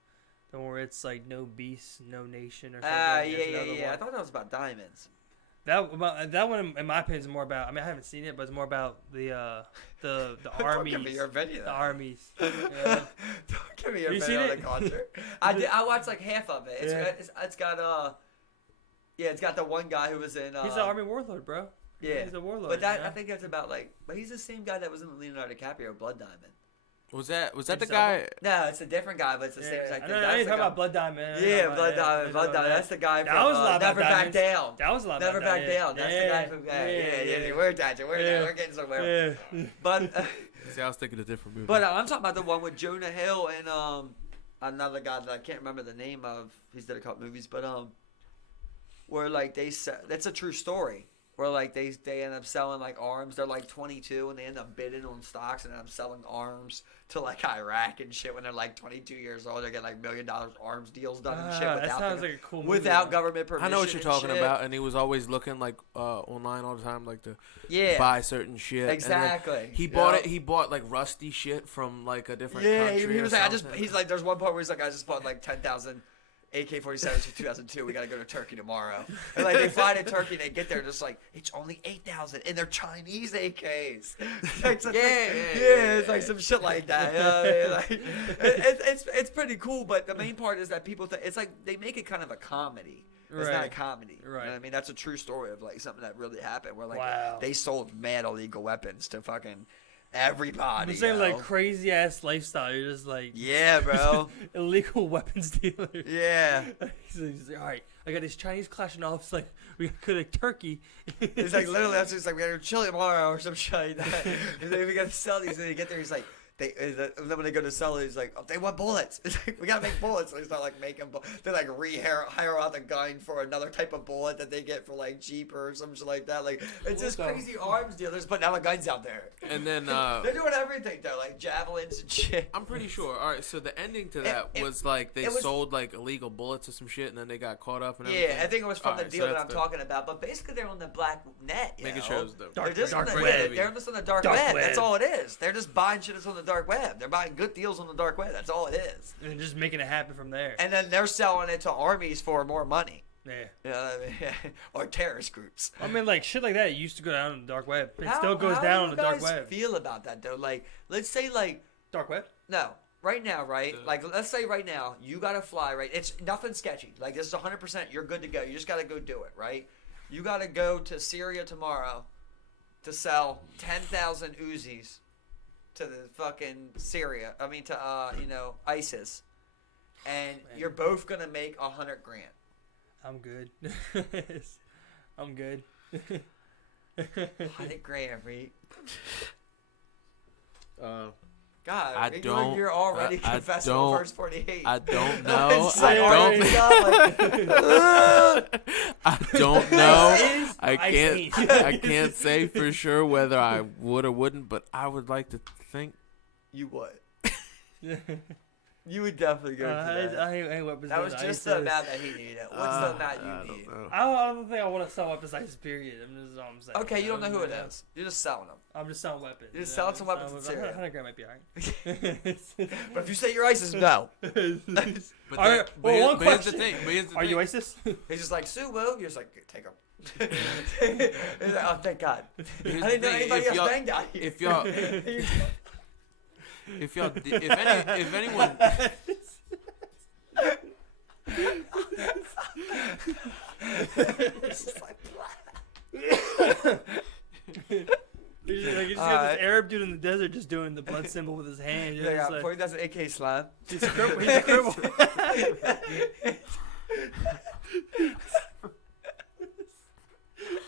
The one where it's like no beast, no nation or something. Yeah. I thought that was about diamonds. That one, in my opinion, is more about. I mean, I haven't seen it, but it's more about the armies. Don't give me your video. The armies. Yeah. Don't give me your video of the concert. I watched like half of it. It's got it's got the one guy who was in. He's an army warlord, bro. Yeah, he's a warlord. But I think that's about but he's the same guy that was in the Leonardo DiCaprio Blood Diamond. Was that the guy? No, it's a different guy, but it's the same exact thing. I ain't talking about Blood Diamond. Yeah, Blood Diamond. That's the guy from Never Back Down. That was a lot. Never Back Down. That's the guy from Yeah. We're getting somewhere. But see, I was thinking a different movie. But I'm talking about the one with Jonah Hill and another guy that I can't remember the name of. He's did a couple movies, but where like that's a true story. Where like they end up selling like arms. They're like 22 and they end up bidding on stocks and end up selling arms to like Iraq and shit when they're like 22 years old. They get like $1 million arms deals done and shit that sounds like a cool movie, without government permission. I know what you're talking about, and he was always looking like online all the time, like to buy certain shit. Exactly. He bought it. He bought like rusty shit from like a different country. He was like, he's like, there's one part where he's like, I just bought like 10,000. AK-47s from 2002. We gotta go to Turkey tomorrow. And like they fly to Turkey, and they get there, just like it's only 8,000, and they're Chinese AKs. Like, it's like some shit like that. You know what I mean? Like, it's pretty cool, but the main part is that people think it's like they make it kind of a comedy. It's not a comedy. Right. You know what I mean? That's a true story of like something that really happened, where like Wow. they sold mad illegal weapons to fucking everybody. I'm saying yo. like crazy ass lifestyle. You're just like Yeah, bro. illegal weapons dealer. Yeah. He's like, all right, I got these Chinese clashing-offs. Like we could go to Turkey. It's like literally that's just like we gotta go chill tomorrow or some shit like that. And then we gotta sell these, and then you get there, he's like. And then when they go to sell it, he's like, oh, they want bullets. It's like, we gotta make bullets. So they start like making they like hire out the gun for another type of bullet that they get for like cheaper or some shit like that. Like it's just crazy arms dealers putting all the guns out there. And then they're doing everything though, like javelins and shit. I'm pretty sure. All right, so the ending to that was like they sold like illegal bullets or some shit, and then they got caught up and everything. Yeah, I think it was from the Alright, deal so that I'm talking about. But basically, they're on the black net. Making sure it was the They're just dark on the web. They're just on the dark web. That's all it is. They're just buying shit that's on the dark web. They're buying good deals on the dark web. That's all it is. And just making it happen from there. And then they're selling it to armies for more money. Yeah. You know what I mean? Or terrorist groups. I mean, like shit like that used to go down on the dark web. It still goes down on the dark web. How do you guys feel about that though? Like, let's say like Dark web? no, right now, right? Like, let's say right now you gotta fly, right? It's nothing sketchy. Like, this is 100%. You're good to go. You just gotta go do it, right? You gotta go to Syria tomorrow to sell 10,000 Uzis to the fucking Syria. I mean to ISIS, and you're both gonna make $100,000. I'm good. I'm good. $100,000, Reed. God, I don't. You're already I confessing don't. the first 48. I don't know. I I don't know. I Ice can't. I can't say for sure whether I would or wouldn't, but I would like to think. You would. You would definitely go to that. I ain't weapons. That was just the amount that he needed. What's the amount you need? I don't think I want to sell weapons ISIS, period. That's all I'm saying. Okay, you don't know who it is. You're just selling them. I'm just selling weapons. You're just selling some weapons in Syria. $100,000 might be alright. But if you say you're ISIS, no. But one here's the thing. Are you ISIS? He's just like, Sumo. You're just like, take him. He's like, oh, thank God. I didn't know anybody else banged out here. If anyone. It's just like, You just got this Arab dude in the desert just doing the blood symbol with his hand. You're just like, before he does an AK slam. he's a cripple.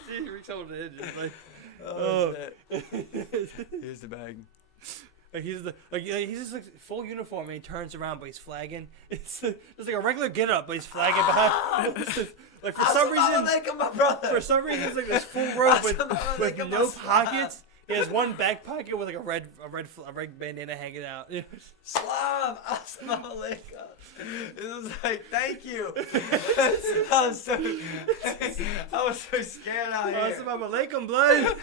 See, he reeks over the edge. It's like, oh, here's the bag. Like he's just like full uniform and he turns around but he's flagging. It's just like a regular get up but he's flagging behind. Like for some reason he's like this full robe with no pockets. He has one back pocket with like a red bandana hanging out. Salam, assalamu alaikum. It was like, thank you. I was so scared out here. Assalamu alaikum, blood.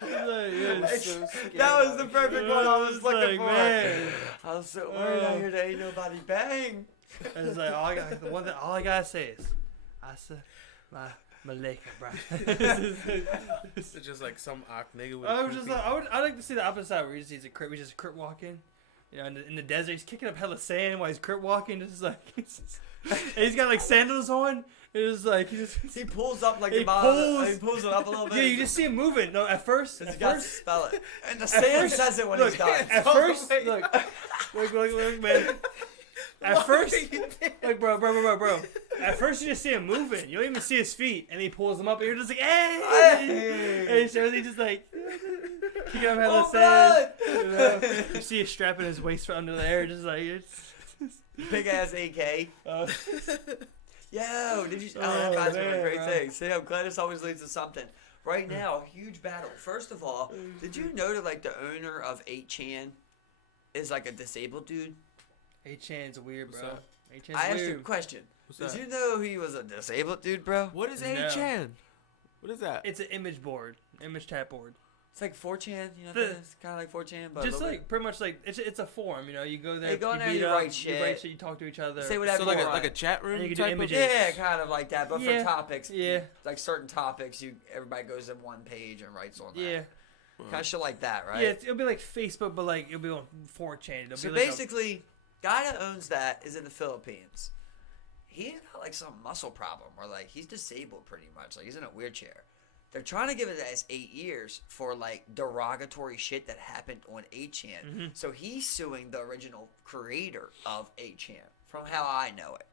That was the perfect one I was looking for. Man. I was so worried out here there ain't nobody bang. It's like all I gotta say is, Assalamu alaikum, bro. It's just like some ock nigga with. I'd like to see the opposite side where he's a crip, walking. You know, in the desert, he's kicking up hella sand while he's crip walking, just like and he's got like sandals on. It's like he pulls up like he pulls it up a little bit. Yeah, you just see him moving. No, at first, spell it. And the sand says it when he's done. At first, look, man. At first, like bro. At first, you just see him moving. You don't even see his feet, and he pulls them up, and you're just like, hey! And he's just like kicking up hella sand. You know? You see him strapping his waist under there, just like it's big ass AK. Yo, did you? That guy's doing a great thing. See, I'm glad this always leads to something. Right now, huge battle. First of all, did you know that like the owner of 8chan is like a disabled dude? 8chan's weird, bro. 8chan's I asked weird. you a question. What's Did you know he was a disabled dude, bro? What is No. 8chan? What is that? It's an image board, image chat board. It's like 4chan, you know. It's kind of like 4chan, but just like pretty much like it's a forum. You know, you go there, you go in there, meet you up, write shit, you talk to each other. say whatever So you want. like a chat room And you can type do of images. Yeah, kind of like that, but Yeah. for topics. Yeah. Like certain topics, everybody goes in one page and writes on that. Yeah. Kind of shit like that, right? Yeah, it'll be like Facebook, but like it'll be on 4chan. It'll So be like basically, guy that owns that is in the Philippines. He's got like some muscle problem, or like he's disabled pretty much. Like he's in a wheelchair. They're trying to give his ass 8 years for like derogatory shit that happened on 8chan. Mm-hmm. So he's suing the original creator of 8chan, from how I know it.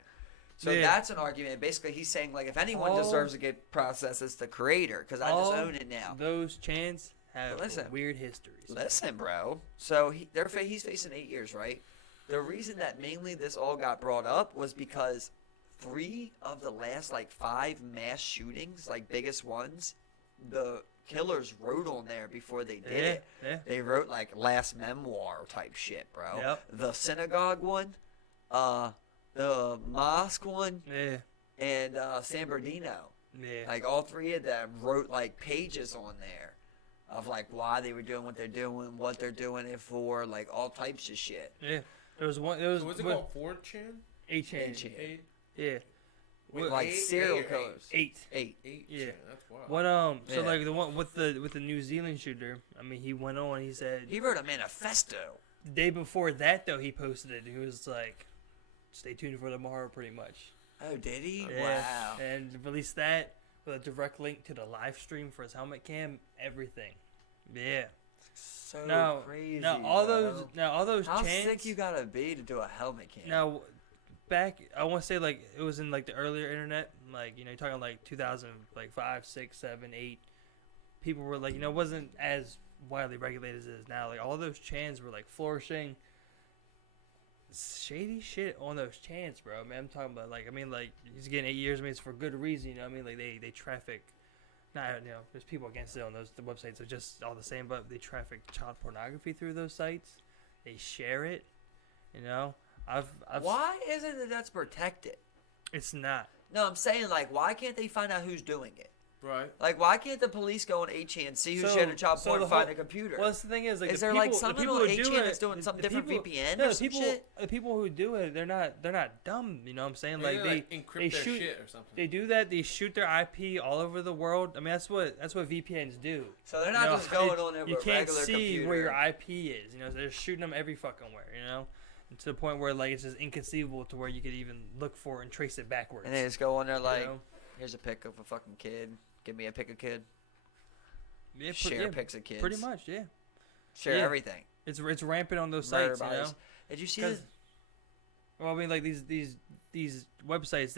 So Yeah. that's an argument. Basically, he's saying like if anyone All- deserves to get processed, it's the creator, because I just own it now. Those chans have Listen. weird histories. Listen, bro. So he's facing 8 years, right? The reason that mainly this all got brought up was because 3 of the last like 5 mass shootings, like biggest ones, the killers wrote on there before they did it. Yeah. They wrote like last memoir type shit, bro. Yep. The synagogue one, the mosque one, Yeah. and San Bernardino. Yeah. Like all 3 of them wrote like pages on there of like why they were doing what they're doing it for, like all types of shit. Yeah. There was one. There was. Was it called 4chan? 8chan. 8chan. Yeah. Wait, Like 8 serial or killers. 8. 8. 8 Yeah. That's wild. What So Yeah. like the one with the New Zealand shooter. I mean, he went on. He said He wrote a manifesto. the day before that though he posted it. He was like, "Stay tuned for tomorrow," pretty much. Oh, did he? Yeah. Wow. And released that with a direct link to the live stream for his helmet cam. Everything. Yeah. So Now, crazy. now all bro. those How chants. sick you gotta be to do a helmet cam? Now, back, I want to say like it was in like the earlier internet, like you're talking like 2005, 6, 7, 8. People were like, it wasn't as widely regulated as it is now. Like all those chants were like flourishing. Shady shit on those chants, bro. Man, I'm talking about like he's getting 8 years. I mean, it's for good reason. You know what I mean? Like they traffic. Not there's people against it on the websites are just all the same, but they traffic child pornography through those sites. They share it. I've Why isn't it that's protected? It's not. No, I'm saying like, why can't they find out who's doing it? Right. Like, why can't the police go on 8chan, see who So- shared a child so porn, the and find whole- the computer? Well, that's the thing is, like, Is the there, people, like, something the people on who do 8chan it, that's doing some the different people, VPN no, or the some people, shit? The people who do it, they're not dumb. You know what I'm saying? Like They they encrypt their shoot, shit or something. they do that. They shoot their IP all over the world. I mean, that's what VPNs do. So they're not just going on there You with a can't regular see computer. where your IP is. They're shooting them every fucking where. And to the point where like it's just inconceivable to where you could even look for it and trace it backwards. And they just go on there like, know? here's a pic of a fucking kid. Give me a pic of kid. Yeah, Share pics of kids. Pretty much, yeah. Share Yeah. everything. It's rampant on those Murder sites. You bodies. know. Did you see 'Cause- this? Well, I mean, like these websites,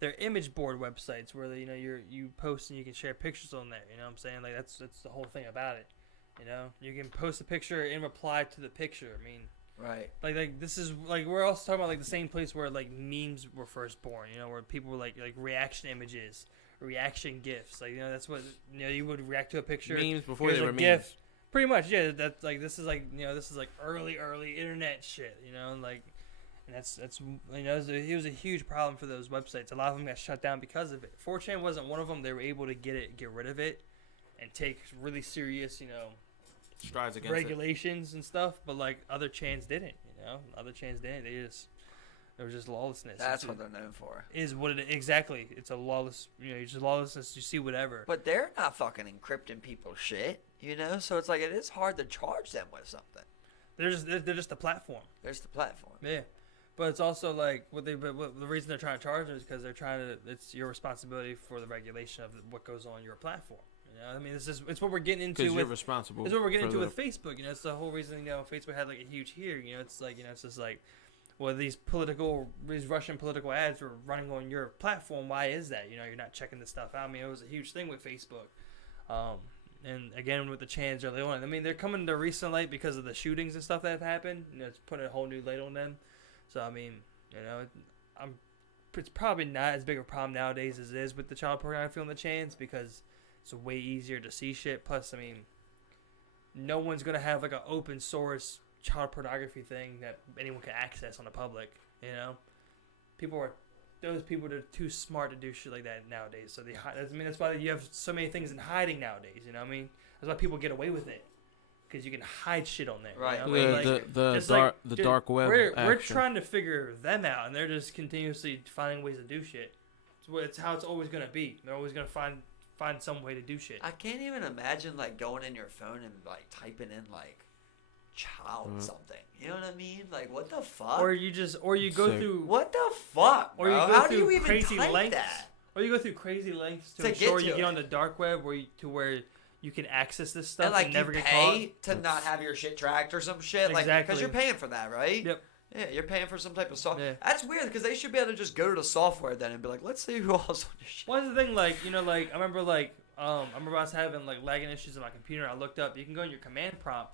they're image board websites where you post and you can share pictures on there. You know what I'm saying? Like that's the whole thing about it. You can post a picture and reply to the picture. I mean, Right. like this is like we're also talking about like the same place where like memes were first born. Where people were like reaction images, reaction gifs. Like that's what you would react to a picture. Memes before Here's they a were GIF. memes. Pretty much, yeah. That's like this is like early internet shit. And that's it was a huge problem for those websites. A lot of them got shut down because of it. 4chan wasn't one of them. They were able to get rid of it, and take really serious Strides against regulations and stuff. But like other chans didn't. Other chans didn't. There was just lawlessness. That's what they're known for. Is what it exactly. It's a lawless. Just lawlessness. You see whatever. But they're not fucking encrypting people's shit, So it's like it is hard to charge them with something. They're just a platform. There's the platform. Yeah. But it's also like what the reason they're trying to charge them is because it's your responsibility for the regulation of what goes on your platform. I mean, it's what we're getting into. Because you're responsible. It's what we're getting into for with Facebook. It's the whole reason Facebook had like a huge hearing. It's like it's just like, well, these Russian political ads were running on your platform. Why is that? You're not checking this stuff out. I mean, it was a huge thing with Facebook. And again with the chans early on. I mean, they're coming to recent light because of the shootings and stuff that have happened. It's putting a whole new light on them. So I mean, it's probably not as big a problem nowadays as it is with the child pornography on the chans because it's way easier to see shit. Plus, I mean, no one's gonna have like an open source child pornography thing that anyone can access on the public. People are those people are too smart to do shit like that nowadays. So they hide. I mean, that's why you have so many things in hiding nowadays. You know what I mean? That's why people get away with it. Because you can hide shit on there. Right. You know? The dark web. We're trying to figure them out, and they're just continuously finding ways to do shit. It's how it's always gonna be. They're always gonna find some way to do shit. I can't even imagine like going in your phone and like typing in like child something. You know what I mean? Like what the fuck? Or you go through what the fuck? Or you bro? go How through do you even crazy type lengths. that? Or you go through crazy lengths to To ensure get you to get it. on the dark web where you can access this stuff And like never you get pay caught. to not have your shit tracked or some shit, like Exactly. because you're paying for that, right? Yep. Yeah, you're paying for some type of software. Yeah. That's weird because they should be able to just go to the software then and be like, let's see who else on your shit. Well, that's the thing, like, you know, like, I remember I was having, like, lagging issues on my computer. I looked up, you can go in your command prompt,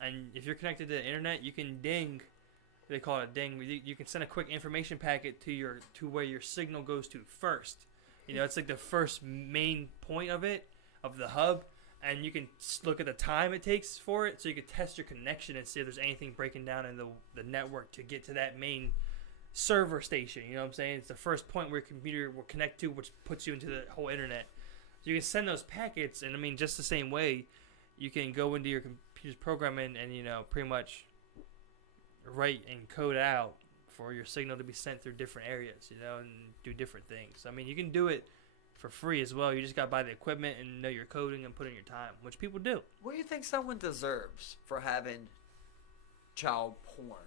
and if you're connected to the internet, you can ding, they call it a ding, you can send a quick information packet to where your signal goes to first. You know, it's like the first main point of the hub, and you can look at the time it takes for it, so you can test your connection and see if there's anything breaking down in the network to get to that main server station. You know what I'm saying? It's the first point where your computer will connect to, which puts you into the whole internet. So you can send those packets, and I mean, just the same way, you can go into your computer's programming and, you know, pretty much write and code out for your signal to be sent through different areas, you know, and do different things. I mean, you can do it for free as well. You just got to buy the equipment and know your coding and put in your time, which people do. What do you think someone deserves for having child porn?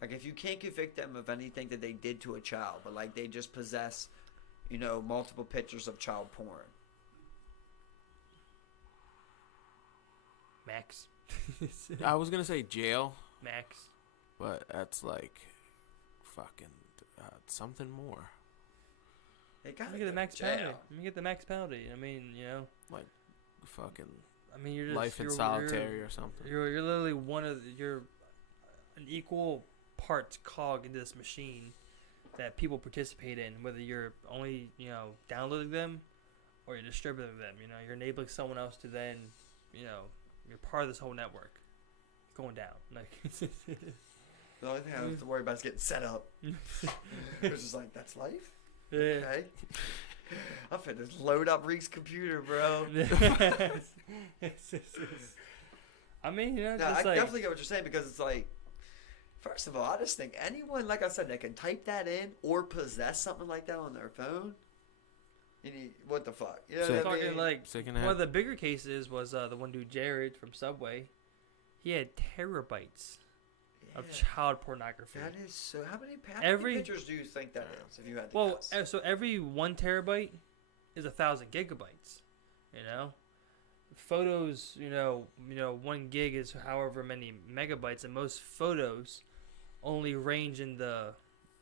Like, if you can't convict them of anything that they did to a child, but like they just possess, you know, multiple pictures of child porn. Max. I was gonna say jail, Max. but that's like fucking something more. They gotta Let me get the go max to jail. penalty. Let me get the max penalty. I mean, you know, Like fucking I mean, you're just life in you're, solitary or something. You're literally you're an equal parts cog in this machine that people participate in, whether you're only, you know, downloading them or you're distributing them. You know, you're enabling someone else to then, you know, you're part of this whole network. It's going down. Like The only thing I have to worry about is getting set up. It's just like, that's life? yeah. Okay. I'm finna just load up Rique's computer, bro. I mean, you know, No, just I like, definitely get what you're saying because it's like, first of all, I just think anyone, like I said, that can type that in or possess something like that on their phone, you need, what the fuck? You know So- what I talking mean? like Second one hand. of the bigger cases was the one dude Jared from Subway. He had terabytes of Yeah. child pornography. That is so. How many Every- pictures do you think that is? If you had to Well, guess? so every 1 terabyte is 1,000 gigabytes. You know, photos. You know, 1 gig is however many megabytes, and most photos only range in the,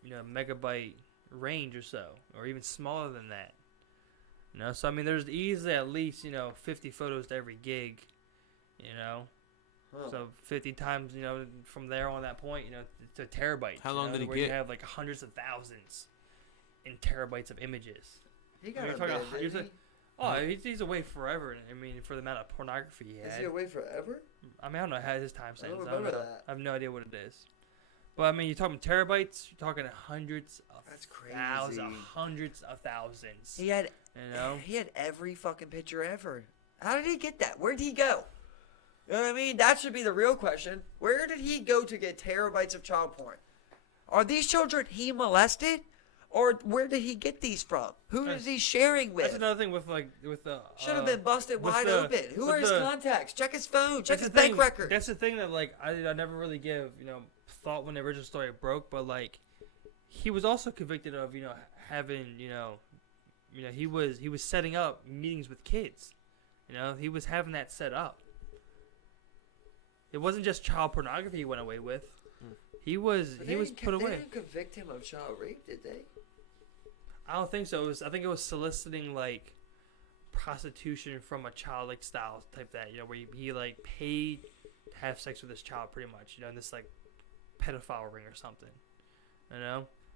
megabyte range or so, or even smaller than that. You know, so I mean, there's easily at least 50 photos to every gig. You know. Huh. So 50 times, from there on that point, to terabytes. How long did he where get? You have like hundreds of thousands in terabytes of images. He got You're a talking bid, about- didn't you're he? He's away forever. I mean, for the amount of pornography he Is had. he away forever? I mean, I don't know how his time I don't sentence. remember know. that. I have no idea what it is. But I mean, you're talking terabytes. You're talking hundreds of That's crazy. hundreds of thousands. He had, You know? he had every fucking picture ever. How did he get that? Where did he go? You know what I mean? That should be the real question. Where did he go to get terabytes of child porn? Are these children he molested? Or where did he get these from? Who is he sharing with? That's another thing with the. Should have been busted with wide the- open. Who with are his the- contacts? Check his phone. Check That's his the thing- bank record. That's the thing that I never really give thought when the original story broke, but he was also convicted of having he was setting up meetings with kids. He was having that set up. It wasn't just child pornography he went away with. He was But he was put They away. didn't convict him of child rape, did they? I don't think so. I think it was soliciting prostitution from a child style type that where he paid to have sex with this child pretty much in this pedophile ring or something.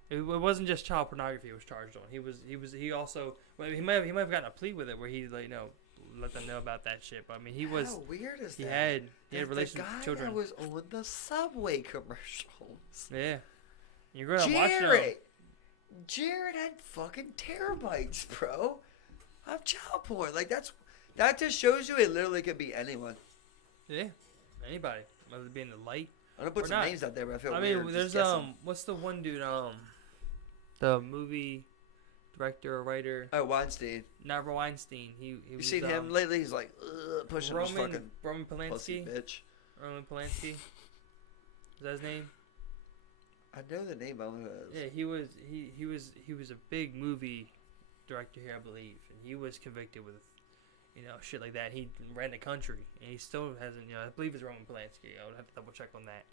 It wasn't just child pornography he was charged on. He also he might have gotten a plea with it where he let them know about that shit. But I mean How weird is he that? had The relations guy with children. that was on the Subway commercials. Yeah. You're gonna watch them. Jared had fucking terabytes, bro. Of child porn. Like that just shows you it literally could be anyone. Yeah, anybody, whether it be in the light. I'm gonna put Or some not. names out there, but I feel I weird. mean, just there's guessing. what's the one dude the movie director or writer, Oh, Weinstein. not Weinstein. He You was, seen him lately? He's like pushing his fucking Roman pussy Polanski. bitch. Roman Polanski. Is that his name? I know the name. I don't know who it is. Yeah, he was a big movie director here, I believe, and he was convicted with, shit like that. He ran the country, and he still hasn't. I believe it's Roman Polanski. I would have to double check on that.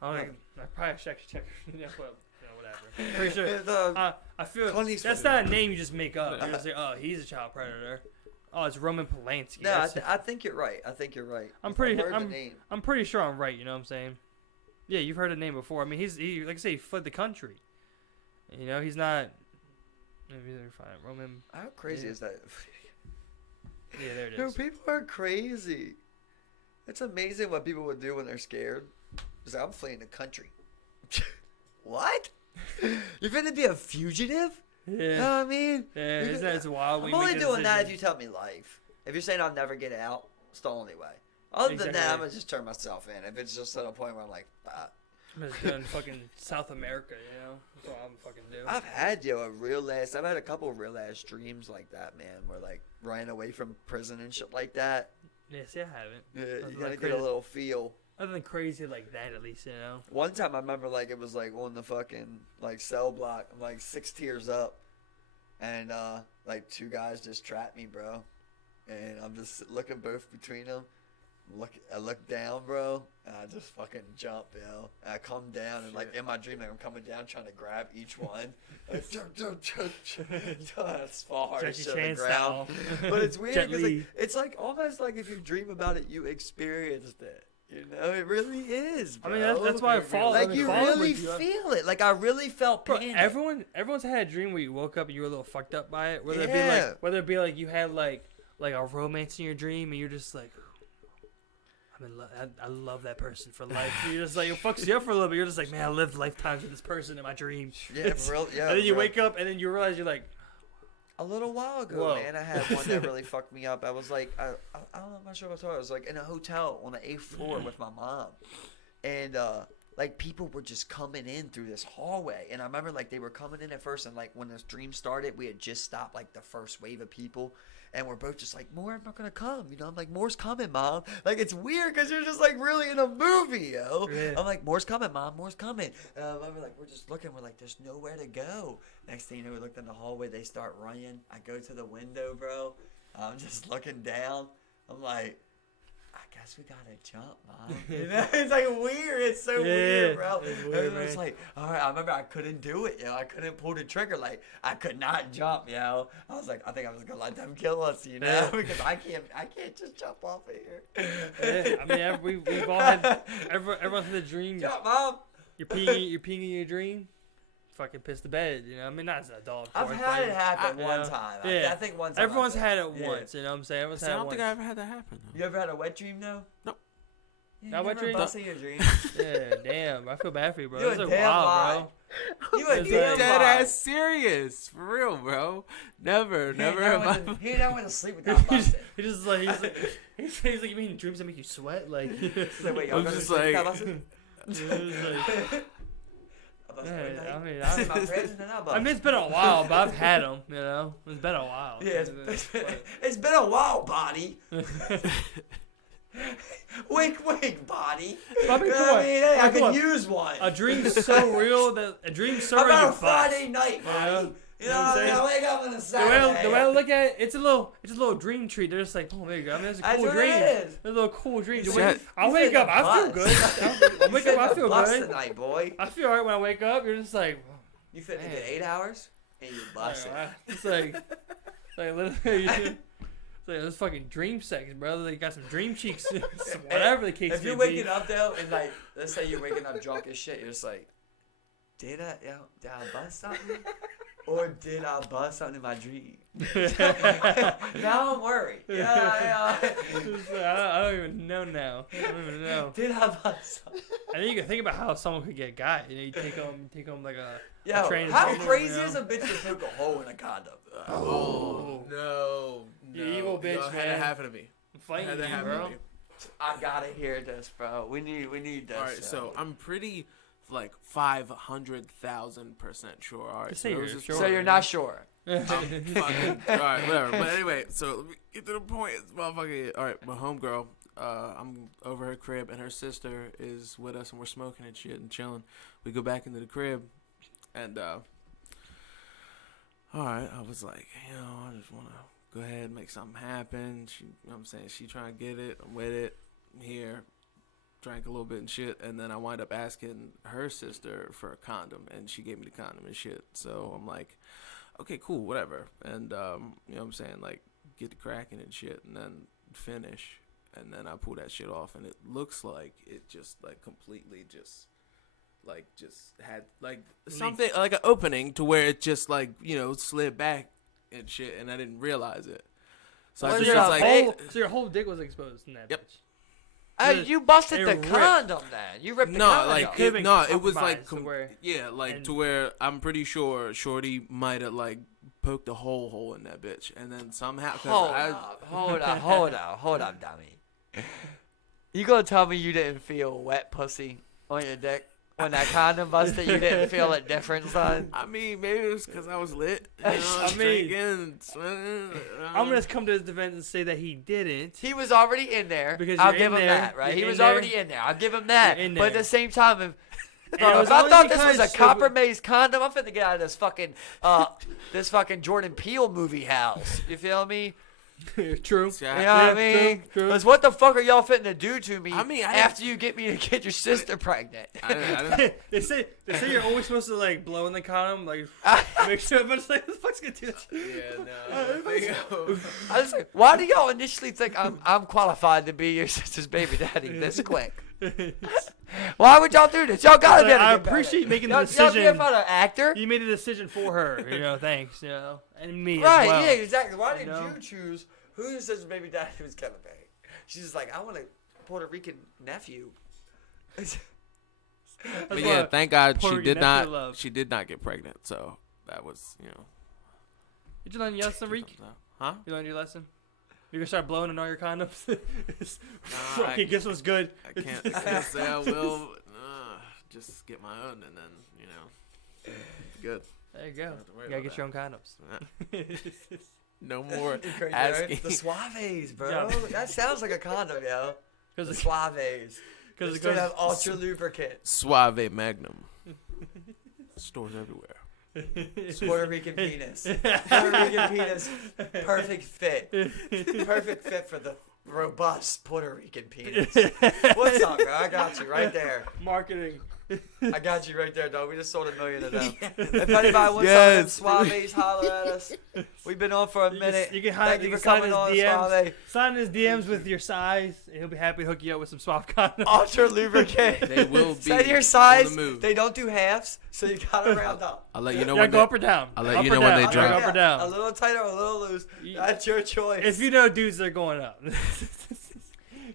I probably check. But whatever. Pretty sure. I feel Clint Eastwood. that's not a name you just make up. You're just like, oh, he's a child predator. Oh, it's Roman Polanski. No, I think you're right. I think you're right. I'm I've pretty. heard the name. I'm pretty sure I'm right. You know what I'm saying? Yeah, you've heard the name before. I mean, he like I say, he fled the country. He's not. Maybe they're fine. Roman. How crazy Yeah. is that? Yeah, there it Dude, is. people are crazy. It's amazing what people would do when they're scared. It's like, I'm fleeing the country. What? You're gonna be a fugitive? You know Yeah. what I mean? Yeah, isn't that it's wild? when I'm you only make a doing that if decision? you tell me life. If you're saying I'll never get out, it's the only way. Other than that, Exactly. I'm gonna just turn myself in. If it's just at a point where I'm like, I'm just doing fucking South America, That's all I'm fucking do. I've had a couple of real ass dreams like that, man, where like running away from prison and shit like that. Yeah, see, I haven't. Yeah, Nothing you gotta like get a crazy. little feel. Nothing crazy like that, at least, One time I remember like it was like on the fucking like cell block. I'm like 6 tiers up, and like 2 guys just trapped me, bro. And I'm just looking both between them. I look down, bro, and I just fucking jump, yo. And I come down, and like in my dream, like I'm coming down trying to grab each one. Like, that's fall hard as Jackie shit on the Chan ground. style. But it's weird Jet because Li. like, it's like almost like if you dream about it, you experienced it. It really is, I bro. mean, that's why I follow. Like I mean, you follow really with you. feel it. Like I really felt Bro, pain. everyone's had a dream where you woke up and you were a little fucked up by it. Whether Yeah. it be like you had like a romance in your dream and you're just like, I'm in love. I love that person for life. And you're just like, it fucks you up for a little bit. You're just like, man, I lived lifetimes with this person in my dream. Yeah, for real. Yeah. And then you bro. wake up and then you realize you're like, A little while ago, Whoa. man, I had one that really fucked me up. I was like, I don't know, I'm not sure what I told you. I was like in a hotel on the 8th floor with my mom, and like people were just coming in through this hallway, and I remember like they were coming in at first, and like when this dream started, we had just stopped like the first wave of people. And we're both just like, more are not gonna come, I'm like, more's coming, mom. Like it's weird because you're just like really in a movie, yo. Yeah. I'm like, more's coming, mom, more's coming. And I remember like we're just looking, we're like, there's nowhere to go. Next thing you know, we looked in the hallway, they start running. I go to the window, bro. I'm just looking down. I'm like, I guess we gotta jump, mom. It's like weird. It's so weird, bro. It's And weird, it was man. like, all right. I remember I couldn't do it, yo. I couldn't pull the trigger. Like I could not jump, yo. I was like, I think I was gonna let them kill us, Yeah. because I can't just jump off of here. yeah. I mean, we've all had everyone's had a dream. Jump, mom. You're peeing in your dream. Fucking piss the bed, I mean, not as an adult. of I've course, had but- it happen one Yeah. time. Yeah. I think one time. Everyone's I had it yeah. once, you know what I'm saying? Everyone's I had it don't once. think I ever had that happen. Though. You ever had a wet dream though? No. Yeah, Not you wet never dream? bust in your dream. Yeah, damn. I feel bad for you, bro. You That's a like damn wild, lie. bro. You a It's damn like- Dead lie. ass serious, for real, bro. Never He have never I. went to sleep without busting. He just like he's like, you mean dreams that make you sweat? Like, He's like, wait, y'all I'm go to just sleep without like- busting? it's like I bust every yeah, night. I mean, I my friends and I bust. I mean, it's been a while, but I've had them. It's been a while. Yeah, it's been a while, body. Wink, wink, body. I mean, You know come what on. I mean? Hey, I Come could on. use one. A dream's so real that a dream's so How real. about you a bust. Friday night, Yeah. buddy? You know what I'm what I mean? saying? I wake up on a The way, Saturday. the way I look at it, it's a little dream treat. They're just like, oh, there you go. I mean, it's a That's cool what dream. it is. It's a little cool dream. You Wake- said- I you wake finna up, I feel bust. good. I wake up, I feel bust good. tonight, boy. I feel alright when I wake up. You're just like, You fit to Man. get 8 hours and you bust it. it's like literally, it's like this fucking dream sex, brother. They got some dream cheeks, whatever the case If may you're be. waking up though, and like, let's say you're waking up drunk as shit, you're just like, did I bust something, or did I bust something in my dream? Now I'm worried. Yeah. It's like, I don't even know now. I don't even know. Did I bust something? And then you can think about how someone could get got. You take them like a train. How trainer, crazy is a bitch to poke a hole in a condom? Oh, no. You evil bitch, Had man. that happen to me. I'm fighting Had that you, happen bro. to me. I gotta hear this, bro. We need this. All right, so I'm pretty like 500,000% sure. All right, Just say there you're was this- sure. So you're not sure. Fucking, all right, whatever. But anyway, so let me get to the point. It's motherfucking. All right, my homegirl. I'm over her crib, and her sister is with us, and we're smoking and shit and chilling. We go back into the crib, and all right, I was like, I just want to go ahead and make something happen. She, you know what I'm saying, she trying to get it. I'm with it. I'm here. Drank a little bit and shit, and then I wind up asking her sister for a condom, and she gave me the condom and shit. So I'm like, okay, cool, whatever. And you know what I'm saying, like, get the cracking and shit, and then finish, and then I pull that shit off, and it looks like it just like completely just had like something like an opening to where it just like slid back and shit, and I didn't realize it. So I Was just it was a like, hole? So your whole dick was exposed in that Yep. bitch. You busted It the ripped. condom then. You ripped the no, condom. like could've been it was like compromised to where- yeah, like and- to where I'm pretty sure Shorty might have like poked a hole in that bitch, and then somehow Hold up, dummy. You gonna tell me you didn't feel wet pussy on your dick when that condom busted? You didn't feel it different, son? I mean, maybe it was because I was lit. You know, I mean, drinking, swimming. I'm gonna come to his defense and say that he didn't. He was already in there. Because I'll you're give in him there. that, right? You're He in was there. already in there. I'll give him that. You're in But at there. the same time, And if it was I only thought this was because a compromised condom, I'm finna get out of this fucking Jordan Peele movie house. You feel me? True. You know what I mean? True. Because what the fuck are y'all fitting to do to me I mean, I after you get me to get your sister pregnant? I didn't, they say you're always supposed to like blow in the condom, like make sure. But it's like, the fuck's gonna do that? yeah, no. I was like, why do y'all initially think I'm qualified to be your sister's baby daddy this quick? Why would y'all do this? Y'all gotta be able to I get better. appreciate making the Y'all decision. care about an actor? You made a decision for her, thanks, and me Right, as well. yeah, exactly. Why did You know? you choose who your sister's baby daddy was gonna be? She's just like, I want a Puerto Rican nephew. But yeah, thank God Puerto she did Rican not. nephew love. She did not get pregnant. So that was, Did you learn your lesson, Rique? Huh? You learned your lesson? You're gonna start blowing in all your condoms? I- Guess what's good? I can't say I will. Just get my own, and then good. There you go. have to worry You gotta about get your own condoms. No more Crazy, asking. right? The Suaves, bro. Yeah. That sounds like a condom, yo. The Because Suaves. because They have ultra lubricant. Suave Magnum. Stores everywhere. Puerto Rican penis. Puerto Rican penis. Perfect fit. Perfect fit for the robust Puerto Rican penis. What's up, bro? I got you right there. marketing. I got you right there, dog. We just sold 1 million of them. If anybody wants Yes. some of them Suaves, holler at us. We've been on for a minute. You can Thank you you can for sign coming his on, DMs. Suave. Sign his DMs with your size, and he'll be happy to hook you up with some swap condoms. Ultra lubricant. They will be Say your on size. the move. They don't do halves, so you gotta round up. I'll let you know Yeah, when go they, up or down. I'll let Up you or know when down. they drop. Up or down. A little tighter, a little loose. That's your choice. If you know dudes, they're going up.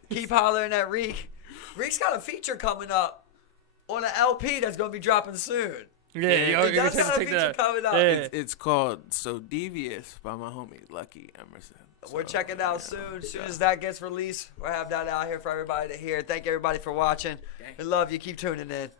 Keep hollering at Rique. Rique's got a feature coming up on an LP that's gonna be dropping soon. Yeah, Yeah, you He gotta does got a take feature that. coming up. Yeah. It's called So Devious by my homie Lucky Emerson. We're So, checking out yeah, soon. As soon yeah. as that gets released, we'll have that out here for everybody to hear. Thank you, everybody, for watching. We love you. Keep tuning in.